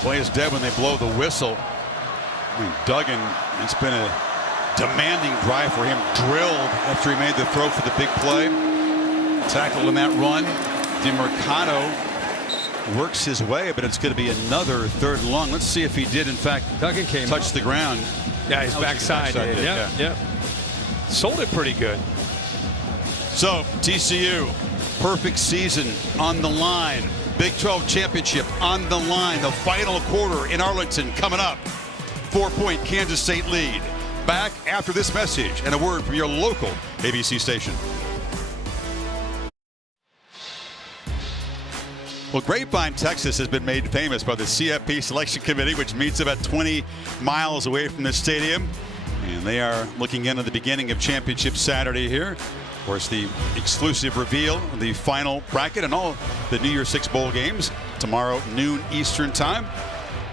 Play is dead when they blow the whistle. I mean, Duggan, it's been a demanding drive for him. Drilled after he made the throw for the big play. Tackled in that run. DeMercado works his way, but it's going to be another third and long. Let's see if he did, in fact, Duggan came touch the ground. Yeah, his backside. Yeah. Sold it pretty good. So, TCU, perfect season on the line. Big 12 championship on the line. The final quarter in Arlington coming up. 4-point Kansas State lead. Back after this message and a word from your local ABC station. Well, Grapevine, Texas has been made famous by the CFP Selection Committee, which meets about 20 miles away from the stadium. And they are looking into the beginning of Championship Saturday here. Of course, the exclusive reveal of the final bracket and all the New Year's Six bowl games tomorrow noon Eastern time.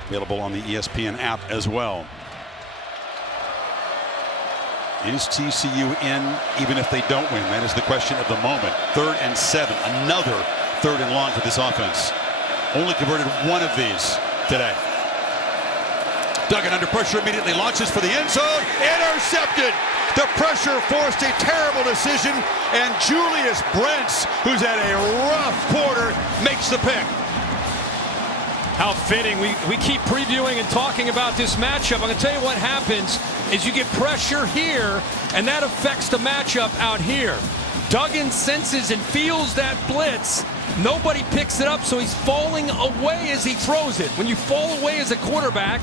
Available on the ESPN app as well. Is TCU in even if they don't win? That is the question of the moment. 3rd and 7. Another 3rd and long for this offense. Only converted one of these today. Duggan under pressure immediately launches for the end zone. Intercepted. The pressure forced a terrible decision, and Julius Brents, who's had a rough quarter, makes the pick. How fitting. We keep previewing and talking about this matchup. I'm going to tell you what happens is you get pressure here, and that affects the matchup out here. Duggan senses and feels that blitz. Nobody picks it up, so he's falling away as he throws it. When you fall away as a quarterback,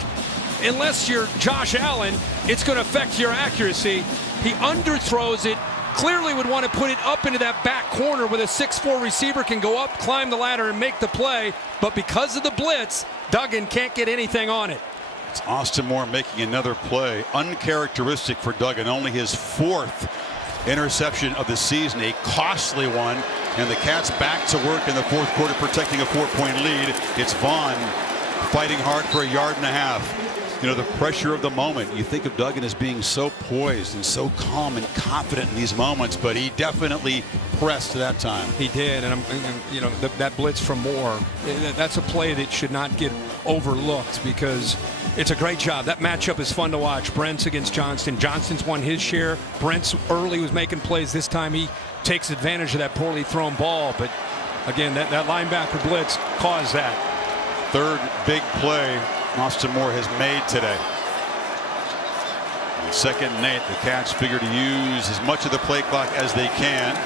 unless you're Josh Allen, it's going to affect your accuracy. He underthrows it. Clearly would want to put it up into that back corner where the 6'4" receiver can go up, climb the ladder, and make the play. But because of the blitz, Duggan can't get anything on it. It's Austin Moore making another play. Uncharacteristic for Duggan. Only his 4th interception of the season, a costly one. And the Cats back to work in the 4th quarter, protecting a 4-point lead. It's Vaughn fighting hard for 1.5 yards. You know, the pressure of the moment. You think of Duggan as being so poised and so calm and confident in these moments, but he definitely pressed that time. He did, and you know, that blitz from Moore, that's a play that should not get overlooked because it's a great job. That matchup is fun to watch. Brents against Johnston. Johnston's won his share. Brents early was making plays. This time he takes advantage of that poorly thrown ball, but again, that linebacker blitz caused that. 3rd big play Austin Moore has made today. And 2nd and 8, the Cats figure to use as much of the play clock as they can.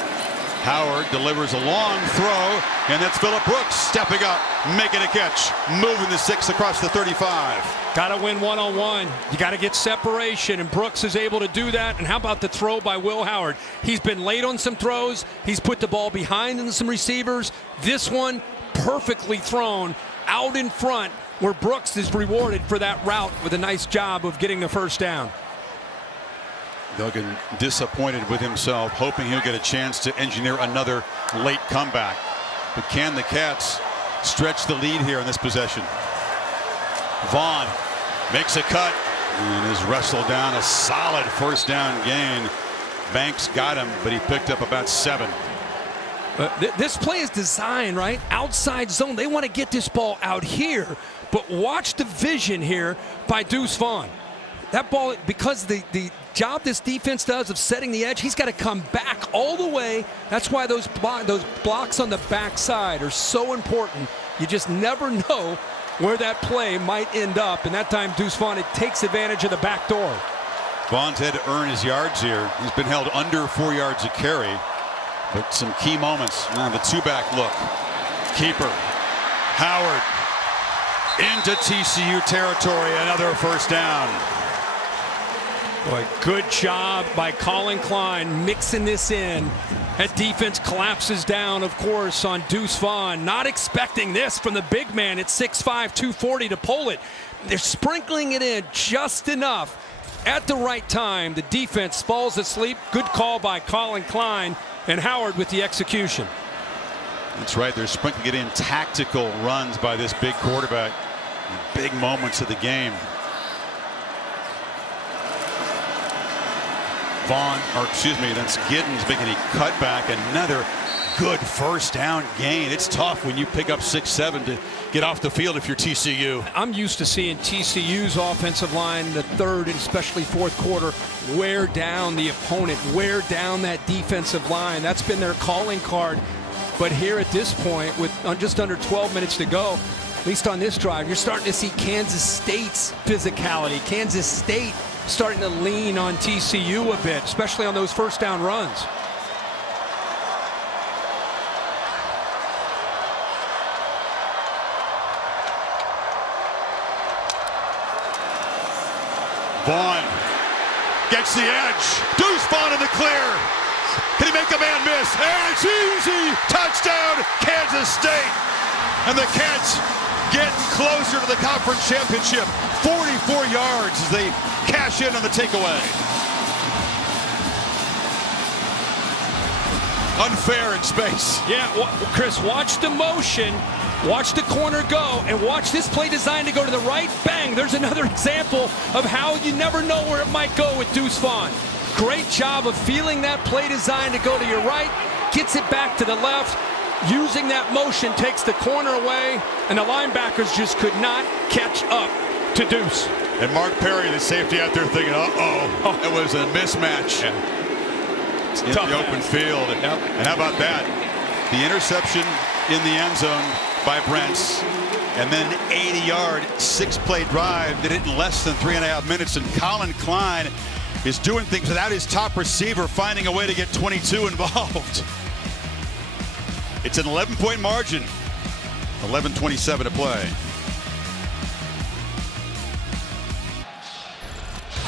Howard delivers a long throw, and that's Phillip Brooks stepping up, making a catch, moving the 6 across the 35. Got to win one-on-one. You got to get separation, and Brooks is able to do that. And how about the throw by Will Howard? He's been late on some throws. He's put the ball behind some receivers. This one, perfectly thrown out in front, where Brooks is rewarded for that route with a nice job of getting the first down. Duggan disappointed with himself, hoping he'll get a chance to engineer another late comeback. But can the Cats stretch the lead here in this possession? Vaughn makes a cut and is wrestled down. A solid first down gain. Banks got him, but he picked up about 7. This play is designed, right? Outside zone. They want to get this ball out here. But watch the vision here by Deuce Vaughn. That ball, because the job this defense does of setting the edge, he's got to come back all the way. That's why those blocks on the backside are so important. You just never know where that play might end up. And that time, Deuce Vaughn takes advantage of the back door. Vaughn's had to earn his yards here. He's been held under 4 yards a carry. But some key moments. Now the two-back look. Keeper. Howard. Into TCU territory. Another first down. Boy, good job by Colin Klein mixing this in. That defense collapses down, of course, on Deuce Vaughn. Not expecting this from the big man at 6'5", 240 to pull it. They're sprinkling it in just enough. At the right time, the defense falls asleep. Good call by Colin Klein, and Howard with the execution. That's right. They're sprinkling it in tactical runs by this big quarterback. Big moments of the game. That's Giddens making a cutback. Another good first down gain. It's tough when you pick up 6-7 to get off the field if you're TCU. I'm used to seeing TCU's offensive line, the third and especially fourth quarter, wear down the opponent, wear down that defensive line. That's been their calling card. But here at this point, with just under 12 minutes to go, at least on this drive, you're starting to see Kansas State's physicality. Kansas State starting to lean on TCU a bit, especially on those first down runs. Vaughn gets the edge. Deuce Vaughn in the clear. Can he make a man miss? And it's easy. Touchdown, Kansas State. And the Cats getting closer to the conference championship. 44 yards as they cash in on the takeaway. Unfair in space. Yeah, Chris, watch the motion. Watch the corner go, and watch this play designed to go to the right. Bang, there's another example of how you never know where it might go with Deuce Vaughn. Great job of feeling that play designed to go to your right, gets it back to the left, using that motion, takes the corner away, and the linebackers just could not catch up to Deuce. And Mark Perry, the safety out there thinking, it was a mismatch in the open field. Yep. And how about that? The interception in the end zone by Brents, and then 80-yard, 6-play drive did it in less than 3.5 minutes. And Colin Klein is doing things without his top receiver, finding a way to get 22 involved. It's an 11-point margin. 11:27 to play.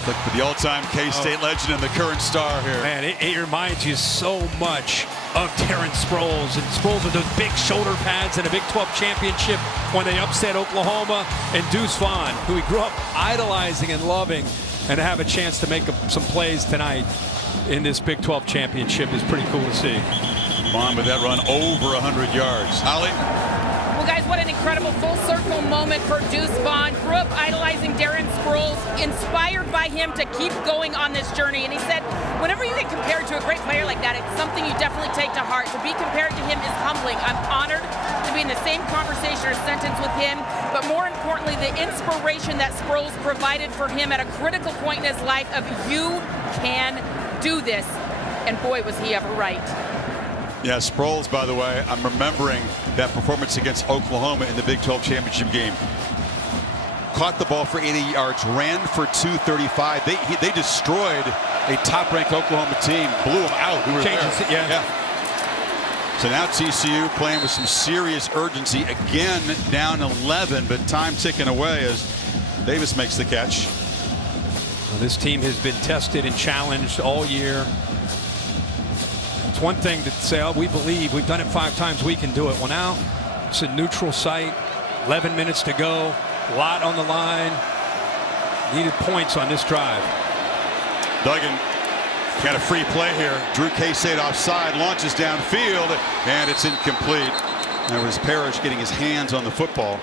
Look for the all-time K-State legend and the current star here. Man, it reminds you so much of Terrence Sproles. And Sproles with those big shoulder pads in a Big 12 championship when they upset Oklahoma. And Deuce Vaughn, who he grew up idolizing and loving, and to have a chance to make some plays tonight in this Big 12 championship is pretty cool to see. Vaughn with that run over 100 yards. Holly? Well, guys, what an incredible full circle moment for Deuce Vaughn. Grew up idolizing Darren Sproles, inspired by him to keep going on this journey. And he said, whenever you get compared to a great player like that, it's something you definitely take to heart. To be compared to him is humbling. I'm honored to be in the same conversation or sentence with him, but more importantly, the inspiration that Sproles provided for him at a critical point in his life of you can do this. And boy, was he ever right. Yeah, Sproles, by the way, I'm remembering that performance against Oklahoma in the Big 12 championship game. Caught the ball for 80 yards, ran for 235. They destroyed a top-ranked Oklahoma team, blew them out. We were there. Yeah. So now TCU playing with some serious urgency. Again, down 11, but time ticking away as Davis makes the catch. Well, this team has been tested and challenged all year. It's one thing to say, oh, we believe we've done it 5 times, we can do it. Well, now it's a neutral site, 11 minutes to go, a lot on the line. Needed points on this drive. Duggan got a free play here. Drew K-State offside, launches downfield, and it's incomplete. There was Parrish getting his hands on the football.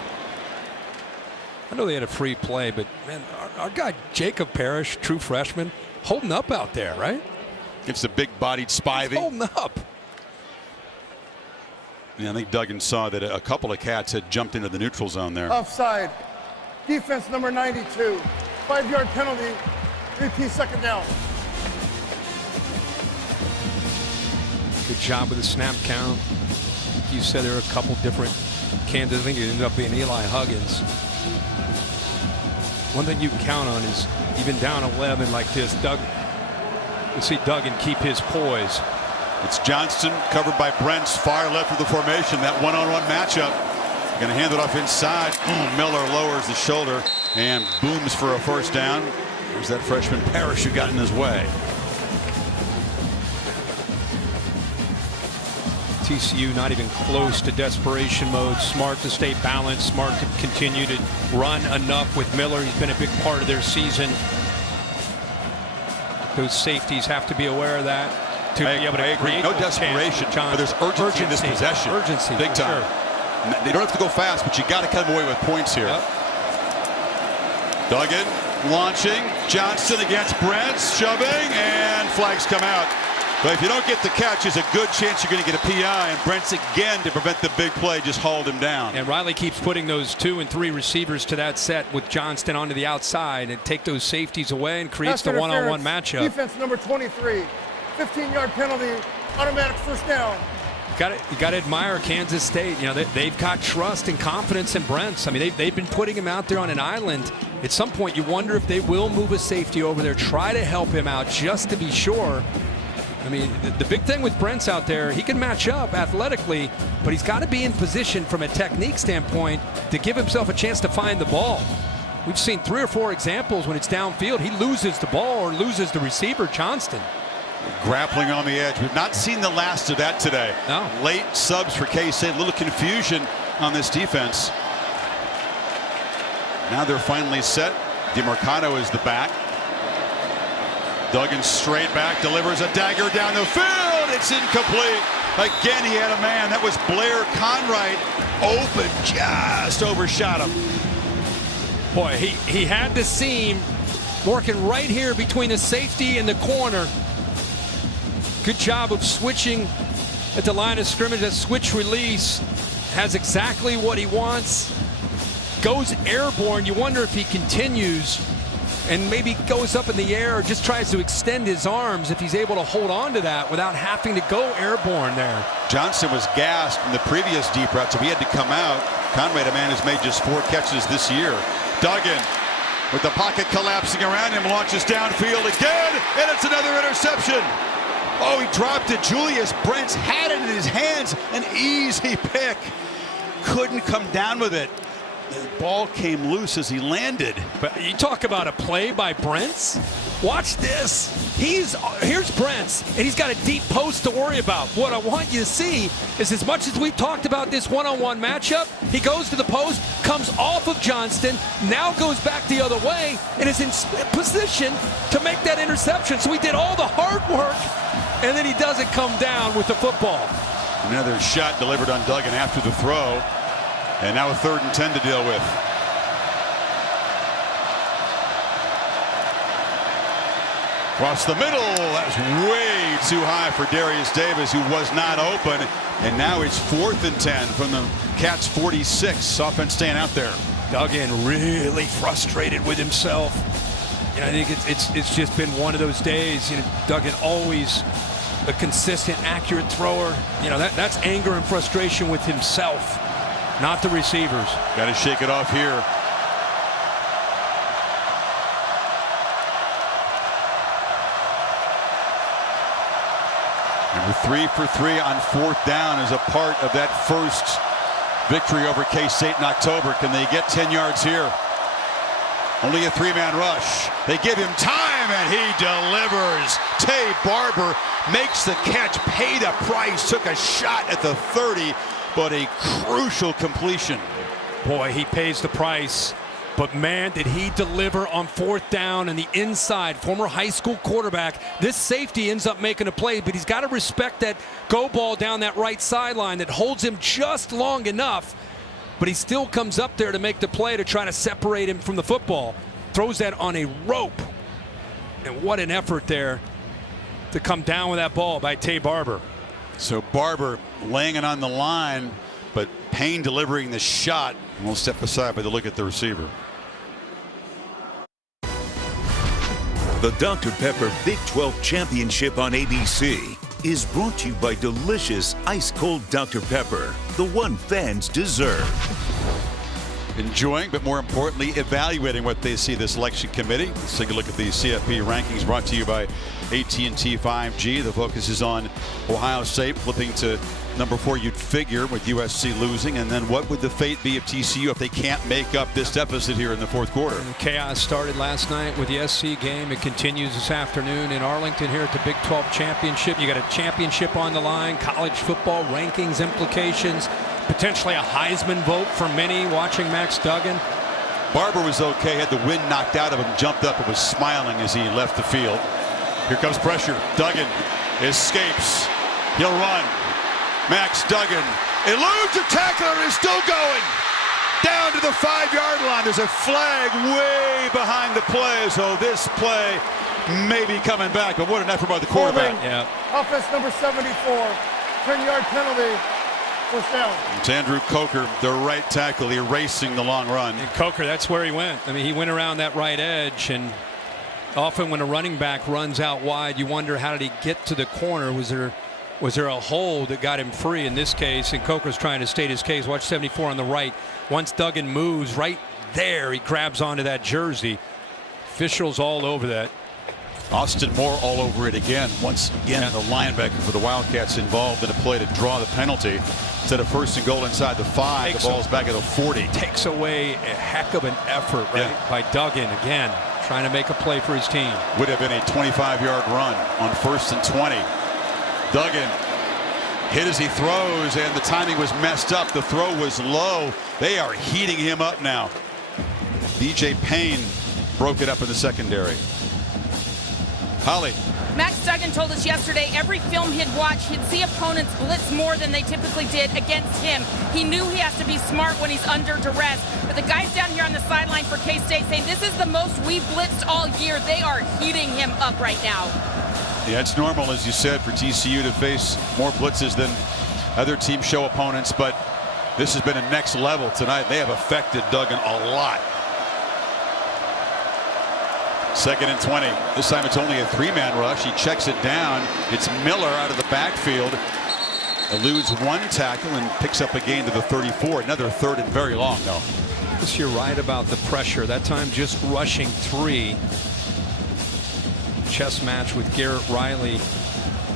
I know they had a free play, but man, our guy Jacob Parrish, true freshman, holding up out there, right? It's the big-bodied Spivey. Holding up. Yeah, I think Duggan saw that a couple of cats had jumped into the neutral zone there. Offside. Defense number 92. 5-yard penalty. Repeat second down. Good job with the snap count. You said there were a couple different Kansas. I think it ended up being Eli Huggins. One thing you can count on is even down 11 like this, you see Duggan keep his poise. It's Johnston covered by Brent's far left of the formation. That one-on-one matchup. Going to hand it off inside. Miller lowers the shoulder and booms for a first down. There's that freshman Parrish who got in his way. TCU not even close to desperation mode. Smart to stay balanced. Smart to continue to run enough with Miller. He's been a big part of their season. Those safeties have to be aware of that. To be able to create no desperation, but there's urgency in this possession. Urgency, big time. Sure. They don't have to go fast, but you got to come away with points here. Yep. Duggan launching. Johnston against Brent, shoving, and flags come out. But if you don't get the catch, there's a good chance you're going to get a PI, and Brent's again, to prevent the big play, just hauled him down. And Riley keeps putting those 2 and 3 receivers to that set with Johnston onto the outside and take those safeties away and creates the one-on-one matchup. Defense number 23. 15-yard penalty, automatic first down. You got to admire Kansas State. You know, they've got trust and confidence in Brents. I mean, they've been putting him out there on an island. At some point, you wonder if they will move a safety over there, try to help him out just to be sure. I mean, the big thing with Brents out there, he can match up athletically, but he's got to be in position from a technique standpoint to give himself a chance to find the ball. We've seen 3 or 4 examples when it's downfield. He loses the ball or loses the receiver, Johnston. Grappling on the edge. We've not seen the last of that today. No. Late subs for K-State. A little confusion on this defense. Now they're finally set. DeMarcano is the back. Duggan straight back, delivers a dagger down the field. It's incomplete. Again, he had a man. That was Blair Conright. Open, just overshot him. Boy, he had the seam working right here between the safety and the corner. Good job of switching at the line of scrimmage. That switch release has exactly what he wants. Goes airborne. You wonder if he continues and maybe goes up in the air or just tries to extend his arms if he's able to hold on to that without having to go airborne there. Johnson was gassed from the previous deep route, so he had to come out. Conrad, a man who's made just 4 catches this year. Duggan with the pocket collapsing around him, launches downfield again, and it's another interception. Oh, he dropped it. Julius Brents had it in his hands. An easy pick. Couldn't come down with it. The ball came loose as he landed. But you talk about a play by Brents. Watch this. Here's Brents, and he's got a deep post to worry about. What I want you to see is, as much as we've talked about this one-on-one matchup, he goes to the post, comes off of Johnston, now goes back the other way, and is in position to make that interception. So he did all the hard work, and then he doesn't come down with the football. Another shot delivered on Duggan after the throw. And now a 3rd and 10 to deal with. Across the middle. That's way too high for Darius Davis, who was not open. And now it's 4th and 10 from the Cats 46. Offense staying out there. Duggan really frustrated with himself. And I think it's just been one of those days. You know, Duggan always a consistent, accurate thrower. You know, that's anger and frustration with himself, not the receivers. Got to shake it off here. Number 3 for 3 on 4th down is a part of that first victory over K-State in October. Can they get 10 yards here? Only a 3-man rush. They give him time, and he delivers. Tay Barber makes the catch, paid a price, took a shot at the 30, but a crucial completion. Boy, he pays the price. But man, did he deliver on 4th down and the inside. Former high school quarterback. This safety ends up making a play, but he's got to respect that go ball down that right sideline that holds him just long enough. But he still comes up there to make the play to try to separate him from the football. Throws that on a rope. And what an effort there to come down with that ball by Tay Barber. So Barber laying it on the line, but Payne delivering the shot. And we'll step aside by the look at the receiver. The Dr. Pepper Big 12 Championship on ABC is brought to you by delicious ice-cold Dr. Pepper, the one fans deserve. Enjoying, but more importantly, evaluating what they see the selection committee. Let's take a look at the CFP rankings brought to you by AT&T 5G. The focus is on Ohio State flipping to number 4, you'd figure, with USC losing. And then what would the fate be of TCU if they can't make up this deficit here in the fourth quarter? And the chaos started last night with the SC game. It continues this afternoon in Arlington here at the Big 12 Championship. You got a championship on the line, college football rankings implications, potentially a Heisman vote for many watching Max Duggan. Barber was okay, had the wind knocked out of him, jumped up and was smiling as he left the field. Here comes pressure. Duggan escapes. He'll run. Max Duggan eludes a tackler and is still going down to the 5-yard line. There's a flag way behind the play, so this play may be coming back, but what an effort by the quarterback. Yeah. Offense number 74, 10-yard penalty. Down. It's Andrew Coker, the right tackle, erasing the long run. And Coker, that's where he went. I mean, he went around that right edge, and often when a running back runs out wide, you wonder, how did he get to the corner? Was there a hole that got him free in this case? And Coker's trying to state his case. Watch 74 on the right. Once Duggan moves right there, he grabs onto that jersey. Officials all over that. Austin Moore all over it again. Once again, the linebacker for the Wildcats involved in a play to draw the penalty. Instead of 1st and goal inside the 5, the ball's back at the 40. Takes away a heck of an effort by Duggan again, trying to make a play for his team. Would have been a 25-yard run on 1st and 20. Duggan hit as he throws, and the timing was messed up. The throw was low. They are heating him up now. DJ Payne broke it up in the secondary. Holly. Max Duggan told us yesterday every film he'd watch, he'd see opponents blitz more than they typically did against him. He knew he has to be smart when he's under duress. But the guys down here on the sideline for K-State saying this is the most we've blitzed all year. They are heating him up right now. Yeah, it's normal, as you said, for TCU to face more blitzes than other teams show opponents, but this has been a next level tonight. They have affected Duggan a lot. 2nd and 20. This time it's only a 3-man rush. He checks it down. It's Miller out of the backfield. Eludes one tackle and picks up a gain to the 34. Another 3rd and very long, though. Yes, you're right about the pressure. That time just rushing 3. Chess match with Garrett Riley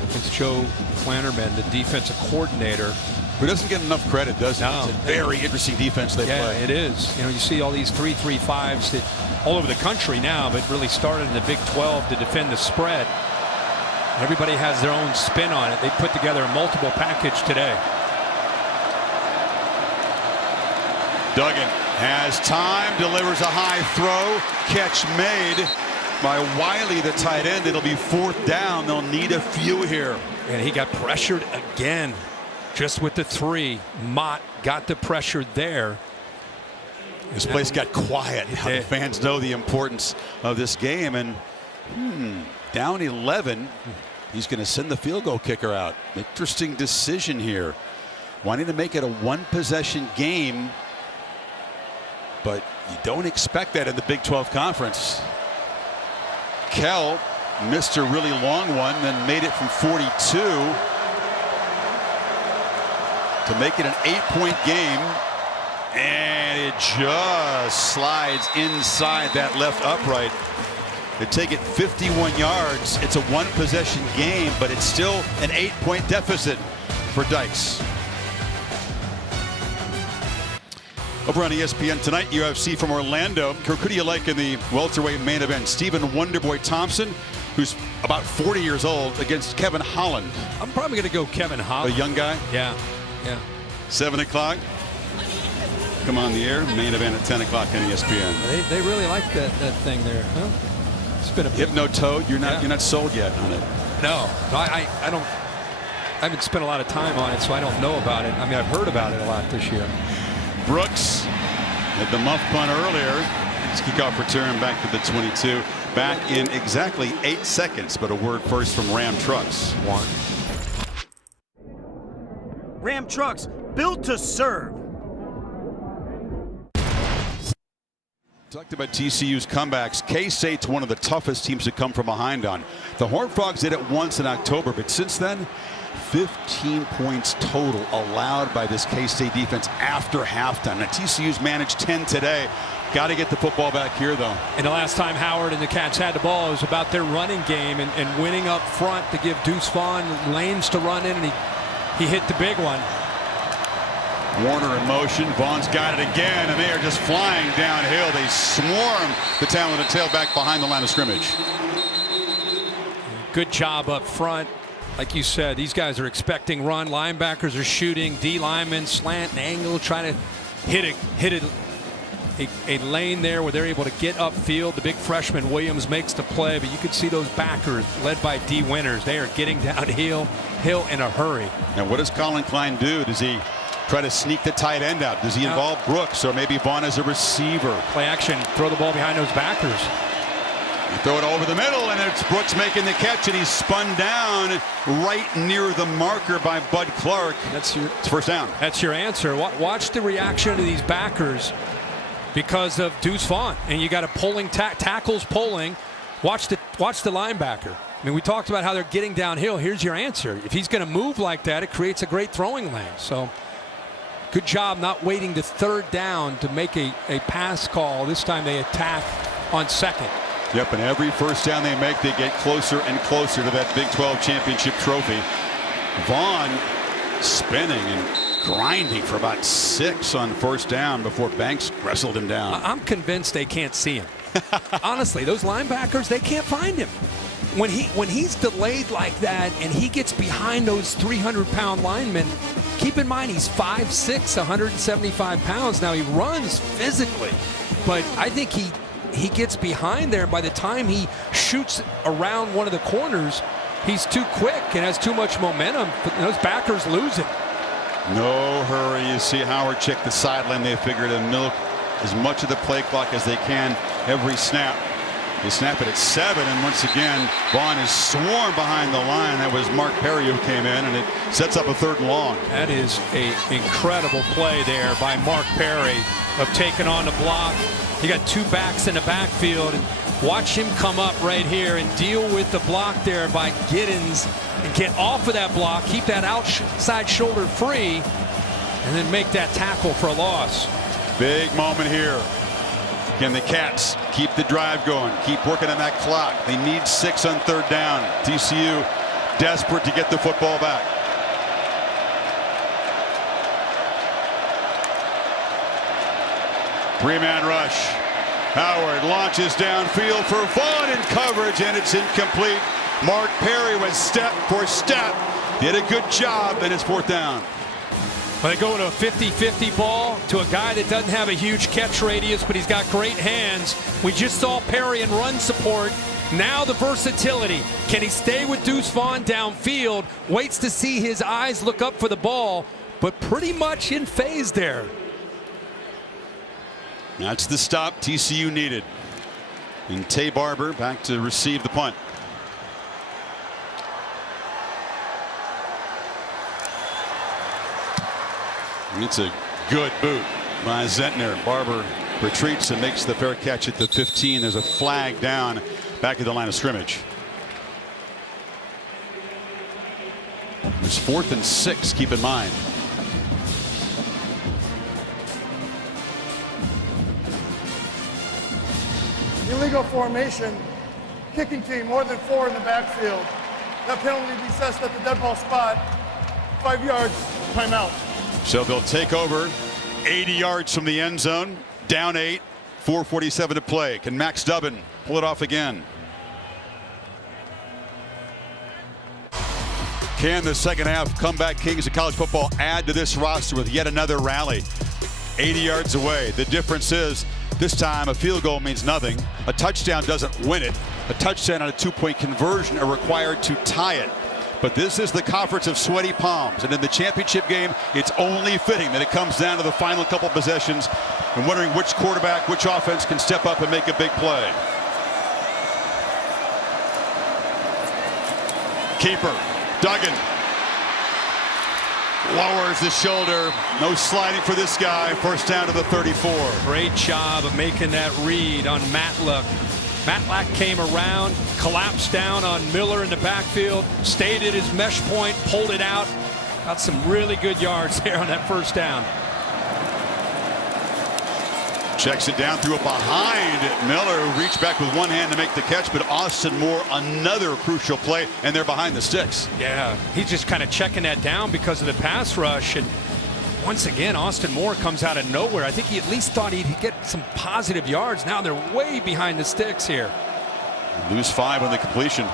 against Joe Flannerman, the defensive coordinator. Who doesn't get enough credit, does he? No. It's a very interesting defense they play. Yeah, it is. You know, you see all these 3-3-5s that all over the country now, but really started in the Big 12 to defend the spread. Everybody has their own spin on it. They put together a multiple package today. Duggan has time, delivers a high throw, catch made by Wiley, the tight end. It'll be 4th down. They'll need a few here. And he got pressured again. Just with the 3, Mott got the pressure there. This place got quiet. The fans know the importance of this game, and down 11. He's going to send the field goal kicker out. Interesting decision here. Wanting to make it a 1-possession game, but you don't expect that in the Big 12 Conference. Kell missed a really long one, then made it from 42. To make it an 8-point game, and it just slides inside that left upright. They take it 51 yards. It's a 1-possession game, but it's still an 8-point deficit for Dykes. Over on ESPN tonight, UFC from Orlando. Who do you like in the welterweight main event? Stephen Wonderboy Thompson, who's about 40 years old, against Kevin Holland. I'm probably going to go Kevin Holland. A young guy? Yeah. 7 o'clock. Come on the air. Main event at 10 o'clock on ESPN. They really like that thing there. Huh? It's been a Hypno-Toad. You're not sold yet on it. No, I don't. I haven't spent a lot of time on it, so I don't know about it. I mean, I've heard about it a lot this year. Brooks had the muff punt earlier. His kickoff return back to the 22. Back in exactly 8 seconds, but a word first from Ram Trucks. Ram trucks built to serve. Talked about TCU's comebacks. K-State's one of the toughest teams to come from behind on. The Horned Frogs did it once in October, but since then, 15 points total allowed by this K-State defense after halftime. Now TCU's managed 10 today. Got to get the football back here, though. And the last time Howard and the Cats had the ball, it was about their running game and winning up front to give Deuce Vaughn lanes to run in, and he hit the big one. Warner in motion. Vaughn's got it again, and they are just flying downhill. They swarm the talented tailback behind the line of scrimmage. Good job up front. Like you said, these guys are expecting run. Linebackers are shooting. D linemen slant and angle, trying to hit a lane there where they're able to get upfield. The big freshman Williams makes the play, but you can see those backers led by D Winters. They are getting downhill in a hurry. And what does Colin Klein do? Does he try to sneak the tight end out? Does he involve Brooks or maybe Vaughn as a receiver? Play action, throw the ball behind those backers. You throw it over the middle, and it's Brooks making the catch, and he's spun down right near the marker by Bud Clark. It's first down. That's your answer. Watch the reaction of these backers because of Deuce Vaughn, and you got a pulling tackles pulling. Watch the linebacker. I mean, we talked about how they're getting downhill. Here's your answer. If he's going to move like that, it creates a great throwing lane. So good job not waiting to third down to make a pass call. This time they attack on second. Yep, and every first down they make, they get closer and closer to that Big 12 championship trophy. Vaughn spinning and grinding for about 6 on first down before Banks wrestled him down. I'm convinced they can't see him. Honestly, those linebackers, they can't find him. When he's delayed like that and he gets behind those 300-pound linemen, keep in mind he's 5'6", 175 pounds. Now he runs physically, but I think he gets behind there, and by the time he shoots around one of the corners, he's too quick and has too much momentum. Those backers lose it. No hurry. You see Howard check the sideline. They figure to milk as much of the play clock as they can every snap. They snap it at 7, and once again, Vaughn is swarmed behind the line. That was Mark Perry who came in, and it sets up a 3rd and long. That is an incredible play there by Mark Perry of taking on the block. You got 2 backs in the backfield, and watch him come up right here and deal with the block there by Giddens and get off of that block, keep that outside shoulder free, and then make that tackle for a loss. Big moment here. Can the Cats keep the drive going, keep working on that clock? They need 6 on 3rd down. TCU desperate to get the football back. Three-man rush. Howard launches downfield for Vaughn in coverage, and it's incomplete. Mark Perry was step for step. Did a good job, and it's 4th down. Well, they go to a 50-50 ball to a guy that doesn't have a huge catch radius, but he's got great hands. We just saw Perry in run support. Now the versatility. Can he stay with Deuce Vaughn downfield? Waits to see his eyes look up for the ball, but pretty much in phase there. That's the stop TCU needed. And Tay Barber back to receive the punt. It's a good boot by Zentner. Barber retreats and makes the fair catch at the 15. There's a flag down back at the line of scrimmage. It's 4th and 6, keep in mind. Illegal formation, kicking team, more than 4 in the backfield. That penalty will be assessed at the dead ball spot. 5 yards, timeout. So they'll take over 80 yards from the end zone, down 8, 4:47 to play. Can Max Dubin pull it off again? Can the second half comeback kings of college football add to this roster with yet another rally? 80 yards away. The difference is this time a field goal means nothing. A touchdown doesn't win it. A touchdown on a 2-point conversion are required to tie it. But this is the conference of sweaty palms, and in the championship game, it's only fitting that it comes down to the final couple possessions and wondering which quarterback, which offense can step up and make a big play. Keeper, Duggan. Lowers the shoulder. No sliding for this guy. First down to the 34. Great job of making that read on Matlack. Matlack came around, collapsed down on Miller in the backfield, stayed at his mesh point, pulled it out. Got some really good yards there on that first down. Checks it down, threw it behind Miller, who reached back with one hand to make the catch, but Austin Moore, another crucial play, and they're behind the sticks. Yeah, he's just kind of checking that down because of the pass rush. And once again, Austin Moore comes out of nowhere. I think he at least thought he'd get some positive yards. Now they're way behind the sticks here. Lose 5 on the completion.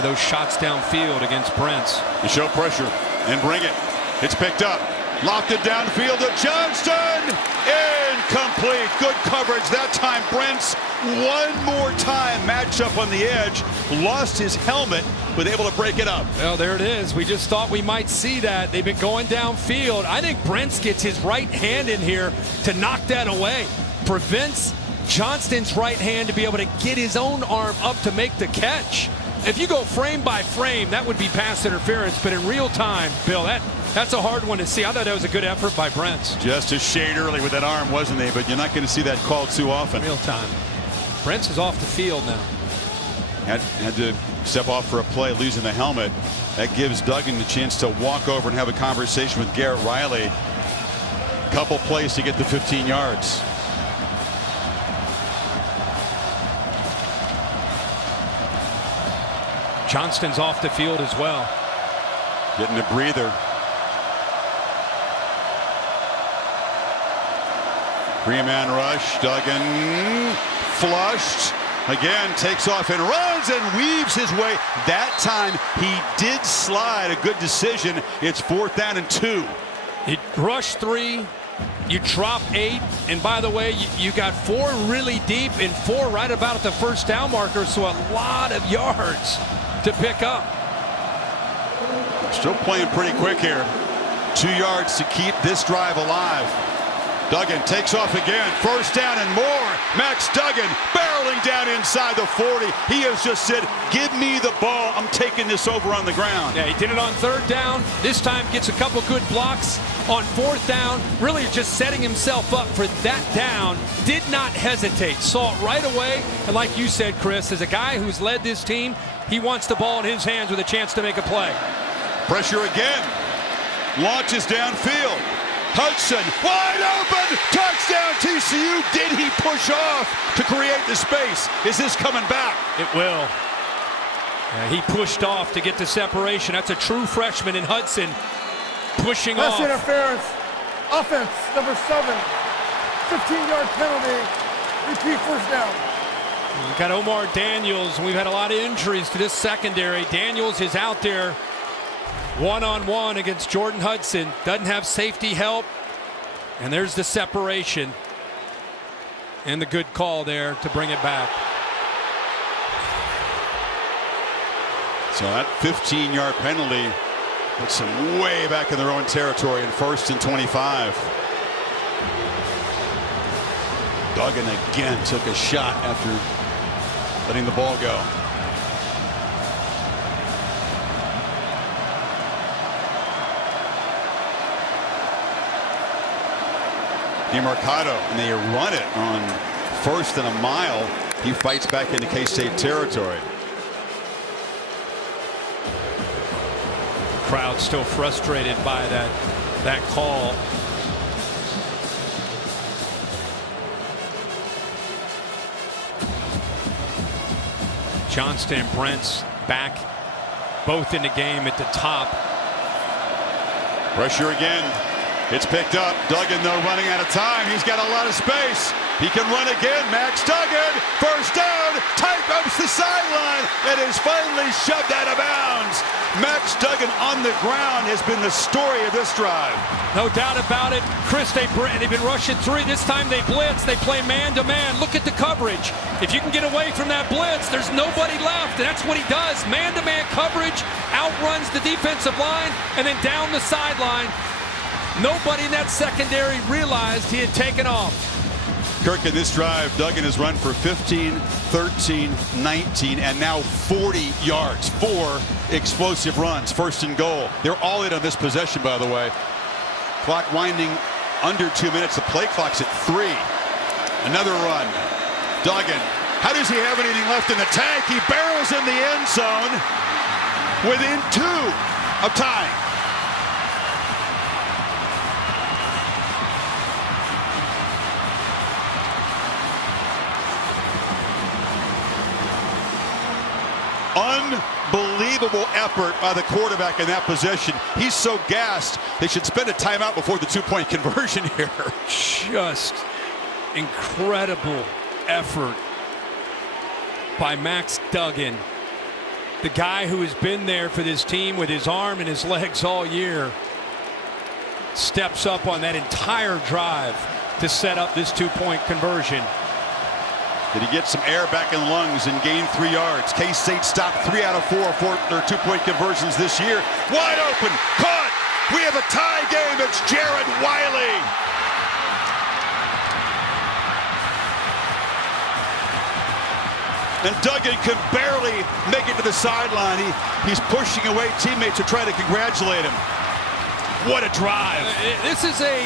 Those shots downfield against Brents. You show pressure and bring it. It's picked up. Lofted downfield to Johnston. Incomplete. Good coverage that time. Brents one more time. Matched up on the edge. Lost his helmet, but able to break it up. Well, there it is. We just thought we might see that. They've been going downfield. I think Brents gets his right hand in here to knock that away. Prevents Johnston's right hand to be able to get his own arm up to make the catch. If you go frame by frame, that would be pass interference. But in real time, Bill, that's a hard one to see. I thought that was a good effort by Brents. Just a shade early with that arm, wasn't he? But you're not going to see that called too often. Real time. Brents is off the field now. Had to step off for a play, losing the helmet. That gives Duggan the chance to walk over and have a conversation with Garrett Riley. Couple plays to get the 15 yards. Johnston's off the field as well. Getting a breather. 3-man rush. Duggan flushed. Again, takes off and runs and weaves his way. That time he did slide. A good decision. It's 4th down and 2. You rush 3. You drop 8, and by the way, you got 4 really deep and 4 right about at the first down marker, so a lot of yards to pick up. Still playing pretty quick here. 2 yards to keep this drive alive. Duggan takes off again. First down and more. Max Duggan barreling down inside the 40. He has just said, give me the ball. I'm taking this over on the ground. Yeah, he did it on 3rd down. This time gets a couple good blocks on 4th down. Really just setting himself up for that down. Did not hesitate. Saw it right away. And like you said, Chris, as a guy who's led this team, he wants the ball in his hands with a chance to make a play. Pressure again. Launches downfield. Hudson wide open. Touchdown TCU. Did he push off to create the space? Is this coming back? It will. He pushed off to get the separation. That's a true freshman in Hudson. Pushing off. Pass interference. Offense, number 7. 15-yard penalty. Repeat first down. We've got Omar Daniels. We've had a lot of injuries to this secondary. Daniels is out there one-on-one against Jordan Hudson. Doesn't have safety help. And there's the separation. And the good call there to bring it back. So that 15-yard penalty puts them way back in their own territory in 1st and 25. Duggan again took a shot after letting the ball go. DeMarcado, and they run it on 1st and a mile. He fights back into K-State territory. Crowd still frustrated by that call. Johnston and Brents back both in the game at the top. Pressure again. It's picked up. Duggan, though, running out of time. He's got a lot of space. He can run again. Max Duggan, first down, tight ropes the sideline, and is finally shoved out of bounds. Max Duggan on the ground has been the story of this drive. No doubt about it. Chris, they've been rushing 3. This time they blitz. They play man-to-man. Look at the coverage. If you can get away from that blitz, there's nobody left, and that's what he does. Man-to-man coverage, outruns the defensive line, and then down the sideline. Nobody in that secondary realized he had taken off. Kirk, in this drive, Duggan has run for 15, 13, 19, and now 40 yards. 4 explosive runs, first and goal. They're all in on this possession, by the way. Clock winding under 2 minutes. The play clock's at 3. Another run. Duggan. How does he have anything left in the tank? He barrels in the end zone within 2 of tying. Unbelievable effort by the quarterback in that position. He's so gassed, they should spend a timeout before the 2-point conversion here. Just incredible effort by Max Duggan, the guy who has been there for this team with his arm and his legs all year, steps up on that entire drive to set up this 2-point conversion. Did he get some air back in lungs and gain 3 yards? K-State stopped 3 out of 4 for their 2-point conversions this year. Wide open, caught. We have a tie game. It's Jared Wiley. And Duggan can barely make it to the sideline. He's pushing away teammates to try to congratulate him. What a drive. This is a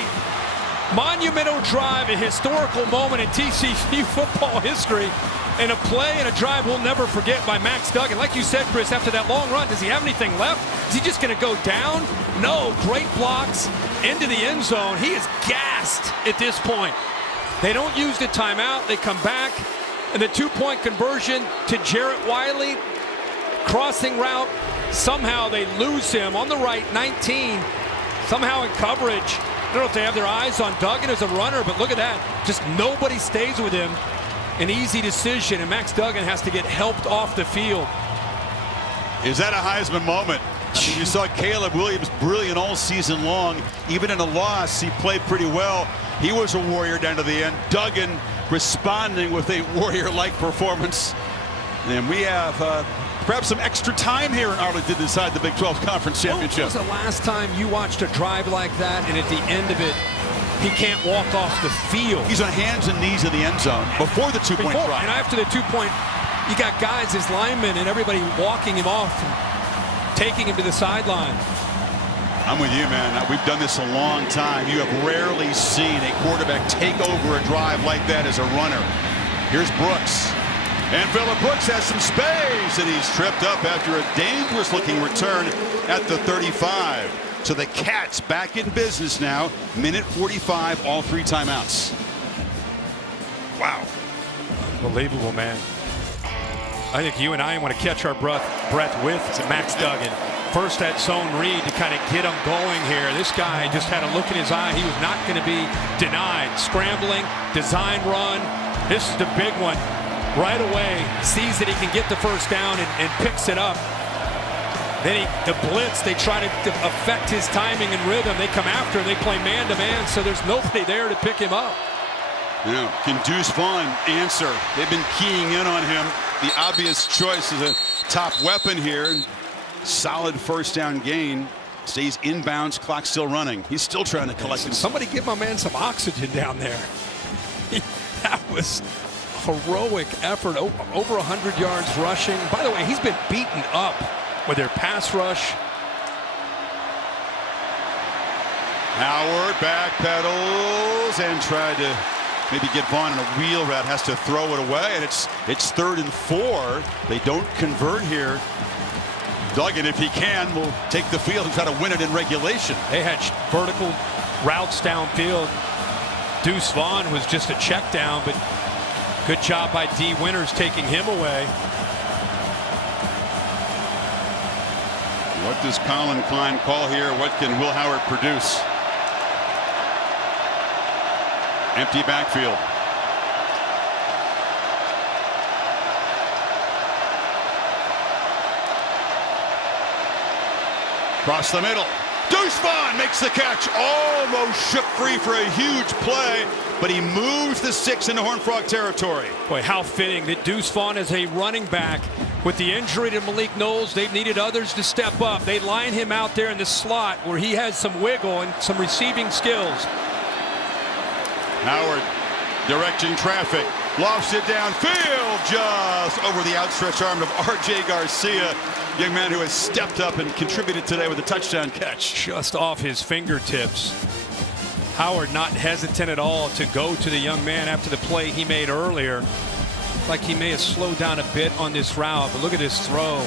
monumental drive, a historical moment in TCU football history, and a play and a drive we'll never forget by Max Duggan. Like you said, Chris, after that long run, does he have anything left? Is he just going to go down? No, great blocks into the end zone. He is gassed at this point. They don't use the timeout. They come back, and the 2-point conversion to Jarrett Wiley, crossing route. Somehow they lose him on the right, 19, somehow in coverage. I don't know if they have their eyes on Duggan as a runner, but look at that. Just nobody stays with him. An easy decision, and Max Duggan has to get helped off the field. Is that a Heisman moment? I mean, you saw Caleb Williams brilliant all season long. Even in a loss, he played pretty well. He was a warrior down to the end. Duggan responding with a warrior-like performance. And we have perhaps some extra time here in Arlington to decide the Big 12 Conference Championship. When was the last time you watched a drive like that, and at the end of it, he can't walk off the field? He's on hands and knees in the end zone before the 2-point drive. And after the 2-point, you got guys, his linemen, and everybody walking him off and taking him to the sideline. I'm with you, man. We've done this a long time. You have rarely seen a quarterback take over a drive like that as a runner. Here's Brooks. And Phillip Brooks has some space, and he's tripped up after a dangerous-looking return at the 35. So the Cats back in business now. Minute 45, all 3 timeouts. Wow. Unbelievable, man. I think you and I want to catch our breath with Max Duggan. First that zone read to kind of get him going here. This guy just had a look in his eye. He was not going to be denied. Scrambling, design run. This is the big one. Right away, sees that he can get the first down and picks it up. Then the blitz, they try to affect his timing and rhythm. They come after him. They play man-to-man, so there's nobody there to pick him up. Yeah, can Deuce Vaughn answer? They've been keying in on him. The obvious choice is a top weapon here. Solid first down gain. Stays inbounds, clock still running. He's still trying to collect it. Somebody give my man some oxygen down there. That was heroic effort. Over 100 yards rushing. By the way, he's been beaten up with their pass rush. Howard backpedals and tried to maybe get Vaughn in a wheel route. Has to throw it away, and it's 3rd and 4. They don't convert here. Duggan, if he can, will take the field and try to win it in regulation. They had vertical routes downfield. Deuce Vaughn was just a check down, but good job by D. Winters taking him away. What does Colin Klein call here? What can Will Howard produce? Empty backfield. Across the middle. Deuce Vaughn makes the catch. Almost shook free for a huge play, but he moves the 6 into Horned Frog territory. Boy, how fitting that Deuce Vaughn is a running back. With the injury to Malik Knowles, they've needed others to step up. They line him out there in the slot where he has some wiggle and some receiving skills. Howard Directing traffic. Lofts it downfield, just over the outstretched arm of R.J. Garcia. Young man who has stepped up and contributed today with a touchdown catch. Just off his fingertips. Howard not hesitant at all to go to the young man after the play he made earlier. Like he may have slowed down a bit on this route, but look at his throw.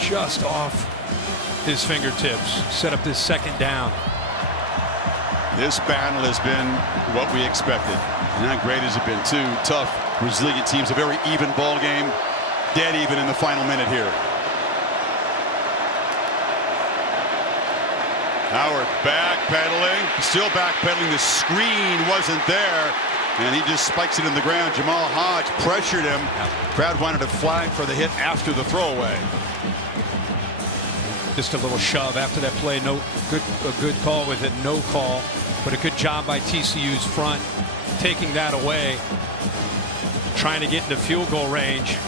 Just off his fingertips. Set up this second down. This battle has been what we expected. Not great has it been. Two tough, resilient teams. A very even ball game. Dead even in the final minute here. Howard backpedaling. Still backpedaling. The screen wasn't there. And he just spikes it in the ground. Jamal Hodge pressured him. Crowd wanted a flag for the hit after the throwaway. Just a little shove after that play. A good call with it. No call. But a good job by TCU's front. Taking that away. Trying to get into field goal range.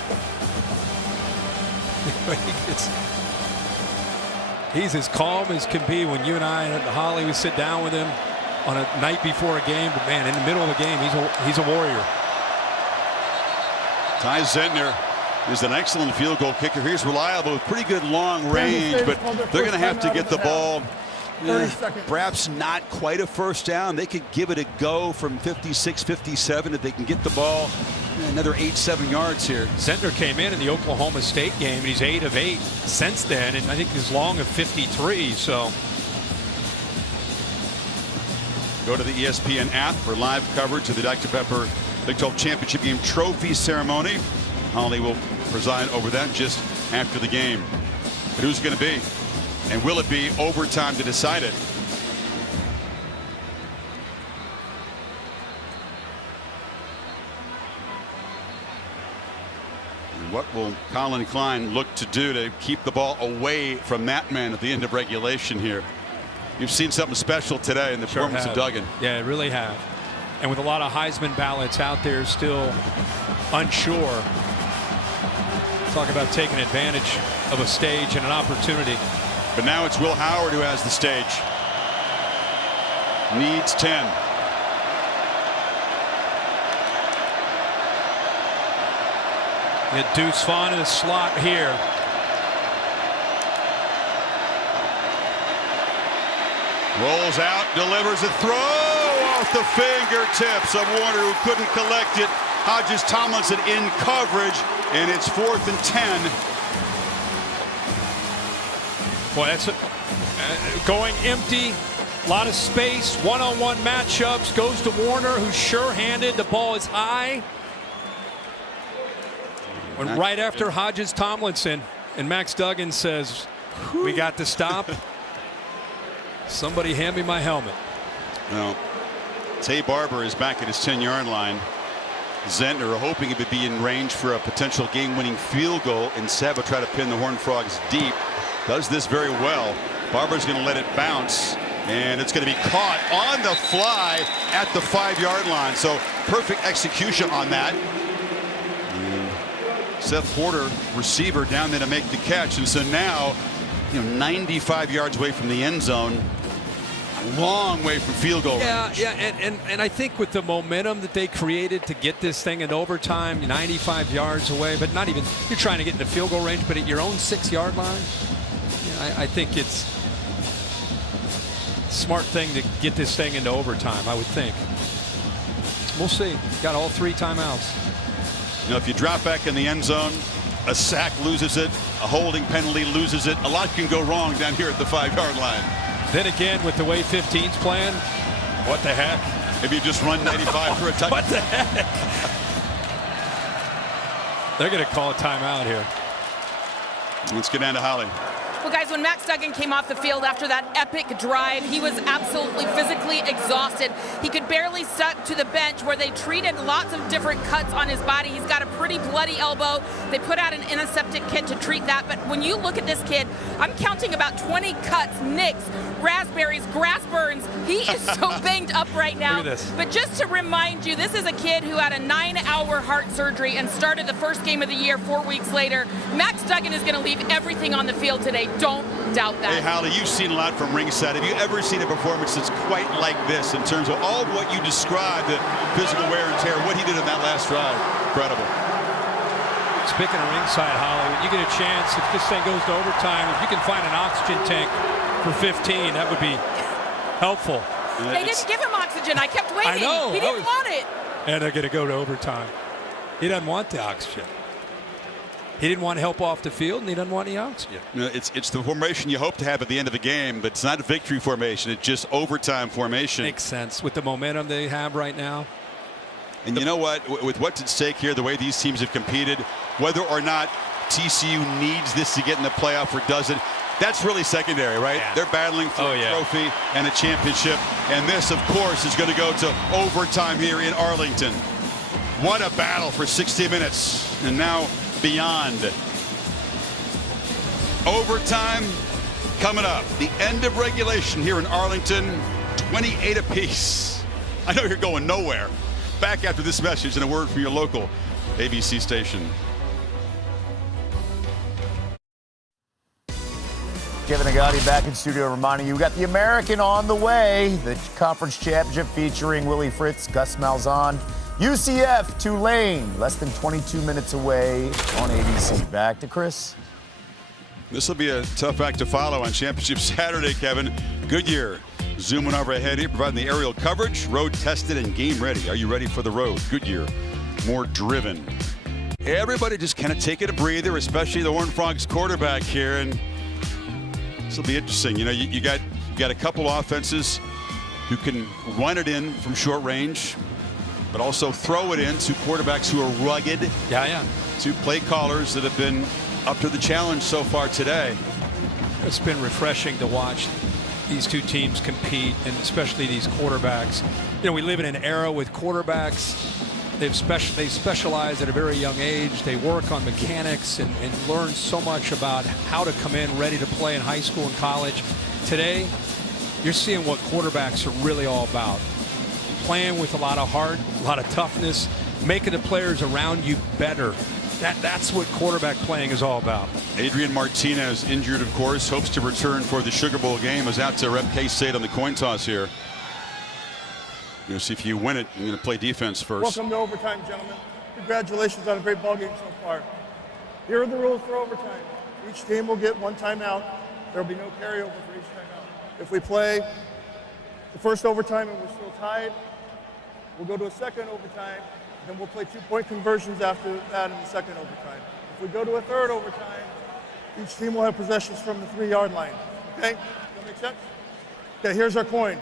He's as calm as can be when you and I and Holly would sit down with him on a night before a game. But man, in the middle of the game, he's a warrior. Ty Zentner is an excellent field goal kicker. He's reliable with pretty good long range, but they're going to have to get the ball. Perhaps not quite a first down. They could give it a go from 56, 57 if they can get the ball another 8-7 yards here. Zentner came in the Oklahoma State game, and he's 8 of 8 since then, and I think he's long of 53. So go to the ESPN app for live coverage of the Dr. Pepper Big 12 Championship Game trophy ceremony. Holly will preside over that just after the game. But who's going to be? And will it be overtime to decide it? And what will Colin Klein look to do to keep the ball away from that man at the end of regulation here? You've seen something special today in the performance of Duggan. Yeah, really have. And with a lot of Heisman ballots out there still unsure. Talk about taking advantage of a stage and an opportunity. But now it's Will Howard who has the stage. Needs 10. Get Deuce Vaughn in the slot here. Rolls out, delivers a throw off the fingertips of Warner, who couldn't collect it. Hodges Tomlinson in coverage, and it's 4th and 10. Boy, that's going empty. A lot of space. One-on-one matchups. Goes to Warner, who's sure-handed. The ball is high. When right after Hodges Tomlinson, and Max Duggan says, "We got to stop." Somebody hand me my helmet. Well, Tay Barber is back at his 10-yard line. Zentner hoping he would be in range for a potential game-winning field goal. Instead, will try to pin the Horned Frogs deep. Does this very well. Barber's going to let it bounce, and it's going to be caught on the fly at the 5-yard line. So perfect execution on that. And Seth Porter, receiver, down there to make the catch. And so now, 95 yards away from the end zone. A long way from field goal range. Yeah, and I think with the momentum that they created to get this thing in overtime, 95 yards away, but not even, you're trying to get into field goal range, but at your own 6-yard line, I think it's a smart thing to get this thing into overtime, I would think. We'll see. Got all 3 timeouts. If you drop back in the end zone, a sack loses it, a holding penalty loses it. A lot can go wrong down here at the 5-yard line. Then again, with the way 15's playing, what the heck? If you just run 95 for a touchdown. What the heck? They're going to call a timeout here. Let's get down to Holly. Well, guys, when Max Duggan came off the field after that epic drive, he was absolutely physically exhausted. He could barely stuck to the bench where they treated lots of different cuts on his body. He's got a pretty bloody elbow. They put out an antiseptic kit to treat that. But when you look at this kid, I'm counting about 20 cuts, nicks, raspberries, grass burns. He is so banged up right now. Look at this. But just to remind you, this is a kid who had a 9-hour heart surgery and started the first game of the year 4 weeks later. Max Duggan is going to leave everything on the field today. Don't doubt that. Hey, Holly, you've seen a lot from ringside. Have you ever seen a performance that's quite like this in terms of all of what you described, the physical wear and tear, what he did in that last drive? Incredible. Speaking of ringside, Holly, when you get a chance, if this thing goes to overtime, if you can find an oxygen tank for 15, that would be helpful. They didn't give him oxygen. I kept waiting. I know. He didn't want it. And they're going to go to overtime. He doesn't want the oxygen. He didn't want help off the field, and he doesn't want any oxygen. It's the formation you hope to have at the end of the game, but it's not a victory formation. It's just overtime formation. Makes sense with the momentum they have right now. And you know what? With what's at stake here, the way these teams have competed, whether or not TCU needs this to get in the playoff or doesn't, that's really secondary, right? Yeah. They're battling for a trophy and a championship. And this, of course, is going to go to overtime here in Arlington. What a battle for 60 minutes. And now beyond. Overtime coming up. The end of regulation here in Arlington, 28 apiece. I know you're going nowhere. Back after this message and a word from your local ABC station. Kevin Agati back in studio reminding you we got the American on the way. The conference championship featuring Willie Fritz, Gus Malzahn, UCF, Tulane, less than 22 minutes away on ABC. Back to Chris. This will be a tough act to follow on Championship Saturday, Kevin. Goodyear zooming over ahead here, providing the aerial coverage, road tested and game ready. Are you ready for the road? Goodyear, more driven. Everybody just kind of taking a breather, especially the Horned Frogs quarterback here. And this will be interesting. You know, you got a couple offenses who can run it in from short range, but also throw it in to quarterbacks who are rugged. To play callers that have been up to the challenge so far today. It's been refreshing to watch these two teams compete, and especially these quarterbacks. You know, we live in an era with quarterbacks. They specialize at a very young age. They work on mechanics and learn so much about how to come in ready to play in high school and college. Today, you're seeing what quarterbacks are really all about. Playing with a lot of heart, a lot of toughness, making the players around you better. That's what quarterback playing is all about. Adrian Martinez, injured, of course, hopes to return for the Sugar Bowl game. Was out to rep K-State on the coin toss here. You'll see if you win it, you're going to play defense first. Welcome to overtime, gentlemen. Congratulations on a great ball game so far. Here are the rules for overtime. Each team will get one timeout. There will be no carryover for each timeout. If we play the first overtime and we're still tied, we'll go to a second overtime. Then we'll play 2-point conversions after that in the second overtime. If we go to a third overtime, each team will have possessions from the 3-yard line. Okay? Does that make sense? Okay, here's our coin.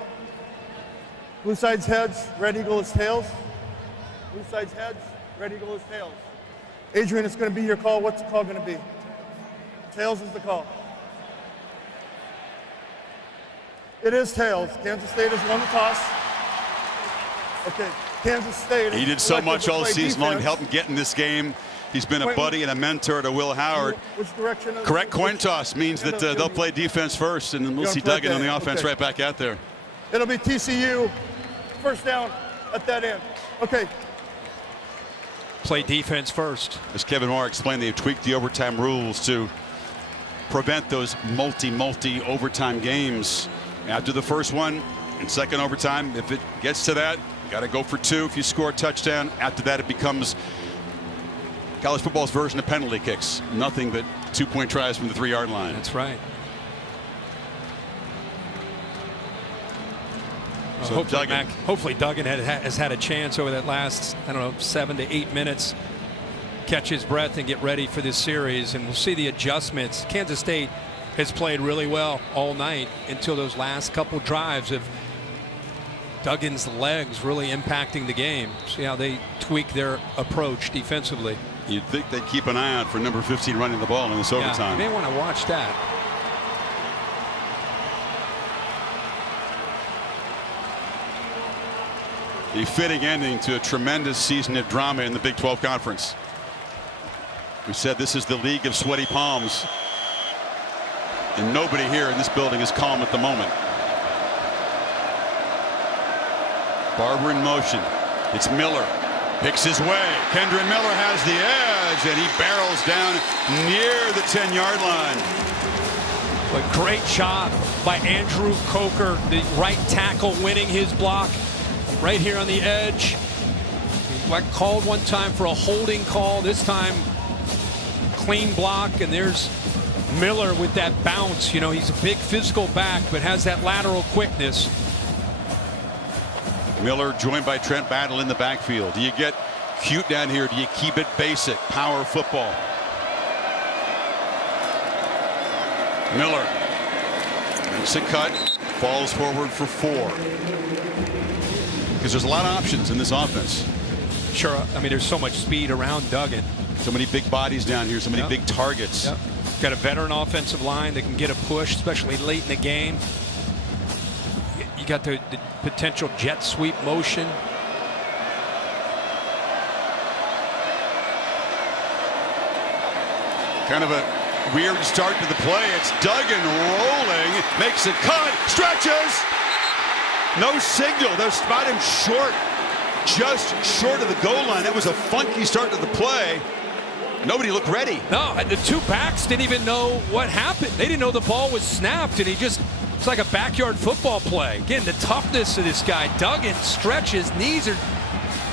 Blue side's heads, red eagle is tails. Blue side's heads, red eagle is tails. Adrian, it's going to be your call. What's the call going to be? Tails is the call. It is tails. Kansas State has won the toss. Okay, Kansas State. He did so much all season long to help him get in this game. He's been a buddy and a mentor to Will Howard. Which direction? Correct coin toss means that they'll play defense first, and then we'll see Duggan on the offense right back out there. It'll be TCU, first down at that end. Okay. Play defense first. As Kevin Moore explained, they've tweaked the overtime rules to prevent those multi overtime games. After the first one and second overtime, if it gets to that, you got to go for 2 if you score a touchdown. After that, it becomes college football's version of penalty kicks. Nothing but 2-point tries from the 3-yard line. That's right. So hopefully Duggan has had a chance over that last, 7 to 8 minutes, catch his breath and get ready for this series. And we'll see the adjustments. Kansas State has played really well all night until those last couple drives of Duggan's legs really impacting the game. See how they tweak their approach defensively. You'd think they'd keep an eye out for number 15 running the ball in this overtime. You may want to watch that. A fitting ending to a tremendous season of drama in the Big 12 Conference. We said this is the league of sweaty palms. And nobody here in this building is calm at the moment. Barber in motion. It's Miller. Picks his way. Kendra Miller has the edge, and he barrels down near the 10-yard line. But great job by Andrew Coker, the right tackle, winning his block right here on the edge. He got called one time for a holding call. This time, clean block, and there's Miller with that bounce. You know, he's a big physical back, but has that lateral quickness. Miller joined by Trent Battle in the backfield. Do you get cute down here? Do you keep it basic? Power football. Miller makes a cut, falls forward for 4. Because there's a lot of options in this offense. Sure, I mean, there's so much speed around Duggan. So many big bodies down here, so many big targets. Yep. Got a veteran offensive line that can get a push, especially late in the game. You got the potential jet sweep motion. Kind of a weird start to the play. It's Duggan rolling, makes a cut, stretches. No signal. They'll spot him short, just short of the goal line. That was a funky start to the play. Nobody looked ready. No, the two backs didn't even know what happened. They didn't know the ball was snapped, and it's like a backyard football play. Again, the toughness of this guy. Duggan stretches, knees are...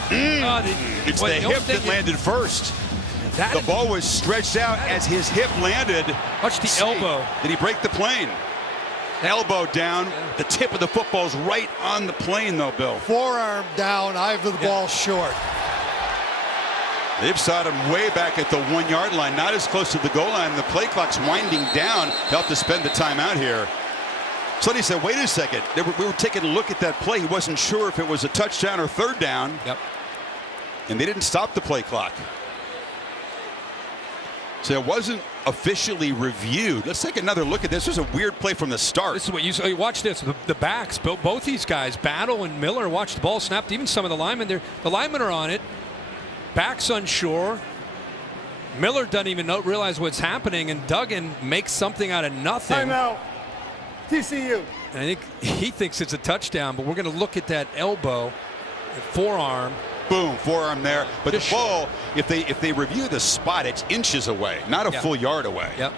It's the hip that landed first. The ball was stretched out as his hip landed. Watch the elbow. Did he break the plane? Elbow down. The tip of the football's right on the plane, though, Bill. Forearm down, eye of the ball short. They've shot him way back at the 1 yard line, not as close to the goal line. The play clock's winding down. They'll have to spend the timeout here. Somebody said, wait a second. We were taking a look at that play. He wasn't sure if it was a touchdown or third down. Yep. And they didn't stop the play clock. So it wasn't officially reviewed. Let's take another look at this. This was a weird play from the start. This is what you saw. Watch this. The backs, both these guys, Battle and Miller, watch the ball snapped. Even some of the linemen, the linemen are on it. Backs unsure. Miller doesn't even realize what's happening, and Duggan makes something out of nothing. Timeout. TCU. And I think he thinks it's a touchdown, but we're going to look at that elbow, forearm. Boom, forearm there. But the ball, if they review the spot, it's inches away, not a full yard away. Yep.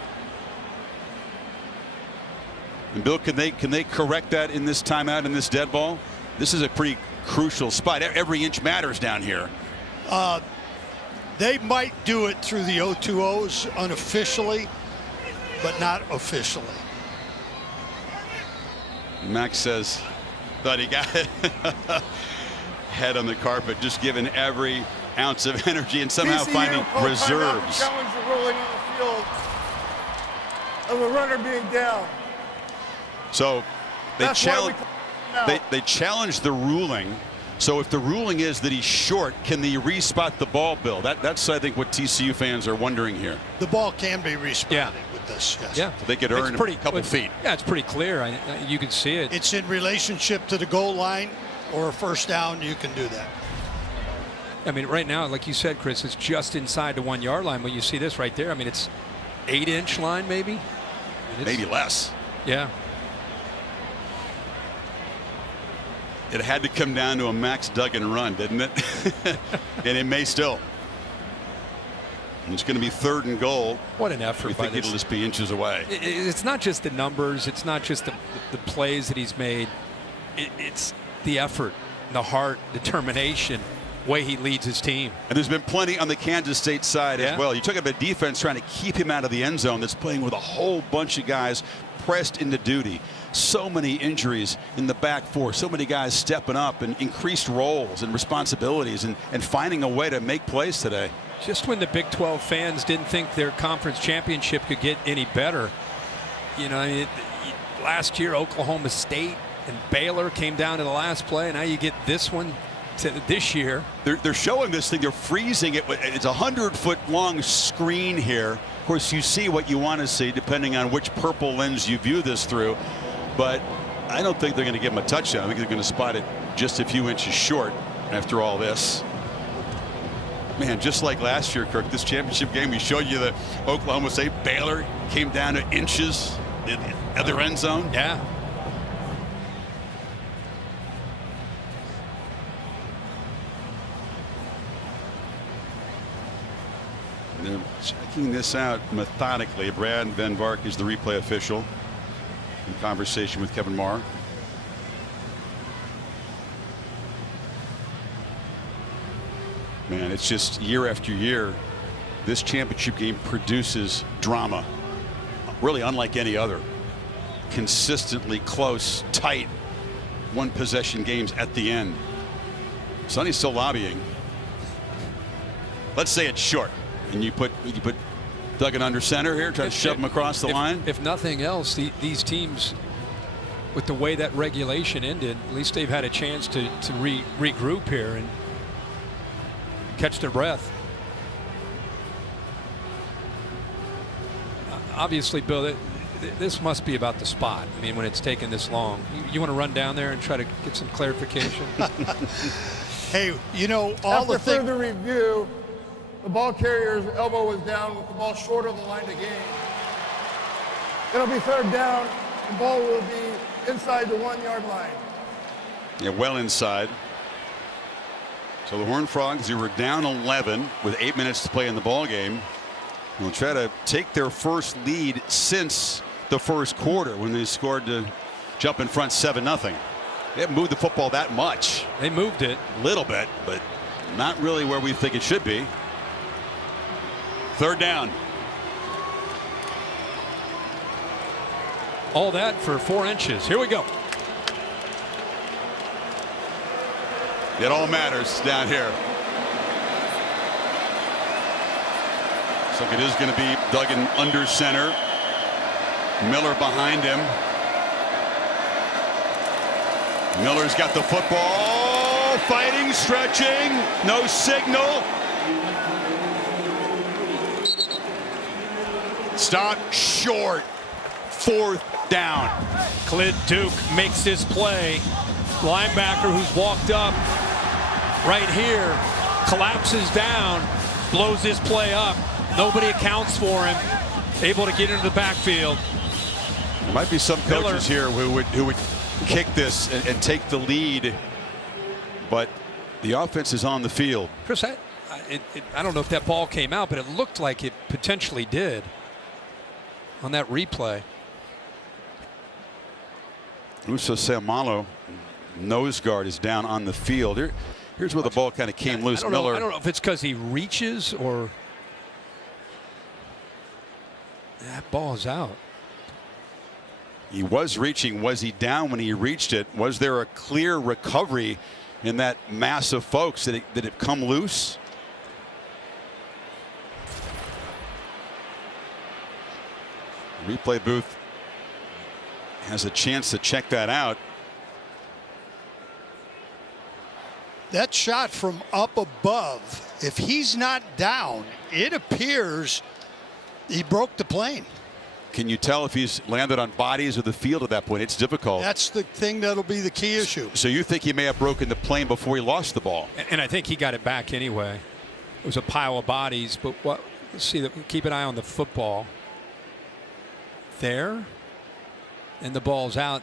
And Bill, can they correct that in this timeout, in this dead ball? This is a pretty crucial spot. Every inch matters down here. They might do it through the O2Os unofficially, but not officially. Max says, thought he got it. Head on the carpet, just giving every ounce of energy and somehow TCU finding reserves. Challenge the ruling on the field of a runner being down. So they challenged the ruling. So if the ruling is that he's short, can they respot the ball, Bill? That's I think what TCU fans are wondering here. The ball can be respotted with this. Yes. Yeah, so they could earn a couple feet. Yeah, it's pretty clear. You can see it. It's in relationship to the goal line or a first down. You can do that. I mean, right now, like you said, Chris, it's just inside the 1 yard line. But you see this right there. I mean, it's 8-inch line, maybe. Maybe less. Yeah. It had to come down to a Max Duggan run, didn't it? And it may still. And it's going to be 3rd and goal. What an effort! We think it'll just be inches away. It's not just the numbers. It's not just the plays that he's made. It's the effort, the heart, determination, way he leads his team. And there's been plenty on the Kansas State side as well. You talk about defense trying to keep him out of the end zone. That's playing with a whole bunch of guys pressed into duty. So many injuries in the back four. So many guys stepping up and increased roles and responsibilities and finding a way to make plays today. Just when the Big 12 fans didn't think their conference championship could get any better. You know, last year Oklahoma State and Baylor came down to the last play, and now you get this one to this year. They're showing this thing. They're freezing it. It's a 100-foot long screen here. Of course, you see what you want to see depending on which purple lens you view this through. But I don't think they're going to give him a touchdown. I think they're going to spot it just a few inches short after all this. Man, just like last year, Kirk, this championship game, we showed you that Oklahoma State Baylor came down to inches in the other end zone. Yeah. They're checking this out methodically. Brad Van Vark is the replay official. in conversation with Kevin Marr. Man, it's just year after year, this championship game produces drama, really unlike any other. Consistently close, tight, one possession games at the end. Sonny's still lobbying. Let's say it's short, and you put Duggan under center here, try to shove him across the line. If nothing else, these teams, with the way that regulation ended, at least they've had a chance to regroup here and catch their breath. Obviously, Bill, this must be about the spot. I mean, when it's taken this long, you want to run down there and try to get some clarification? Hey, you know, all After further review, the ball carrier's elbow was down with the ball short of the line of game. It'll be third down. The ball will be inside the 1 yard line. Yeah, well inside. So the Horned Frogs, who were down 11 with 8 minutes to play in the ball game, will try to take their first lead since the first quarter when they scored to jump in front 7-0. They haven't moved the football that much. They moved it a little bit, but not really where we think it should be. Third down. All that for 4 inches. Here we go. It all matters down here. Looks like it is going to be Duggan under center. Miller behind him. Miller's got the football. Fighting, stretching. No signal. Stop short. Fourth down. Clint Duke makes this play. Linebacker who's walked up right here collapses down, blows this play up. Nobody accounts for him. Able to get into the backfield. There might be some coaches here who would kick this and take the lead, but the offense is on the field. Chris, I don't know if that ball came out, but it looked like it potentially did on that replay. Uso Seumalo, nose guard, is down on the field. Here's where the ball kind of came loose. I Miller. don't know if it's because he reaches or that ball is out. He was reaching. Was he down when he reached it? Was there a clear recovery in that mass of folks? Did it come loose? Replay booth has a chance to check that out. That shot from up above, if he's not down, it appears he broke the plane. Can you tell if he's landed on bodies or the field at that point? It's difficult. That's the thing that'll be the key issue. So you think he may have broken the plane before he lost the ball? And I think he got it back anyway. It was a pile of bodies, but what? Let's see. Keep an eye on the football. There, and the ball's out,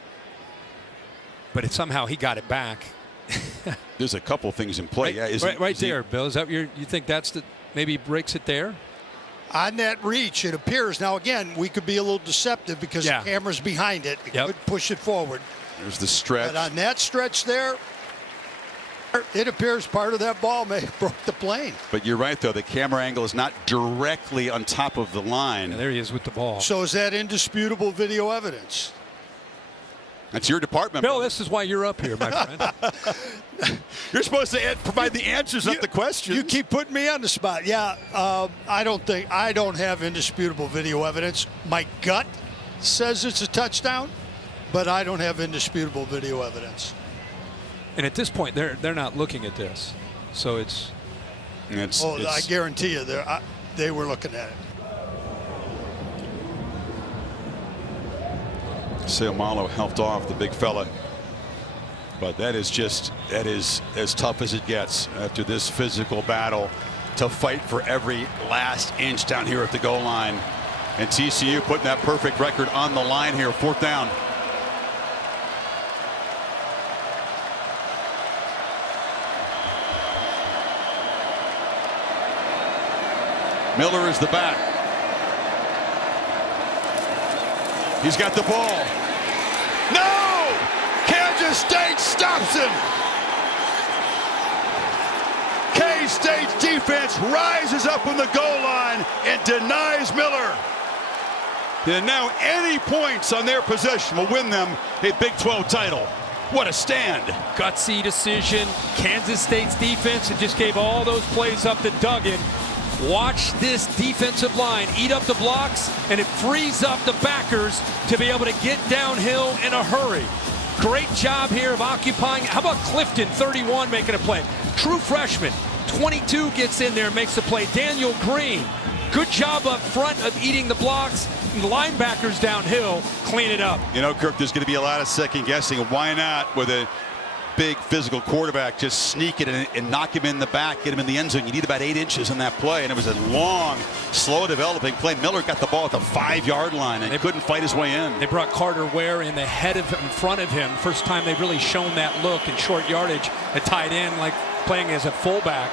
but somehow he got it back. There's a couple things in play. Right there, Bill. Is that you think that's the maybe he breaks it there? On that reach, it appears. Now, again, we could be a little deceptive because the camera's behind it. It could push it forward. There's the stretch. But on that stretch there, it appears part of that ball may have broke the plane. But you're right, though. The camera angle is not directly on top of the line. And there he is with the ball. So is that indisputable video evidence? That's your department. Bill, this is why you're up here, my friend. You're supposed to provide the answers of the questions. You keep putting me on the spot. Yeah, I don't have indisputable video evidence. My gut says it's a touchdown, but I don't have indisputable video evidence. And at this point, they're not looking at this, so it's. I guarantee you, they were looking at it. Seumalo helped off the big fella, but that is as tough as it gets after this physical battle to fight for every last inch down here at the goal line. And TCU putting that perfect record on the line here. Fourth down. Miller is the back. He's got the ball. State stops him. K-State's defense rises up on the goal line and denies Miller. And now any points on their possession will win them a Big 12 title. What a stand. Gutsy decision. Kansas State's defense, it just gave all those plays up to Duggan. Watch this defensive line eat up the blocks, and it frees up the backers to be able to get downhill in a hurry. Great job here of occupying. How about Clifton, 31, making a play? True freshman, 22, gets in there and makes the play. Daniel Green, good job up front of eating the blocks. And the linebackers downhill clean it up. You know, Kirk, there's going to be a lot of second guessing. Why not with a big physical quarterback just sneak it and knock him in the back, get him in the end zone? You need about 8 inches in that play, and it was a long, slow developing play. Miller got the ball at the 5-yard line and couldn't fight his way in. They brought Carter Ware in the head of him, in front of him. First time they've really shown that look in short yardage, a tight end like playing as a fullback.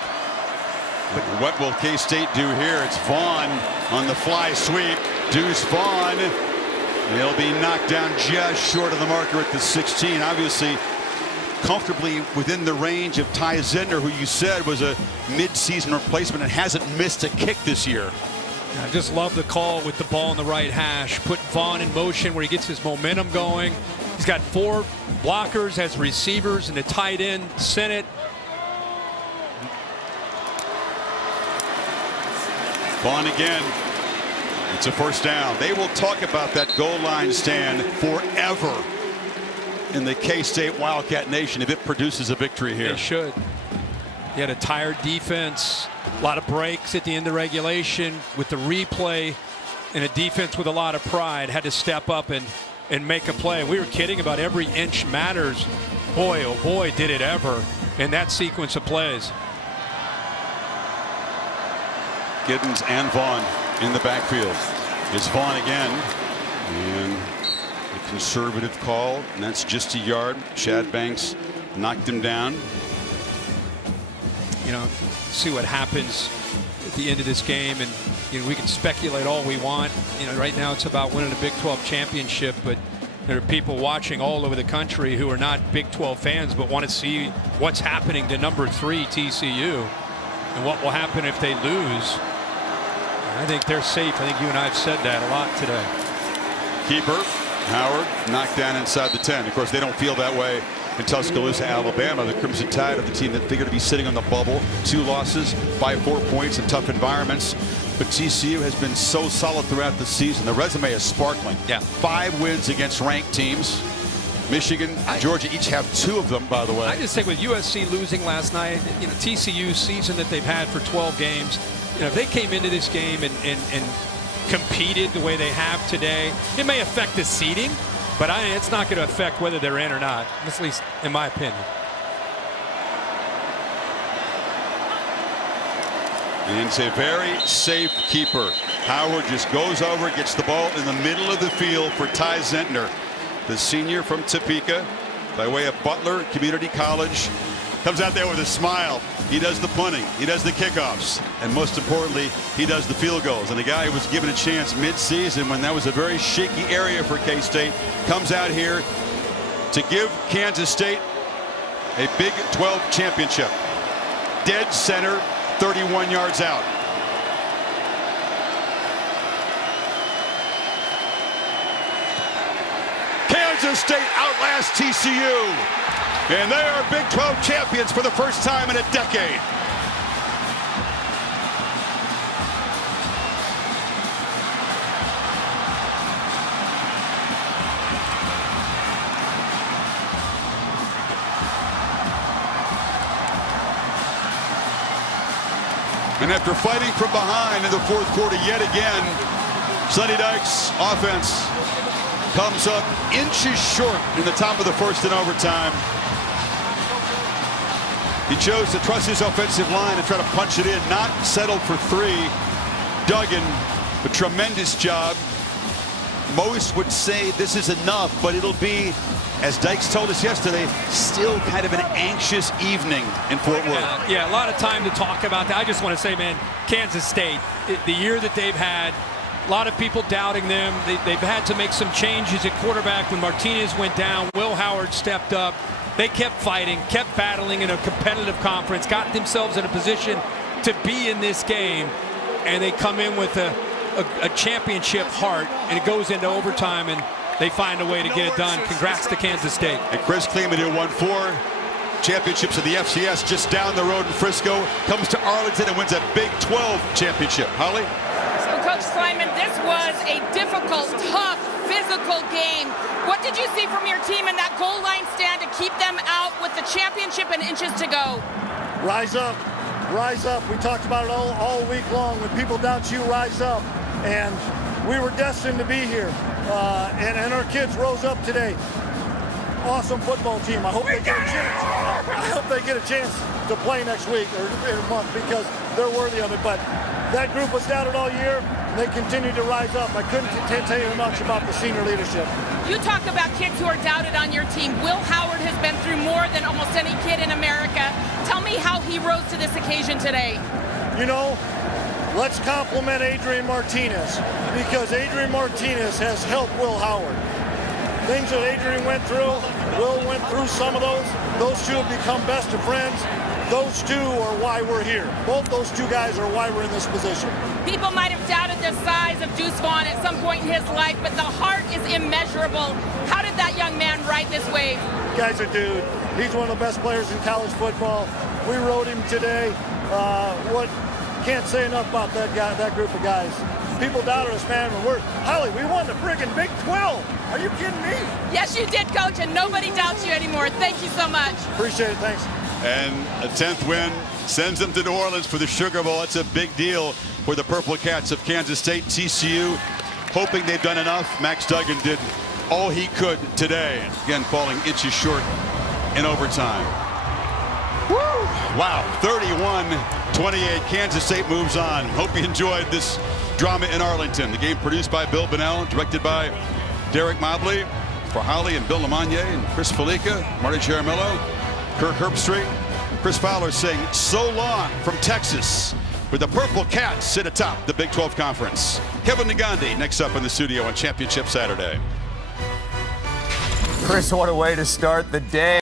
But what will K-State do here? It's Vaughn on the fly sweep. Deuce Vaughn. He'll be knocked down just short of the marker at the 16. Obviously, comfortably within the range of Ty Zentner, who you said was a mid-season replacement and hasn't missed a kick this year. I just love the call with the ball in the right hash. Put Vaughn in motion where he gets his momentum going. He's got 4 blockers as receivers and a tight end, Sennett. Vaughn again. It's a first down. They will talk about that goal line stand forever in the K-State Wildcat Nation if it produces a victory here. It should. You had a tired defense, a lot of breaks at the end of regulation with the replay, and a defense with a lot of pride had to step up and make a play. We were kidding about every inch matters. Boy, oh boy, did it ever in that sequence of plays. Giddens and Vaughn in the backfield. It's Vaughn again. And a conservative call, and that's just a yard. Chad Banks knocked him down. You know, see what happens at the end of this game, and you know, we can speculate all we want. You know, right now it's about winning a Big 12 championship, but there are people watching all over the country who are not Big 12 fans but want to see what's happening to number 3 TCU and what will happen if they lose. I think they're safe. I think you and I have said that a lot today. Keeper Howard knocked down inside the 10. Of course, they don't feel that way in Tuscaloosa, Alabama. The Crimson Tide are the team that figured to be sitting on the bubble. 2 losses by 4 points in tough environments. But TCU has been so solid throughout the season. The resume is sparkling. Yeah. 5 wins against ranked teams. Michigan, Georgia each have 2 of them, by the way. I just think with USC losing last night, you know, TCU's season that they've had for 12 games, you know, if they came into this game and competed the way they have today, it may affect the seeding, but it's not going to affect whether they're in or not, at least in my opinion. And it's a very safe keeper. Howard just goes over, gets the ball in the middle of the field for Ty Zentner, the senior from Topeka, by way of Butler Community College. Comes out there with a smile. He does the punting, he does the kickoffs, and most importantly, he does the field goals. And the guy who was given a chance mid-season when that was a very shaky area for K-State comes out here to give Kansas State a Big 12 championship. Dead center, 31 yards out. Kansas State outlasts TCU. And they are Big 12 champions for the first time in a decade. And after fighting from behind in the 4th quarter yet again, Sonny Dykes' offense comes up inches short in the top of the 1st in overtime. He chose to trust his offensive line and try to punch it in, not settle for 3. Duggan, a tremendous job. Most would say this is enough, but it'll be, as Dykes told us yesterday, still kind of an anxious evening in Fort Worth. Yeah, a lot of time to talk about that. I just want to say, man, Kansas State, the year that they've had, a lot of people doubting them. They've had to make some changes at quarterback when Martinez went down. Will Howard stepped up. They kept fighting, kept battling in a competitive conference, got themselves in a position to be in this game, and they come in with a championship heart, and it goes into overtime, and they find a way to get it done. Congrats to Kansas State. And Chris Kleeman, who won 4 championships of the FCS just down the road in Frisco, comes to Arlington and wins a Big 12 championship. Holly? So, Coach Kleiman, this was a difficult, tough, physical game. What did you see from your team in that goal line stand to keep them out with the championship and inches to go? Rise up. Rise up. We talked about it all week long. When people doubt you, rise up. And we were destined to be here. And our kids rose up today. Awesome football team. I hope they get a chance. I hope they get a chance to play next week or in a month because they're worthy of it. But that group was doubted all year. And they continued to rise up. I couldn't tell you much about the senior leadership. You talk about kids who are doubted on your team. Will Howard has been through more than almost any kid in America. Tell me how he rose to this occasion today. You know, let's compliment Adrian Martinez because Adrian Martinez has helped Will Howard. Things that Adrian went through, Will went through some of those. Those two have become best of friends. Those two are why we're here. Both those two guys are why we're in this position. People might have doubted the size of Deuce Vaughn at some point in his life, but the heart is immeasurable. How did that young man ride this wave? Guy's a dude. He's one of the best players in college football. We rode him today. Can't say enough about that group of guys. People doubted us, man. Holly, we won the friggin' Big 12. Are you kidding me? Yes, you did, Coach, and nobody doubts you anymore. Thank you so much. Appreciate it. Thanks. And a 10th win sends them to New Orleans for the Sugar Bowl. It's a big deal for the Purple Cats of Kansas State. TCU hoping they've done enough. Max Duggan did all he could today. Again, falling inches short in overtime. Woo! Wow, 31-28. Kansas State moves on. Hope you enjoyed this drama in Arlington. The game produced by Bill Bonnell, directed by Derek Mobley. For Holly and Bill Lamagna and Chris Felica, Marty Jaramillo, Kirk Herbstreit, Chris Fowler saying so long from Texas, with the Purple Cats sit atop the Big 12 Conference. Kevin Negandhi next up in the studio on Championship Saturday. Chris, what a way to start the day.